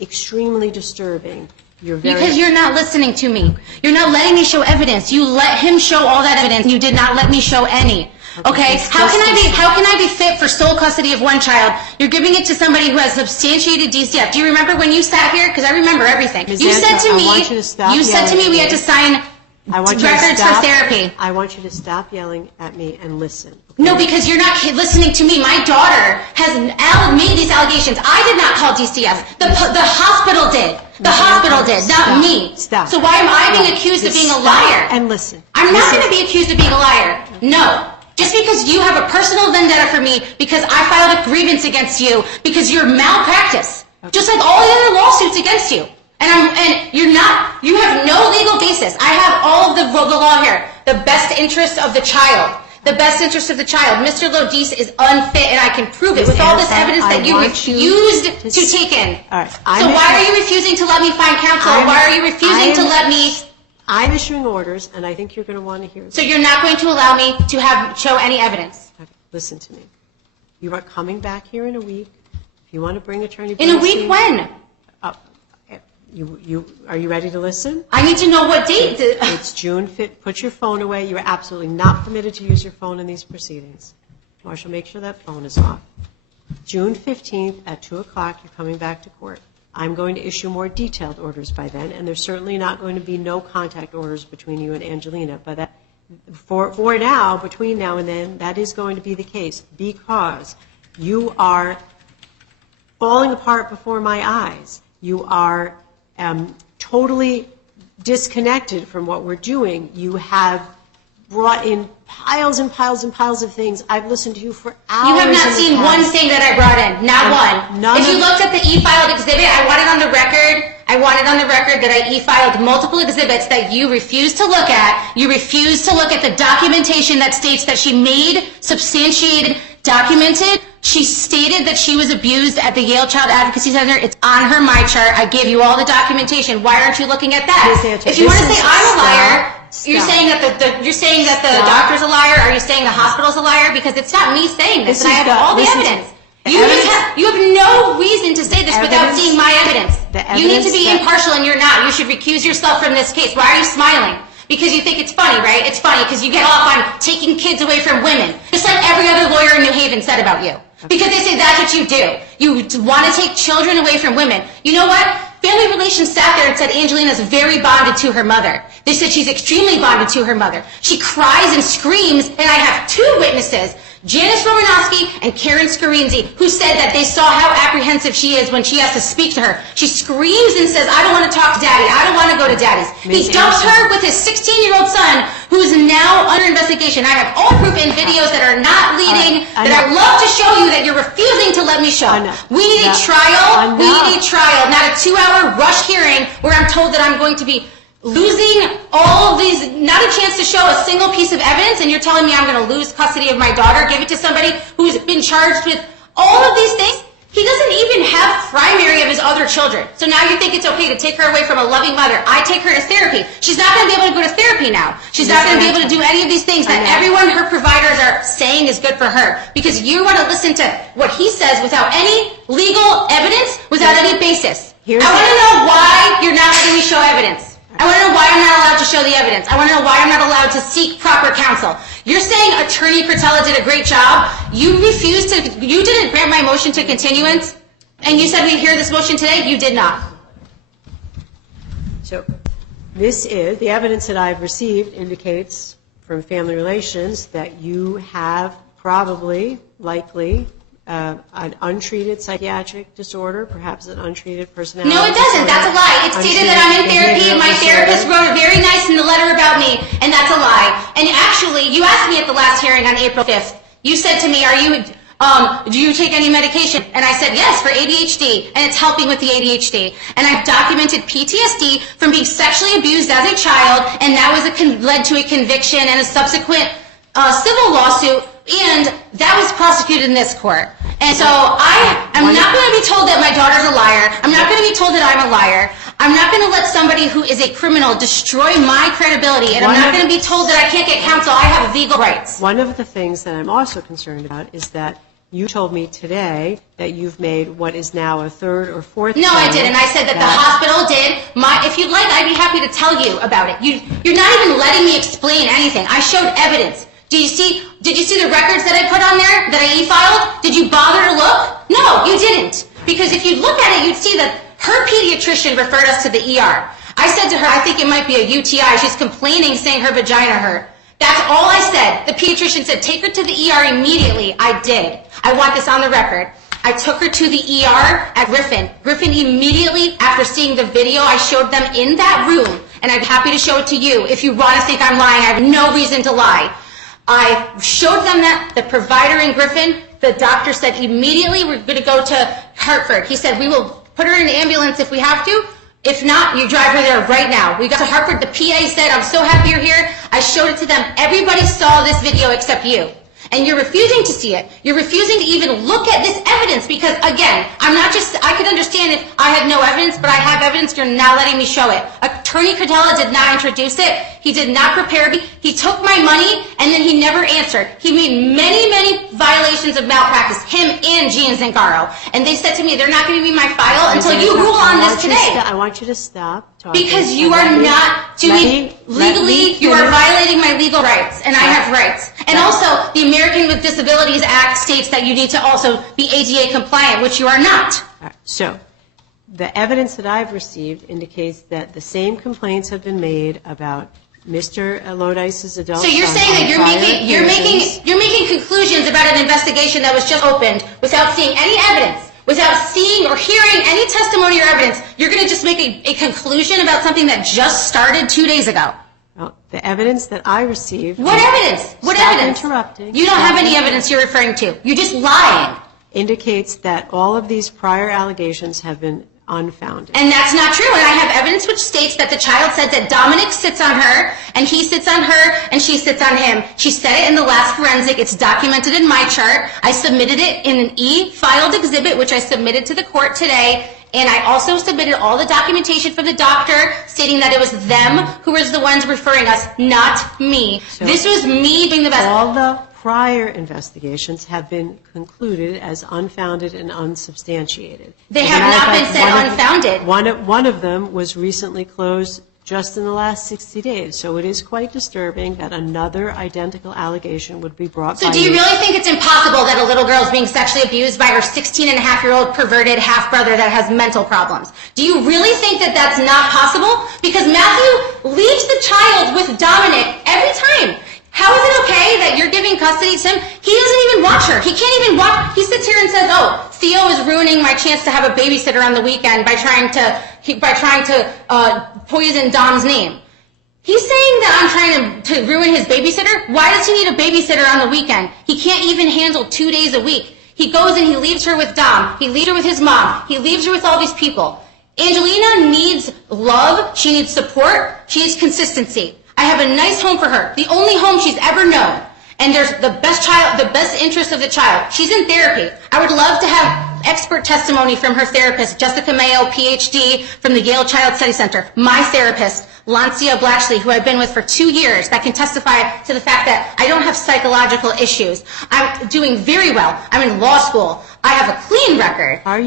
extremely disturbing. Because you're not listening to me. You're not letting me show evidence. You let him show all that evidence, and you did not let me show any. Okay? How can I be fit for sole custody of one child? You're giving it to somebody who has substantiated DCF. Do you remember when you sat here? Because I remember everything. Ms. You said Antar, to me, I want you to stop you said to me we yelling. had to sign records for therapy. I want you to stop yelling at me and listen. Okay? No, because you're not listening to me. My daughter has made these allegations. I did not call DCF. The hospital did. The hospital did, not me. Stop. So why am I being accused of being a liar? And listen. I'm not going to be accused of being a liar. No. Just because you have a personal vendetta for me, because I filed a grievance against you, because you're malpractice. Okay. Just like all the other lawsuits against you. And you have no legal basis. I have all of the law here. The best interest of the child. The best interest of the child. Mr. Lodice is unfit, and I can prove it with all this evidence that you refused to take in. All right. So why are you refusing to let me find counsel? Why are you refusing to let me... I'm issuing orders, and I think you're going to want to hear them. So you're not going to allow me to show any evidence? Okay, listen to me. You are coming back here in a week. If you want to bring Attorney In a week when? Are you ready to listen? I need to know what date. It's June 5th. Put your phone away. You are absolutely not permitted to use your phone in these proceedings. Marshall, make sure that phone is off. June 15th at 2 o'clock, you're coming back to court. I'm going to issue more detailed orders by then, and there's certainly not going to be no contact orders between you and Angelina. But for now, between now and then, that is going to be the case because you are falling apart before my eyes. You are totally disconnected from what we're doing. You have brought in piles and piles and piles of things. I've listened to you for hours. You have not seen one thing that I brought in, not one. If you looked at the e-filed exhibit, I want it on the record that I e-filed multiple exhibits that you refused to look at. You refused to look at the documentation that states that she made, substantiated, documented. She stated that she was abused at the Yale Child Advocacy Center. It's on her My Chart. I gave you all the documentation. Why aren't you looking at that? If you want to say I'm a liar, you're saying that the doctor's a liar. Are you saying the hospital's a liar? Because it's not me saying this, and I have all the evidence. You have no reason to say this without seeing my evidence. You need to be impartial, and you're not. You should recuse yourself from this case. Why are you smiling? Because you think it's funny, right? It's funny because you get off on taking kids away from women, just like every other lawyer in New Haven said about you. Because they say that's what you do. You want to take children away from women. You know what? Family Relations sat there and said Angelina's very bonded to her mother. They said she's extremely bonded to her mother. She cries and screams, and I have two witnesses, Janice Romanowski and Karen Scarinzi, who said that they saw how apprehensive she is when she has to speak to her. She screams and says, I don't want to talk to Daddy. I don't want to go to Daddy's. He dumps her with his 16-year-old son, who is now under investigation. I have all proof in videos that are not leading, that I love to show you that you're refusing to let me show. We need a trial. We need a trial, not a 2-hour rush hearing where I'm told that I'm going to be losing all of these, not a chance to show a single piece of evidence, and you're telling me I'm going to lose custody of my daughter, give it to somebody who's been charged with all of these things? He doesn't even have primary of his other children. So now you think it's okay to take her away from a loving mother. I take her to therapy. She's not going to be able to go to therapy now. She's not going to be able to do any of these things that everyone her providers are saying is good for her. Because you want to listen to what he says without any legal evidence, without any basis. I want to know why you're not letting me show evidence. I want to know why I'm not allowed to show the evidence. I want to know why I'm not allowed to seek proper counsel. You're saying Attorney Cretella did a great job. You didn't grant my motion to continuance, and you said we'd hear this motion today. You did not. So this is, the evidence that I've received indicates from Family Relations that you have probably, likely, an untreated psychiatric disorder, perhaps an untreated personality disorder. No, it doesn't. That's a lie. It stated that I'm in therapy, and my therapist wrote a very nice letter about me, and that's a lie. And actually, you asked me at the last hearing on April 5th, you said to me, do you take any medication? And I said, yes, for ADHD, and it's helping with the ADHD. And I've documented PTSD from being sexually abused as a child, and that led to a conviction and a subsequent civil lawsuit, and that was prosecuted in this court. And so I'm not going to be told that my daughter's a liar. I'm not going to be told that I'm a liar. I'm not going to let somebody who is a criminal destroy my credibility, and I'm not going to be told that I can't get counsel. I have legal rights. One of the things that I'm also concerned about is that You told me today that you've made what is now a third or fourth. No, I didn't. I said that the hospital did. If you'd like, I'd be happy to tell you about it. You're not even letting me explain anything. I showed evidence. Did you see the records that I put on there that I e-filed? Did you bother to look? No, you didn't. Because if you look at it, you'd see that her pediatrician referred us to the ER. I said to her, I think it might be a UTI. She's complaining, saying her vagina hurt. That's all I said. The pediatrician said, take her to the ER immediately. I did. I want this on the record. I took her to the ER at Griffin. Griffin immediately, after seeing the video, I showed them in that room, and I'm happy to show it to you. If you want to think I'm lying, I have no reason to lie. I showed them that the provider in Griffin, the doctor said immediately we're going to go to Hartford. He said we will put her in an ambulance if we have to. If not, you drive her there right now. We got to Hartford. The PA said, I'm so happy you're here. I showed it to them. Everybody saw this video except you. And you're refusing to see it. You're refusing to even look at this evidence because, again, I could understand if I had no evidence, but I have evidence. You're not letting me show it. Attorney Cardella did not introduce it. He did not prepare me. He took my money, and then he never answered. He made many, many violations of malpractice, him and Gene Zingaro. And they said to me, they're not going to be my file until you rule on this today. I want you to stop talking. Because you are not doing legally, you are violating my legal rights, and I have rights. And also, the American with Disabilities Act states that you need to also be ADA compliant, which you are not. So, the evidence that I've received indicates that the same complaints have been made about Mr. Lodice's adult son. So you're saying that you're making conclusions about an investigation that was just opened without seeing any evidence, without seeing or hearing any testimony or evidence. You're going to just make a conclusion about something that just started 2 days ago. Well, the evidence that I received. What evidence? What evidence? Interrupting. You don't have any evidence you're referring to. You're just lying. Indicates that all of these prior allegations have been unfounded. And that's not true. And I have evidence which states that the child said that Dominic sits on her, and he sits on her, and she sits on him. She said it in the last forensic. It's documented in my chart. I submitted it in an e-filed exhibit, which I submitted to the court today. And I also submitted all the documentation from the doctor stating that it was them who was the ones referring us, not me. So this was me doing the best. All the prior investigations have been concluded as unfounded and unsubstantiated. They have not been said unfounded. One of them was recently closed just in the last 60 days. So it is quite disturbing that another identical allegation would be brought by you. So do you really think it's impossible that a little girl is being sexually abused by her 16-and-a-half-year-old perverted half-brother that has mental problems? Do you really think that that's not possible? Because Matthew leaves the child with Dominic every time. How is it okay that you're giving custody to him? He doesn't even watch her. He can't even watch. He sits here and says, oh, Theo is ruining my chance to have a babysitter on the weekend by trying to poison Dom's name. He's saying that I'm trying to ruin his babysitter? Why does he need a babysitter on the weekend? He can't even handle 2 days a week. He goes and he leaves her with Dom. He leaves her with his mom. He leaves her with all these people. Angelina needs love. She needs support. She needs consistency. I have a nice home for her, the only home she's ever known. And there's the best interest of the child. She's in therapy. I would love to have expert testimony from her therapist, Jessica Mayo, PhD, from the Yale Child Study Center. My therapist, Lancia Blatchley, who I've been with for 2 years, that can testify to the fact that I don't have psychological issues. I'm doing very well. I'm in law school. I have a clean record. Are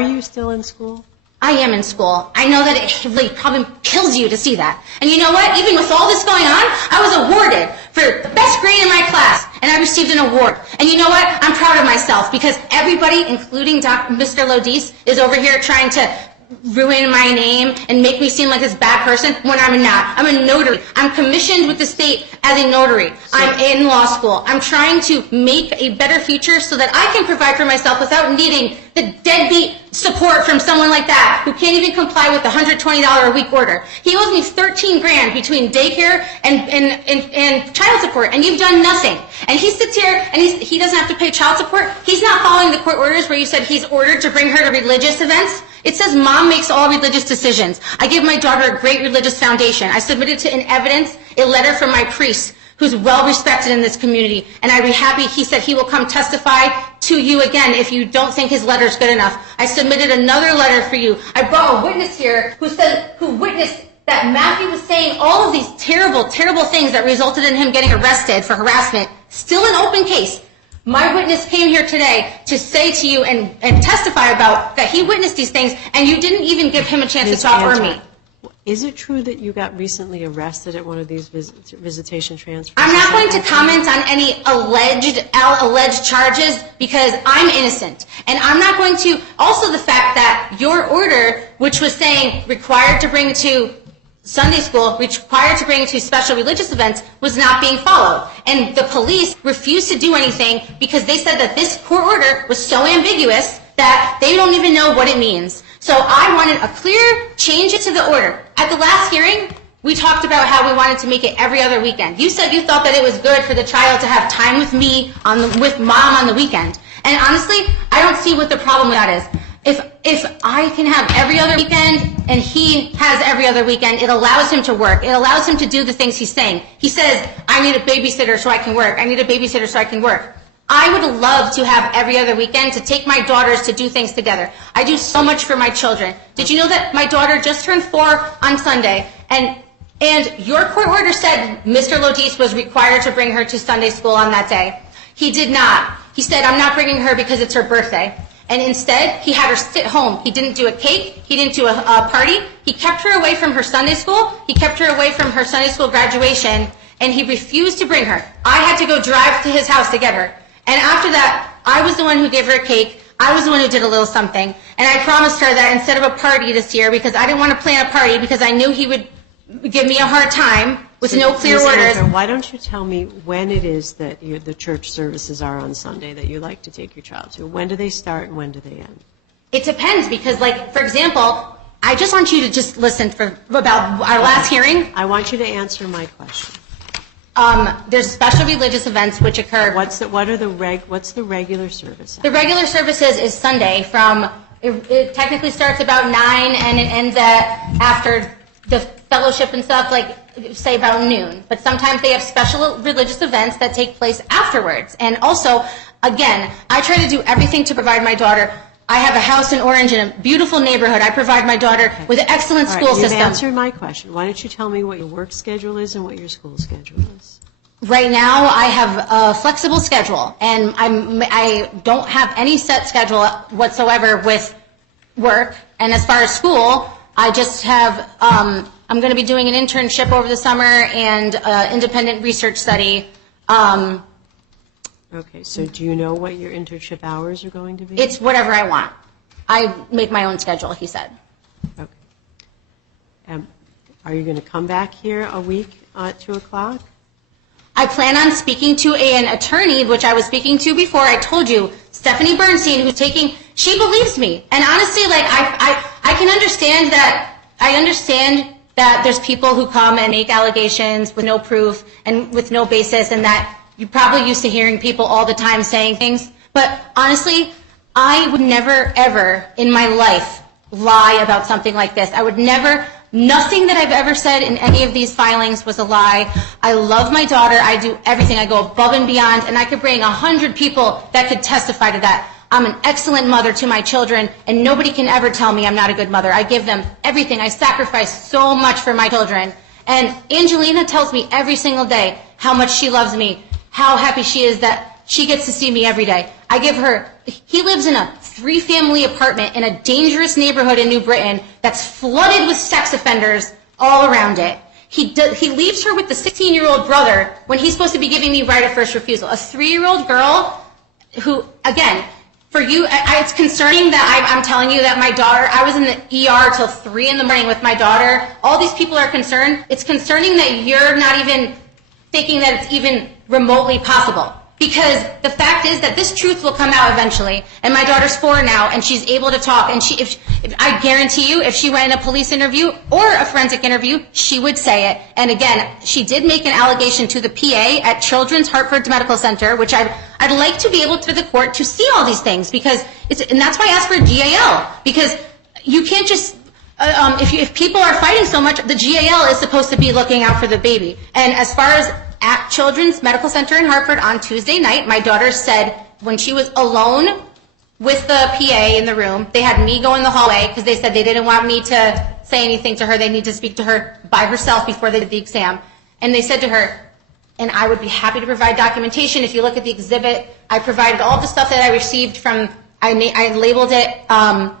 you still in school? I am in school. I know that it really probably kills you to see that. And you know what? Even with all this going on, I was awarded for the best grade in my class, and I received an award. And you know what? I'm proud of myself because everybody, including Mr. Lodice, is over here trying to ruin my name and make me seem like this bad person when I'm not. I'm a notary. I'm commissioned with the state as a notary. I'm in law school. I'm trying to make a better future so that I can provide for myself without needing the deadbeat support from someone like that who can't even comply with the $120 a week order. He owes me $13,000 between daycare and child support, and you've done nothing. And he sits here and he doesn't have to pay child support. He's not following the court orders where you said he's ordered to bring her to religious events. It says mom makes all religious decisions. I give my daughter a great religious foundation. I submitted to in evidence a letter from my priest who's well respected in this community, and I'd be happy. He said he will come testify to you again if you don't think his letter is good enough. I submitted another letter for you. I brought a witness here who witnessed that Matthew was saying all of these terrible, terrible things that resulted in him getting arrested for harassment. Still an open case. My witness came here today to say to you and testify about that he witnessed these things, and you didn't even give him a chance to talk or me. Is it true that you got recently arrested at one of these visitation transfers? I'm not going to comment on any alleged charges because I'm innocent. And I'm not going to, also the fact that your order, which was saying required to bring to Sunday school, required to bring to special religious events, was not being followed. And the police refused to do anything because they said that this court order was so ambiguous that they don't even know what it means. So I wanted a clear change to the order. At the last hearing, we talked about how we wanted to make it every other weekend. You said you thought that it was good for the child to have time with me, with mom on the weekend. And honestly, I don't see what the problem with that is. If I can have every other weekend and he has every other weekend, it allows him to work. It allows him to do the things he's saying. He says, I need a babysitter so I can work. I need a babysitter so I can work. I would love to have every other weekend to take my daughters to do things together. I do so much for my children. Did you know that my daughter just turned 4 on Sunday? And your court order said Mr. Lodice was required to bring her to Sunday school on that day. He did not. He said, I'm not bringing her because it's her birthday. And instead, he had her sit home. He didn't do a cake. He didn't do a party. He kept her away from her Sunday school. He kept her away from her Sunday school graduation. And he refused to bring her. I had to go drive to his house to get her. And after that, I was the one who gave her a cake. I was the one who did a little something. And I promised her that instead of a party this year, because I didn't want to plan a party, because I knew he would give me a hard time with no clear orders. Antar, why don't you tell me when it is that the church services are on Sunday that you like to take your child to? When do they start and when do they end? It depends because, like, for example, I just want you to just listen about our last hearing. I want you to answer my question. There's special religious events which occur. What's the regular service? The regular services is Sunday from, it technically starts about 9 and it ends after the fellowship and stuff, like say about noon. But sometimes they have special religious events that take place afterwards. And also, again, I try to do everything to provide my daughter. I have a house in Orange in a beautiful neighborhood. I provide my daughter with an excellent school system. You've answered my question. Why don't you tell me what your work schedule is and what your school schedule is? Right now, I have a flexible schedule, and I don't have any set schedule whatsoever with work. And as far as school, I just have, I'm going to be doing an internship over the summer and independent research study. Okay, so do you know what your internship hours are going to be? It's whatever I want. I make my own schedule, he said. Okay. Are you going to come back here a week at 2 o'clock? I plan on speaking to an attorney, which I was speaking to before. I told you, Stephanie Bernstein, who's taking, she believes me. And honestly, like, I can understand that, I understand that there's people who come and make allegations with no proof and with no basis, and that you're probably used to hearing people all the time saying things. But honestly, I would never, ever in my life lie about something like this. I would never, nothing that I've ever said in any of these filings was a lie. I love my daughter. I do everything. I go above and beyond, and I could bring 100 people that could testify to that. I'm an excellent mother to my children, and nobody can ever tell me I'm not a good mother. I give them everything. I sacrifice so much for my children. And Angelina tells me every single day how much she loves me, how happy she is that she gets to see me every day. I give her, he lives in a 3-family apartment in a dangerous neighborhood in New Britain that's flooded with sex offenders all around it. He leaves her with the 16-year-old brother when he's supposed to be giving me right of first refusal. A 3-year-old girl who, again, for you, it's concerning that I'm telling you that my daughter, I was in the ER till 3 in the morning with my daughter. All these people are concerned. It's concerning that you're not even thinking that it's even remotely possible. Because the fact is that this truth will come out eventually. And my daughter's 4 now, and she's able to talk. And if I guarantee you, if she went in a police interview or a forensic interview, she would say it. And again, she did make an allegation to the PA at Children's Hartford Medical Center, which I'd like to be able to the court to see all these things. And that's why I asked for a GAL. Because you can't just, if people are fighting so much, the GAL is supposed to be looking out for the baby. And as far as at Children's Medical Center in Hartford on Tuesday night, my daughter said when she was alone with the PA in the room, they had me go in the hallway because they said they didn't want me to say anything to her. They need to speak to her by herself before they did the exam. And they said to her, and I would be happy to provide documentation. If you look at the exhibit, I provided all the stuff that I received from, I labeled it, and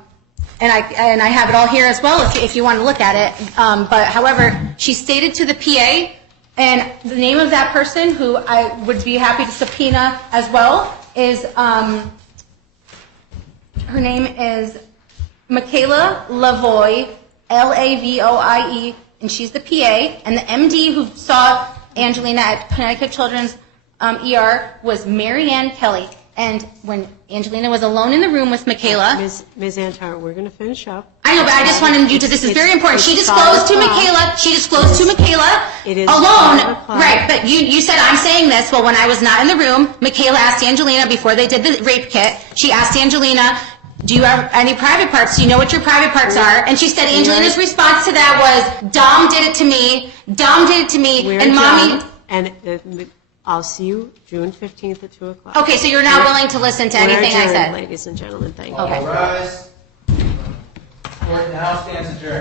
I have it all here as well if you want to look at it. But however, she stated to the PA, and the name of that person, who I would be happy to subpoena as well, is, her name is Michaela Lavoie, Lavoie, and she's the PA, and the MD who saw Angelina at Connecticut Children's ER was Mary Ann Kelly. And when Angelina was alone in the room with Michaela... Ms. Antar, we're going to finish up. I know, but I just wanted you to... This is very important. She disclosed to Michaela... It is alone... 5 o'clock. Right, but you said I'm saying this. Well, when I was not in the room, Michaela asked Angelina, before they did the rape kit, she asked Angelina, do you have any private parts? Do you know what your private parts are? And she said Angelina's response to that was, Dom did it to me. Dom did it to me. We're and Mommy... done, and I'll see you June 15th at 2 o'clock. Okay, so you're not willing to listen to anything I said? Ladies and gentlemen, thank you. Okay. All rise. Court now stands adjourned.